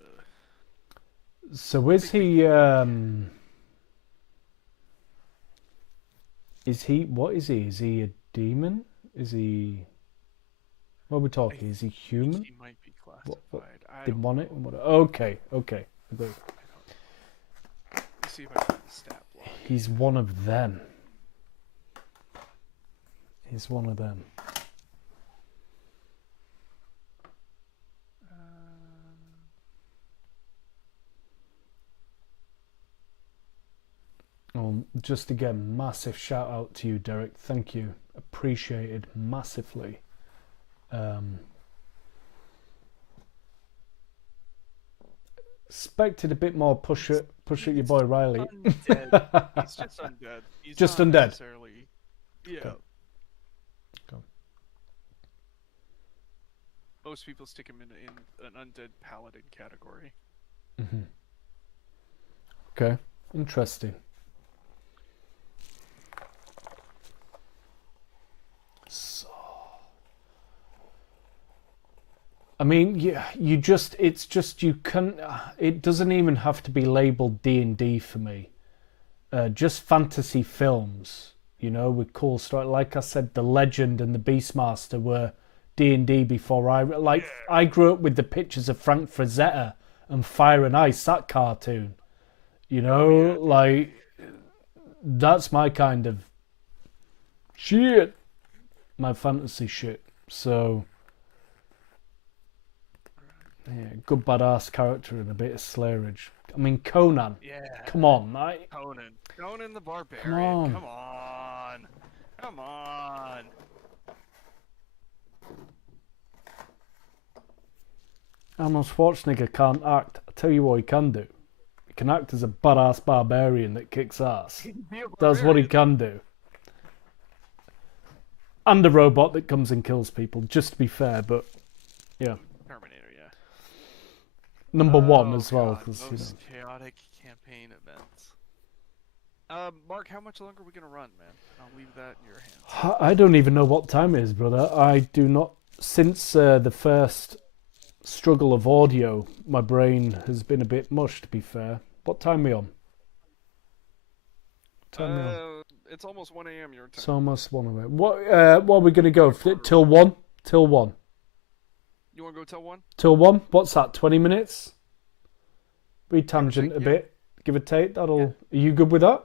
So is he? Is he? What is he? Is he a demon? Is he? What are we talking? Is he human? He might be classified. Demonic? Okay. Agree. Let's see if I can stat block. He's one of them. He's one of them. Just again, massive shout out to you, Derek. Thank you. Appreciated massively. Expected a bit more push at your boy Riley. Undead. He's just undead. He's just not undead. Necessarily. Yeah. Okay. Most people stick him in an undead paladin category. Mm-hmm. Okay, interesting. So, I mean, it's just you can. It doesn't even have to be labeled D&D for me. Just fantasy films, with cool story. Like I said, The Legend and the Beastmaster were D&D before I grew up with the pictures of Frank Frazetta and Fire and Ice, that cartoon. Like that's my kind of shit, my fantasy shit. So yeah, good badass character and a bit of slayerage. I mean, Conan. Yeah. Come on, mate. Conan the Barbarian. Come on. Arnold Schwarzenegger can't act. I tell you what he can do. He can act as a badass barbarian that kicks ass. That's what he can do. And a robot that comes and kills people, just to be fair, but yeah. Terminator, yeah. Number one as well. God, most chaotic campaign events. Mark, how much longer are we going to run, man? I'll leave that in your hands. I don't even know what time it is, brother. I do not... Since the first struggle of audio, my brain has been a bit mush, to be fair. What time are we on? It's almost 1 a.m. your time. It's almost 1 a.m. What are we going to go? Till 1? Till 1. You want to go till 1? Till 1? What's that, 20 minutes? We tangent a bit, give or take. Are you good with that?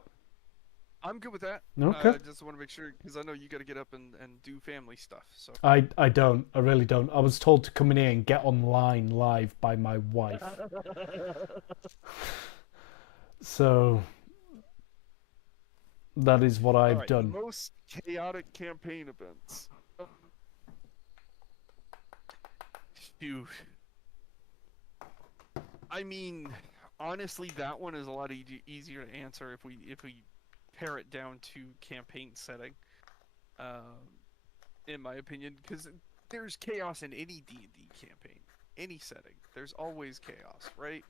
I'm good with that. Okay. I just want to make sure, because I know you got to get up and do family stuff. So I don't. I really don't. I was told to come in here and get online live by my wife. So that is what I've done. Most chaotic campaign events. Dude. I mean, honestly, that one is a lot easier to answer if we pare it down to campaign setting, in my opinion, because there's chaos in any D&D campaign, any setting. There's always chaos, right?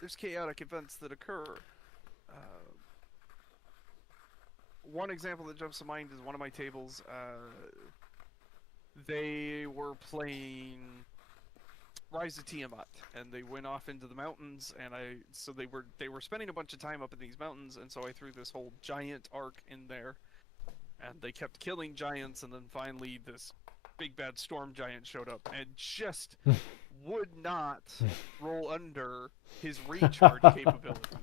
There's chaotic events that occur. One example that jumps to mind is one of my tables. They were playing Rise of Tiamat, and they went off into the mountains, and so they were spending a bunch of time up in these mountains, and so I threw this whole giant arc in there, and they kept killing giants, and then finally this big bad storm giant showed up and just would not roll under his recharge capability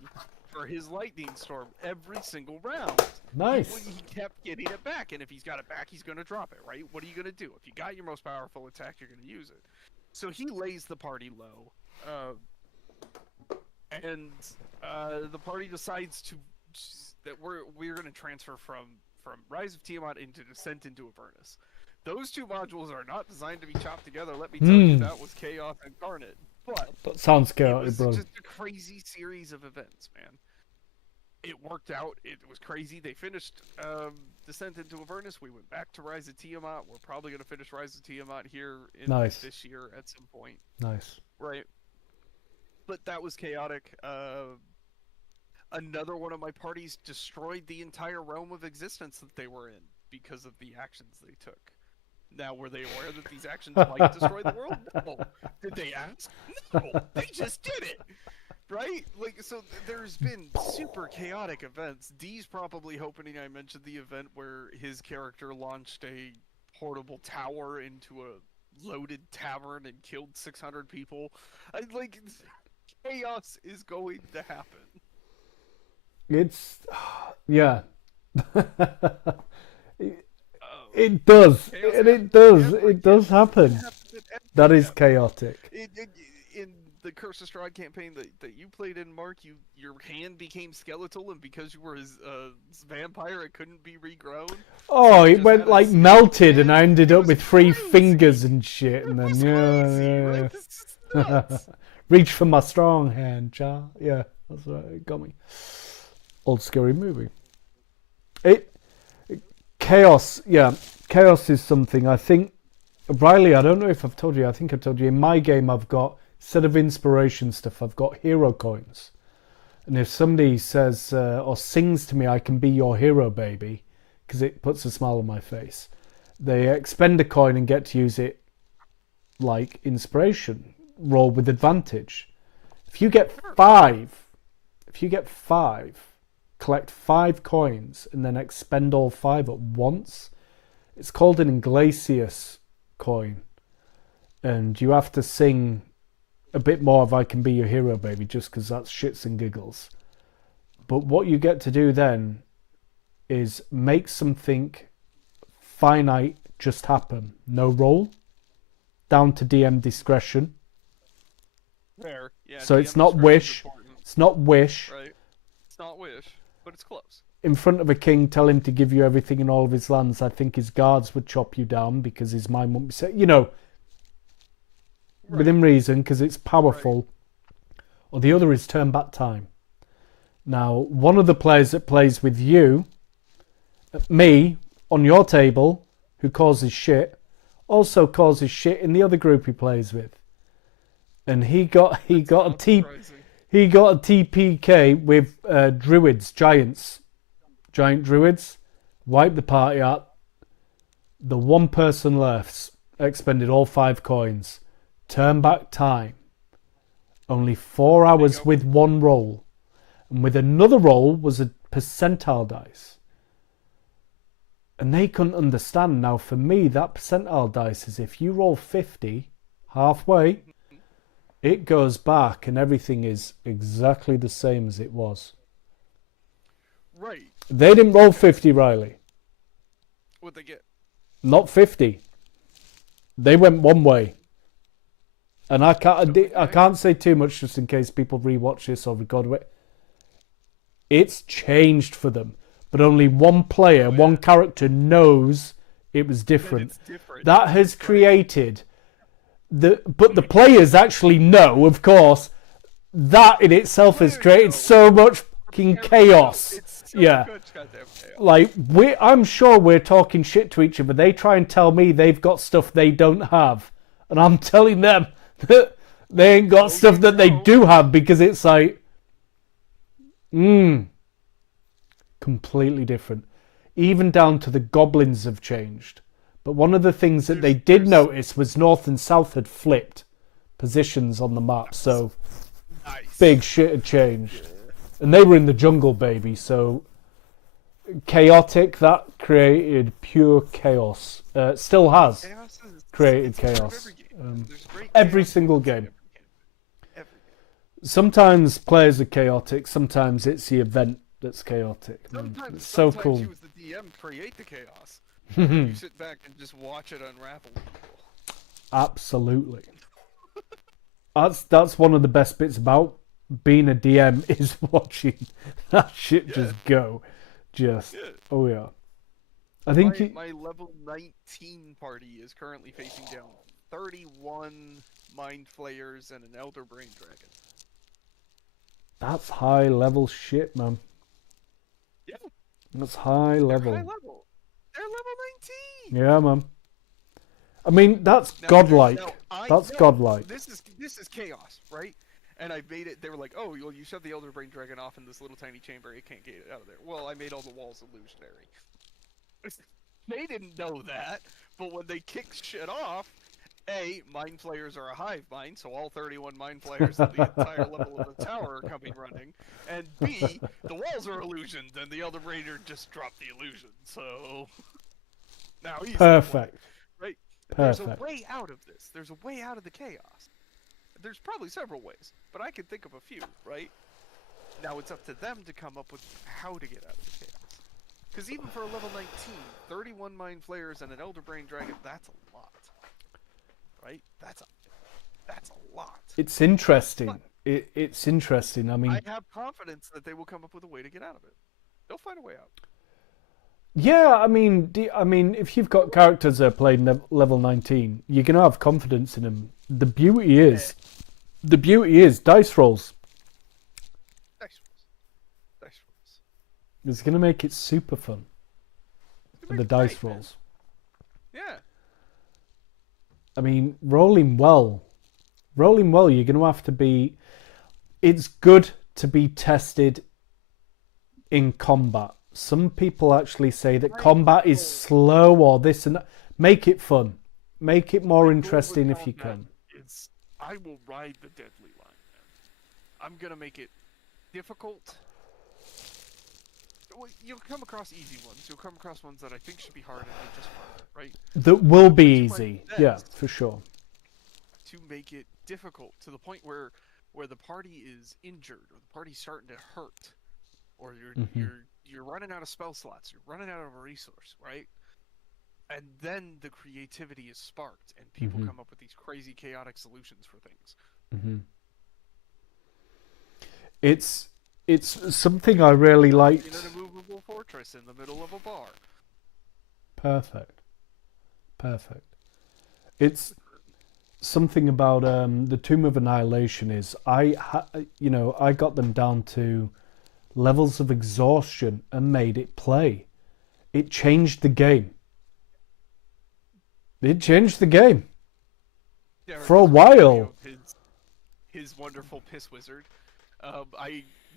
for his lightning storm every single round. Nice. He kept getting it back, and if he's got it back, he's going to drop it, right? What are you going to do? If you got your most powerful attack, you're going to use it. So he lays the party low, and the party decides that we're going to transfer from Rise of Tiamat into Descent into Avernus. Those two modules are not designed to be chopped together. Let me tell you, that was chaos incarnate. But that sounds chaotic, it was bro. just a crazy series of events, man. It worked out. It was crazy. They finished Descent into Avernus. We went back to Rise of Tiamat. We're probably going to finish Rise of Tiamat here this year at some point. Nice. Right. But that was chaotic. another one of my parties destroyed the entire realm of existence that they were in because of the actions they took. Now, were they aware that these actions might destroy the world? No. Did they ask? No. They just did it. Right? Like, so there's been super chaotic events. D's probably hoping I mentioned the event where his character launched a portable tower into a loaded tavern and killed 600 people. Like, chaos is going to happen. It's, yeah. It does. And it does. It does happen. That is chaotic. In the Curse of Strahd campaign that you played in, Mark, your hand became skeletal, and because you were a vampire, it couldn't be regrown. Oh, it went like melted, and I ended up with 3 fingers and shit. And then crazy, right? Reach for my strong hand, child. Yeah, that's right. It got me. Old scary movie. Chaos, yeah. Chaos is something I think, Riley, I don't know if I've told you, I think I told you, in my game I've got, instead of inspiration stuff, I've got hero coins. And if somebody says or sings to me, I can be your hero, baby, because it puts a smile on my face, they expend a coin and get to use it like inspiration. Roll with advantage. If you get 5, collect 5 coins and then expend all 5 at once. It's called an Inglesias coin. And you have to sing a bit more of I Can Be Your Hero, Baby, just because that's shits and giggles. But what you get to do then is make something finite just happen. No roll. Down to DM discretion. Fair. Yeah, so DM it's not wish. It's not wish. Right. It's not wish. But it's close. In front of a king, tell him to give you everything in all of his lands. I think his guards would chop you down because his mind won't be set. You know, right. Within reason, because it's powerful. Right. Or the other is turn back time. Now, one of the players that plays with you, me, on your table, who causes shit, also causes shit in the other group he plays with. And he got a TPK with druids, giant druids, wiped the party out. The one person left expended all 5 coins. Turn back time. Only 4 hours with 1 roll. And with another roll was a percentile dice. And they couldn't understand. Now for me, that percentile dice is if you roll 50 halfway, it goes back and everything is exactly the same as it was. Right. They didn't roll 50, Riley. What'd they get? Not 50. They went one way. And I can't say too much just in case people rewatch this or record it. It's changed for them. But only one player, one character knows it was different. That has created... But the players actually know, of course, that in itself has created so much fucking chaos. Yeah. Like, I'm sure we're talking shit to each other. They try and tell me they've got stuff they don't have. And I'm telling them that they ain't got stuff that they do have because it's like, completely different. Even down to the goblins have changed. But one of the things that they did notice was north and south had flipped positions on the map. So big shit had changed. And they were in the jungle, baby. So chaotic, that created pure chaos. Still has created chaos. Every single game. Sometimes players are chaotic. Sometimes it's the event that's chaotic. It's so cool. You as the DM create the chaos. You sit back and just watch it unravel. Absolutely. That's one of the best bits about being a DM is watching that shit just go. Oh yeah. I think my level 19 party is currently facing down 31 mind flayers and an elder brain dragon. That's high level shit, man. Yeah. That's high level. They're level 19. Yeah, man. I mean, that's godlike. That's godlike. This is chaos, right? And I made it. They were like, "Oh, you shove the Elder Brain Dragon off in this little tiny chamber. It can't get it out of there." Well, I made all the walls illusionary. They didn't know that, but when they kicked shit off, A, mind flayers are a hive mind, so all 31 mind flayers at the entire level of the tower are coming running, and B, the walls are illusioned, and the Elder Raider just dropped the illusion, so now he's Perfect. right? Perfect. There's a way out of this. There's a way out of the chaos. There's probably several ways, but I can think of a few, right? Now it's up to them to come up with how to get out of the chaos. Because even for a level 19, 31 Mind Flayers and an Elder Brain Dragon, that's a lot. Right? That's a lot. It's interesting. It's interesting. I mean, I have confidence that they will come up with a way to get out of it. They'll find a way out. yeah, I mean, if you've got characters that are playing level 19, you're gonna have confidence in them. The beauty is dice rolls. Dice rolls. It's gonna make it super fun. The dice rolls. Yeah. I mean, rolling well, you're going to have to be... It's good to be tested in combat. Some people actually say that combat is slow or this and that. Make it fun. Make it more interesting if you can. I will ride the deadly line, man. I'm going to make it difficult. Well, you'll come across easy ones. You'll come across ones that I think should be hard and they're just hard, right? That will be easy. Yeah, for sure. To make it difficult to the point where the party is injured or the party's starting to hurt, or you're running out of spell slots, you're running out of a resource, right? And then the creativity is sparked, and people come up with these crazy, chaotic solutions for things. It's something I really liked. In an immovable fortress in the middle of a bar. Perfect. It's something about the Tomb of Annihilation is I got them down to levels of exhaustion and made it play. It changed the game. Yeah, for a while. His wonderful piss wizard.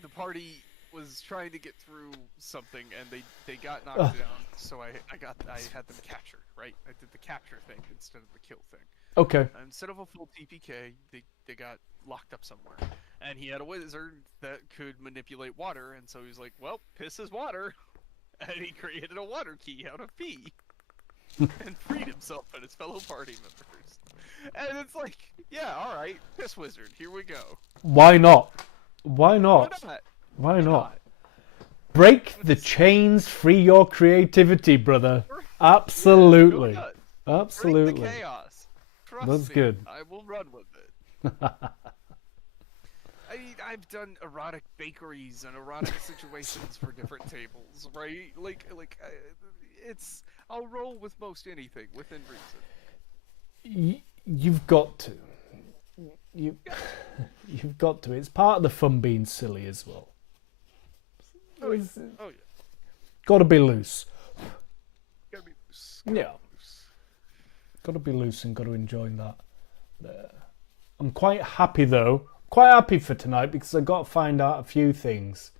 The party was trying to get through something and they got knocked down, so I had them captured, right? I did the capture thing instead of the kill thing. Okay. Instead of a full TPK, they got locked up somewhere. And he had a wizard that could manipulate water, and so he was like, well, piss is water. And he created a water key out of pee. And freed himself and his fellow party members. And it's like, yeah, alright, piss wizard, here we go. Why not? Break the chains, free your creativity, brother. Absolutely. Absolutely. Bring the chaos. Trust That's me, good. I will run with it. I've done erotic bakeries and erotic situations for different tables, right? I'll roll with most anything within reason. You've got to. You've got to. It's part of the fun being silly as well. Oh yeah. Got to be loose. Gotta be loose. Got to be loose and got to enjoy that. I'm quite happy though. Quite happy for tonight because I got to find out a few things.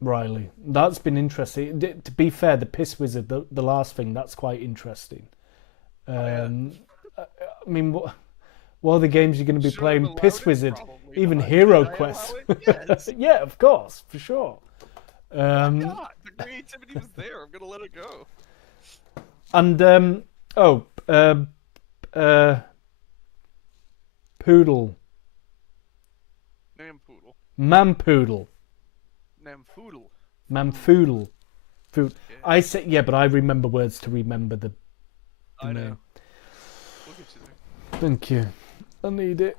Riley, that's been interesting. To be fair, the piss wizard, the last thing, that's quite interesting. I mean, what other games are you going to be playing? Piss Wizard, even Hero Quest. Yes. Yeah, of course, for sure. Why not? The creativity was there. I'm gonna let it go. And Poodle. Nampoodle. Mampoodle. Namfoodle. Mamfoodle. Food. Yeah. I say yeah, but I remember words to remember the I know. name. We'll get you there. Thank you. I need it.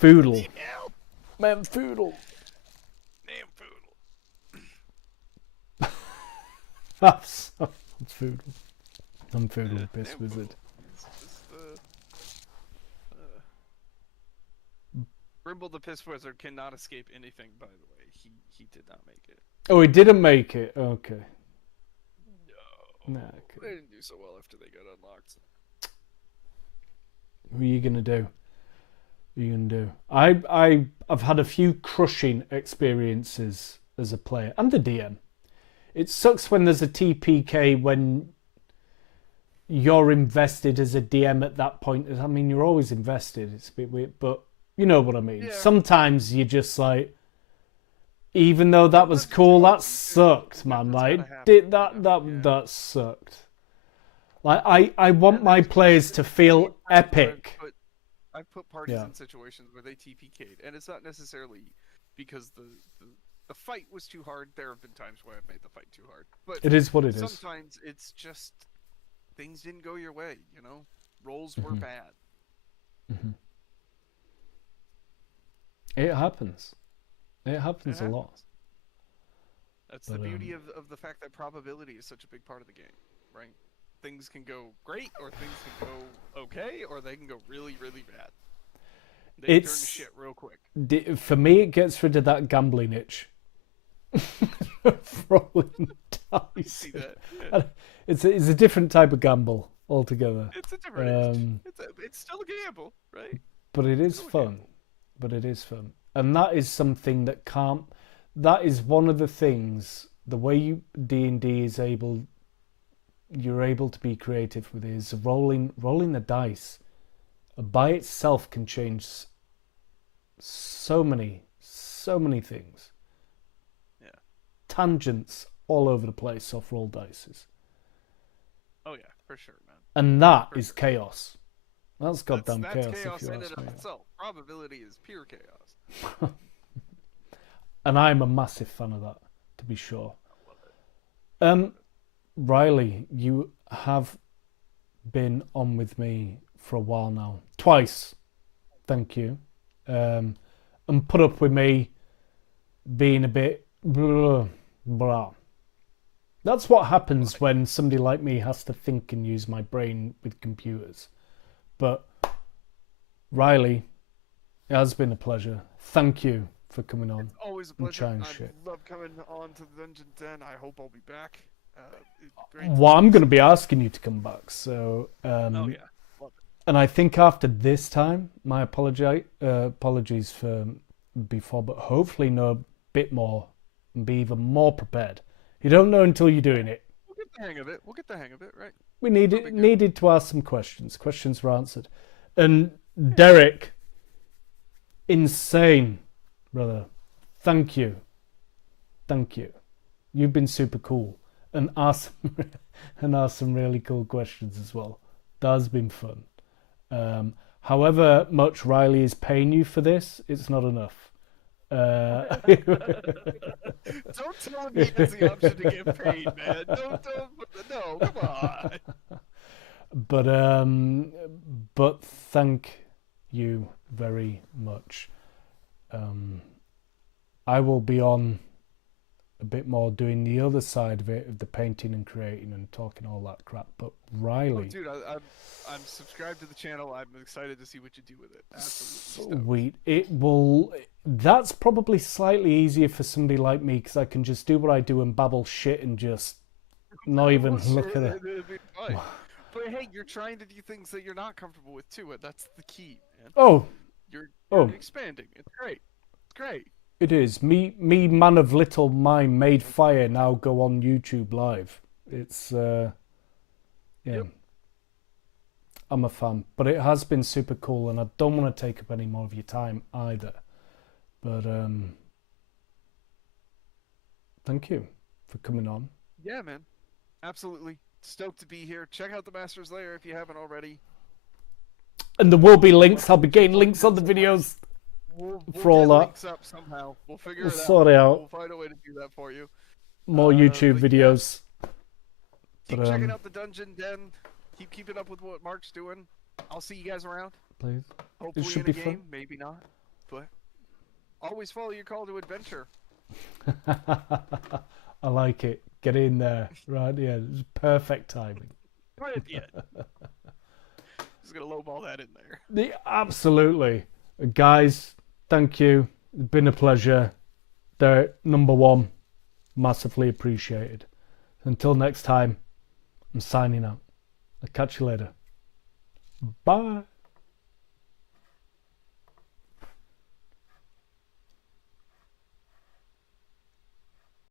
Foodle. Mamfoodle. Nampoodle. That's Foodle. I'm Foodle, Piss Nampoodle. Wizard. It's just, Brimble the Piss Wizard cannot escape anything, by the way. He did not make it. Oh, he didn't make it. Okay. No. Nah, okay. They didn't do so well after they got unlocked. What are you gonna do? What are you gonna do? I've had a few crushing experiences as a player and the DM. It sucks when there's a TPK when you're invested as a DM at that point. I mean, you're always invested. It's a bit weird, but you know what I mean. Yeah. Sometimes you're just like, even though that was cool, that sucked, man. Like, that sucked. Like, I want my players to feel epic. I've put parties in situations where they TPK'd, and it's not necessarily because the fight was too hard. There have been times where I've made the fight too hard, but it is what it is. Sometimes it's just things didn't go your way. You know, rolls were bad. It happens. It happens a lot. That's the beauty of the fact that probability is such a big part of the game, right? Things can go great, or things can go okay, or they can go really, really bad. They turn to shit real quick. For me, it gets rid of that gambling itch. Rolling dice. See that? Yeah. It's a different type of gamble altogether. It's a different itch. It's still a gamble, right? But it is fun. But it is fun. And that is something that can't... That is one of the things, the way D&D is able... You're able to be creative with is rolling the dice by itself can change so many things. Yeah. Tangents all over the place off roll dices. Oh yeah, for sure, man. And that is chaos. That's goddamn chaos. That's chaos if you in ask and me. of itself. Probability is pure chaos. And I'm a massive fan of that, to be sure. I love it. Riley, you have been on with me for a while now. Twice. Thank you. And put up with me being a bit blah. That's what happens when somebody like me has to think and use my brain with computers. But Riley, it has been a pleasure. Thank you for coming on. It's always a pleasure. I shit. love coming on to the Dungeon Den. I hope I'll be back. Well, I'm going to be asking you to come back. So, oh yeah, love it. And I think after this time, my apologies for before, but hopefully know a bit more and be even more prepared. You don't know until you're doing it. We'll get the hang of it. We'll get the hang of it, right? We needed to ask some questions. Questions were answered. And Derek, insane, brother. Thank you. You've been super cool and asked some really cool questions as well. That's been fun. However much Riley is paying you for this, it's not enough. Don't tell me it's the option to get paid, man. No, come on. But thank you very much. I will be on a bit more doing the other side of it, of the painting and creating and talking all that crap. But Riley, oh, dude, I'm subscribed to the channel. I'm excited to see what you do with it. Absolutely sweet. It will. That's probably slightly easier for somebody like me because I can just do what I do and babble shit and just not even look at it. It'd be fine. But hey, you're trying to do things that you're not comfortable with too, and that's the key, man. You're expanding. It's great. It's great. It is. Me, man of little mind, made fire, now go on YouTube live. It's, yeah. Yep. I'm a fan. But it has been super cool, and I don't want to take up any more of your time either. But, thank you for coming on. Yeah, man. Absolutely. Stoked to be here. Check out the Master's Lair if you haven't already. And there will be links. I'll be getting links on the videos. We'll for all that. Links up somehow. We'll figure it out. Sort it out. We'll find a way to do that for you. More YouTube videos. Keep checking out the Dungeon Den. Keep keeping up with what Mark's doing. I'll see you guys around. Please. Hopefully it should in be a game, fun. maybe not. But always follow your call to adventure. I like it. Get in there. Right, yeah. It's perfect timing. Right, yeah. Just gonna lowball that in there. Absolutely. Guys, thank you. It's been a pleasure. They're number one. Massively appreciated. Until next time, I'm signing out. I'll catch you later. Bye.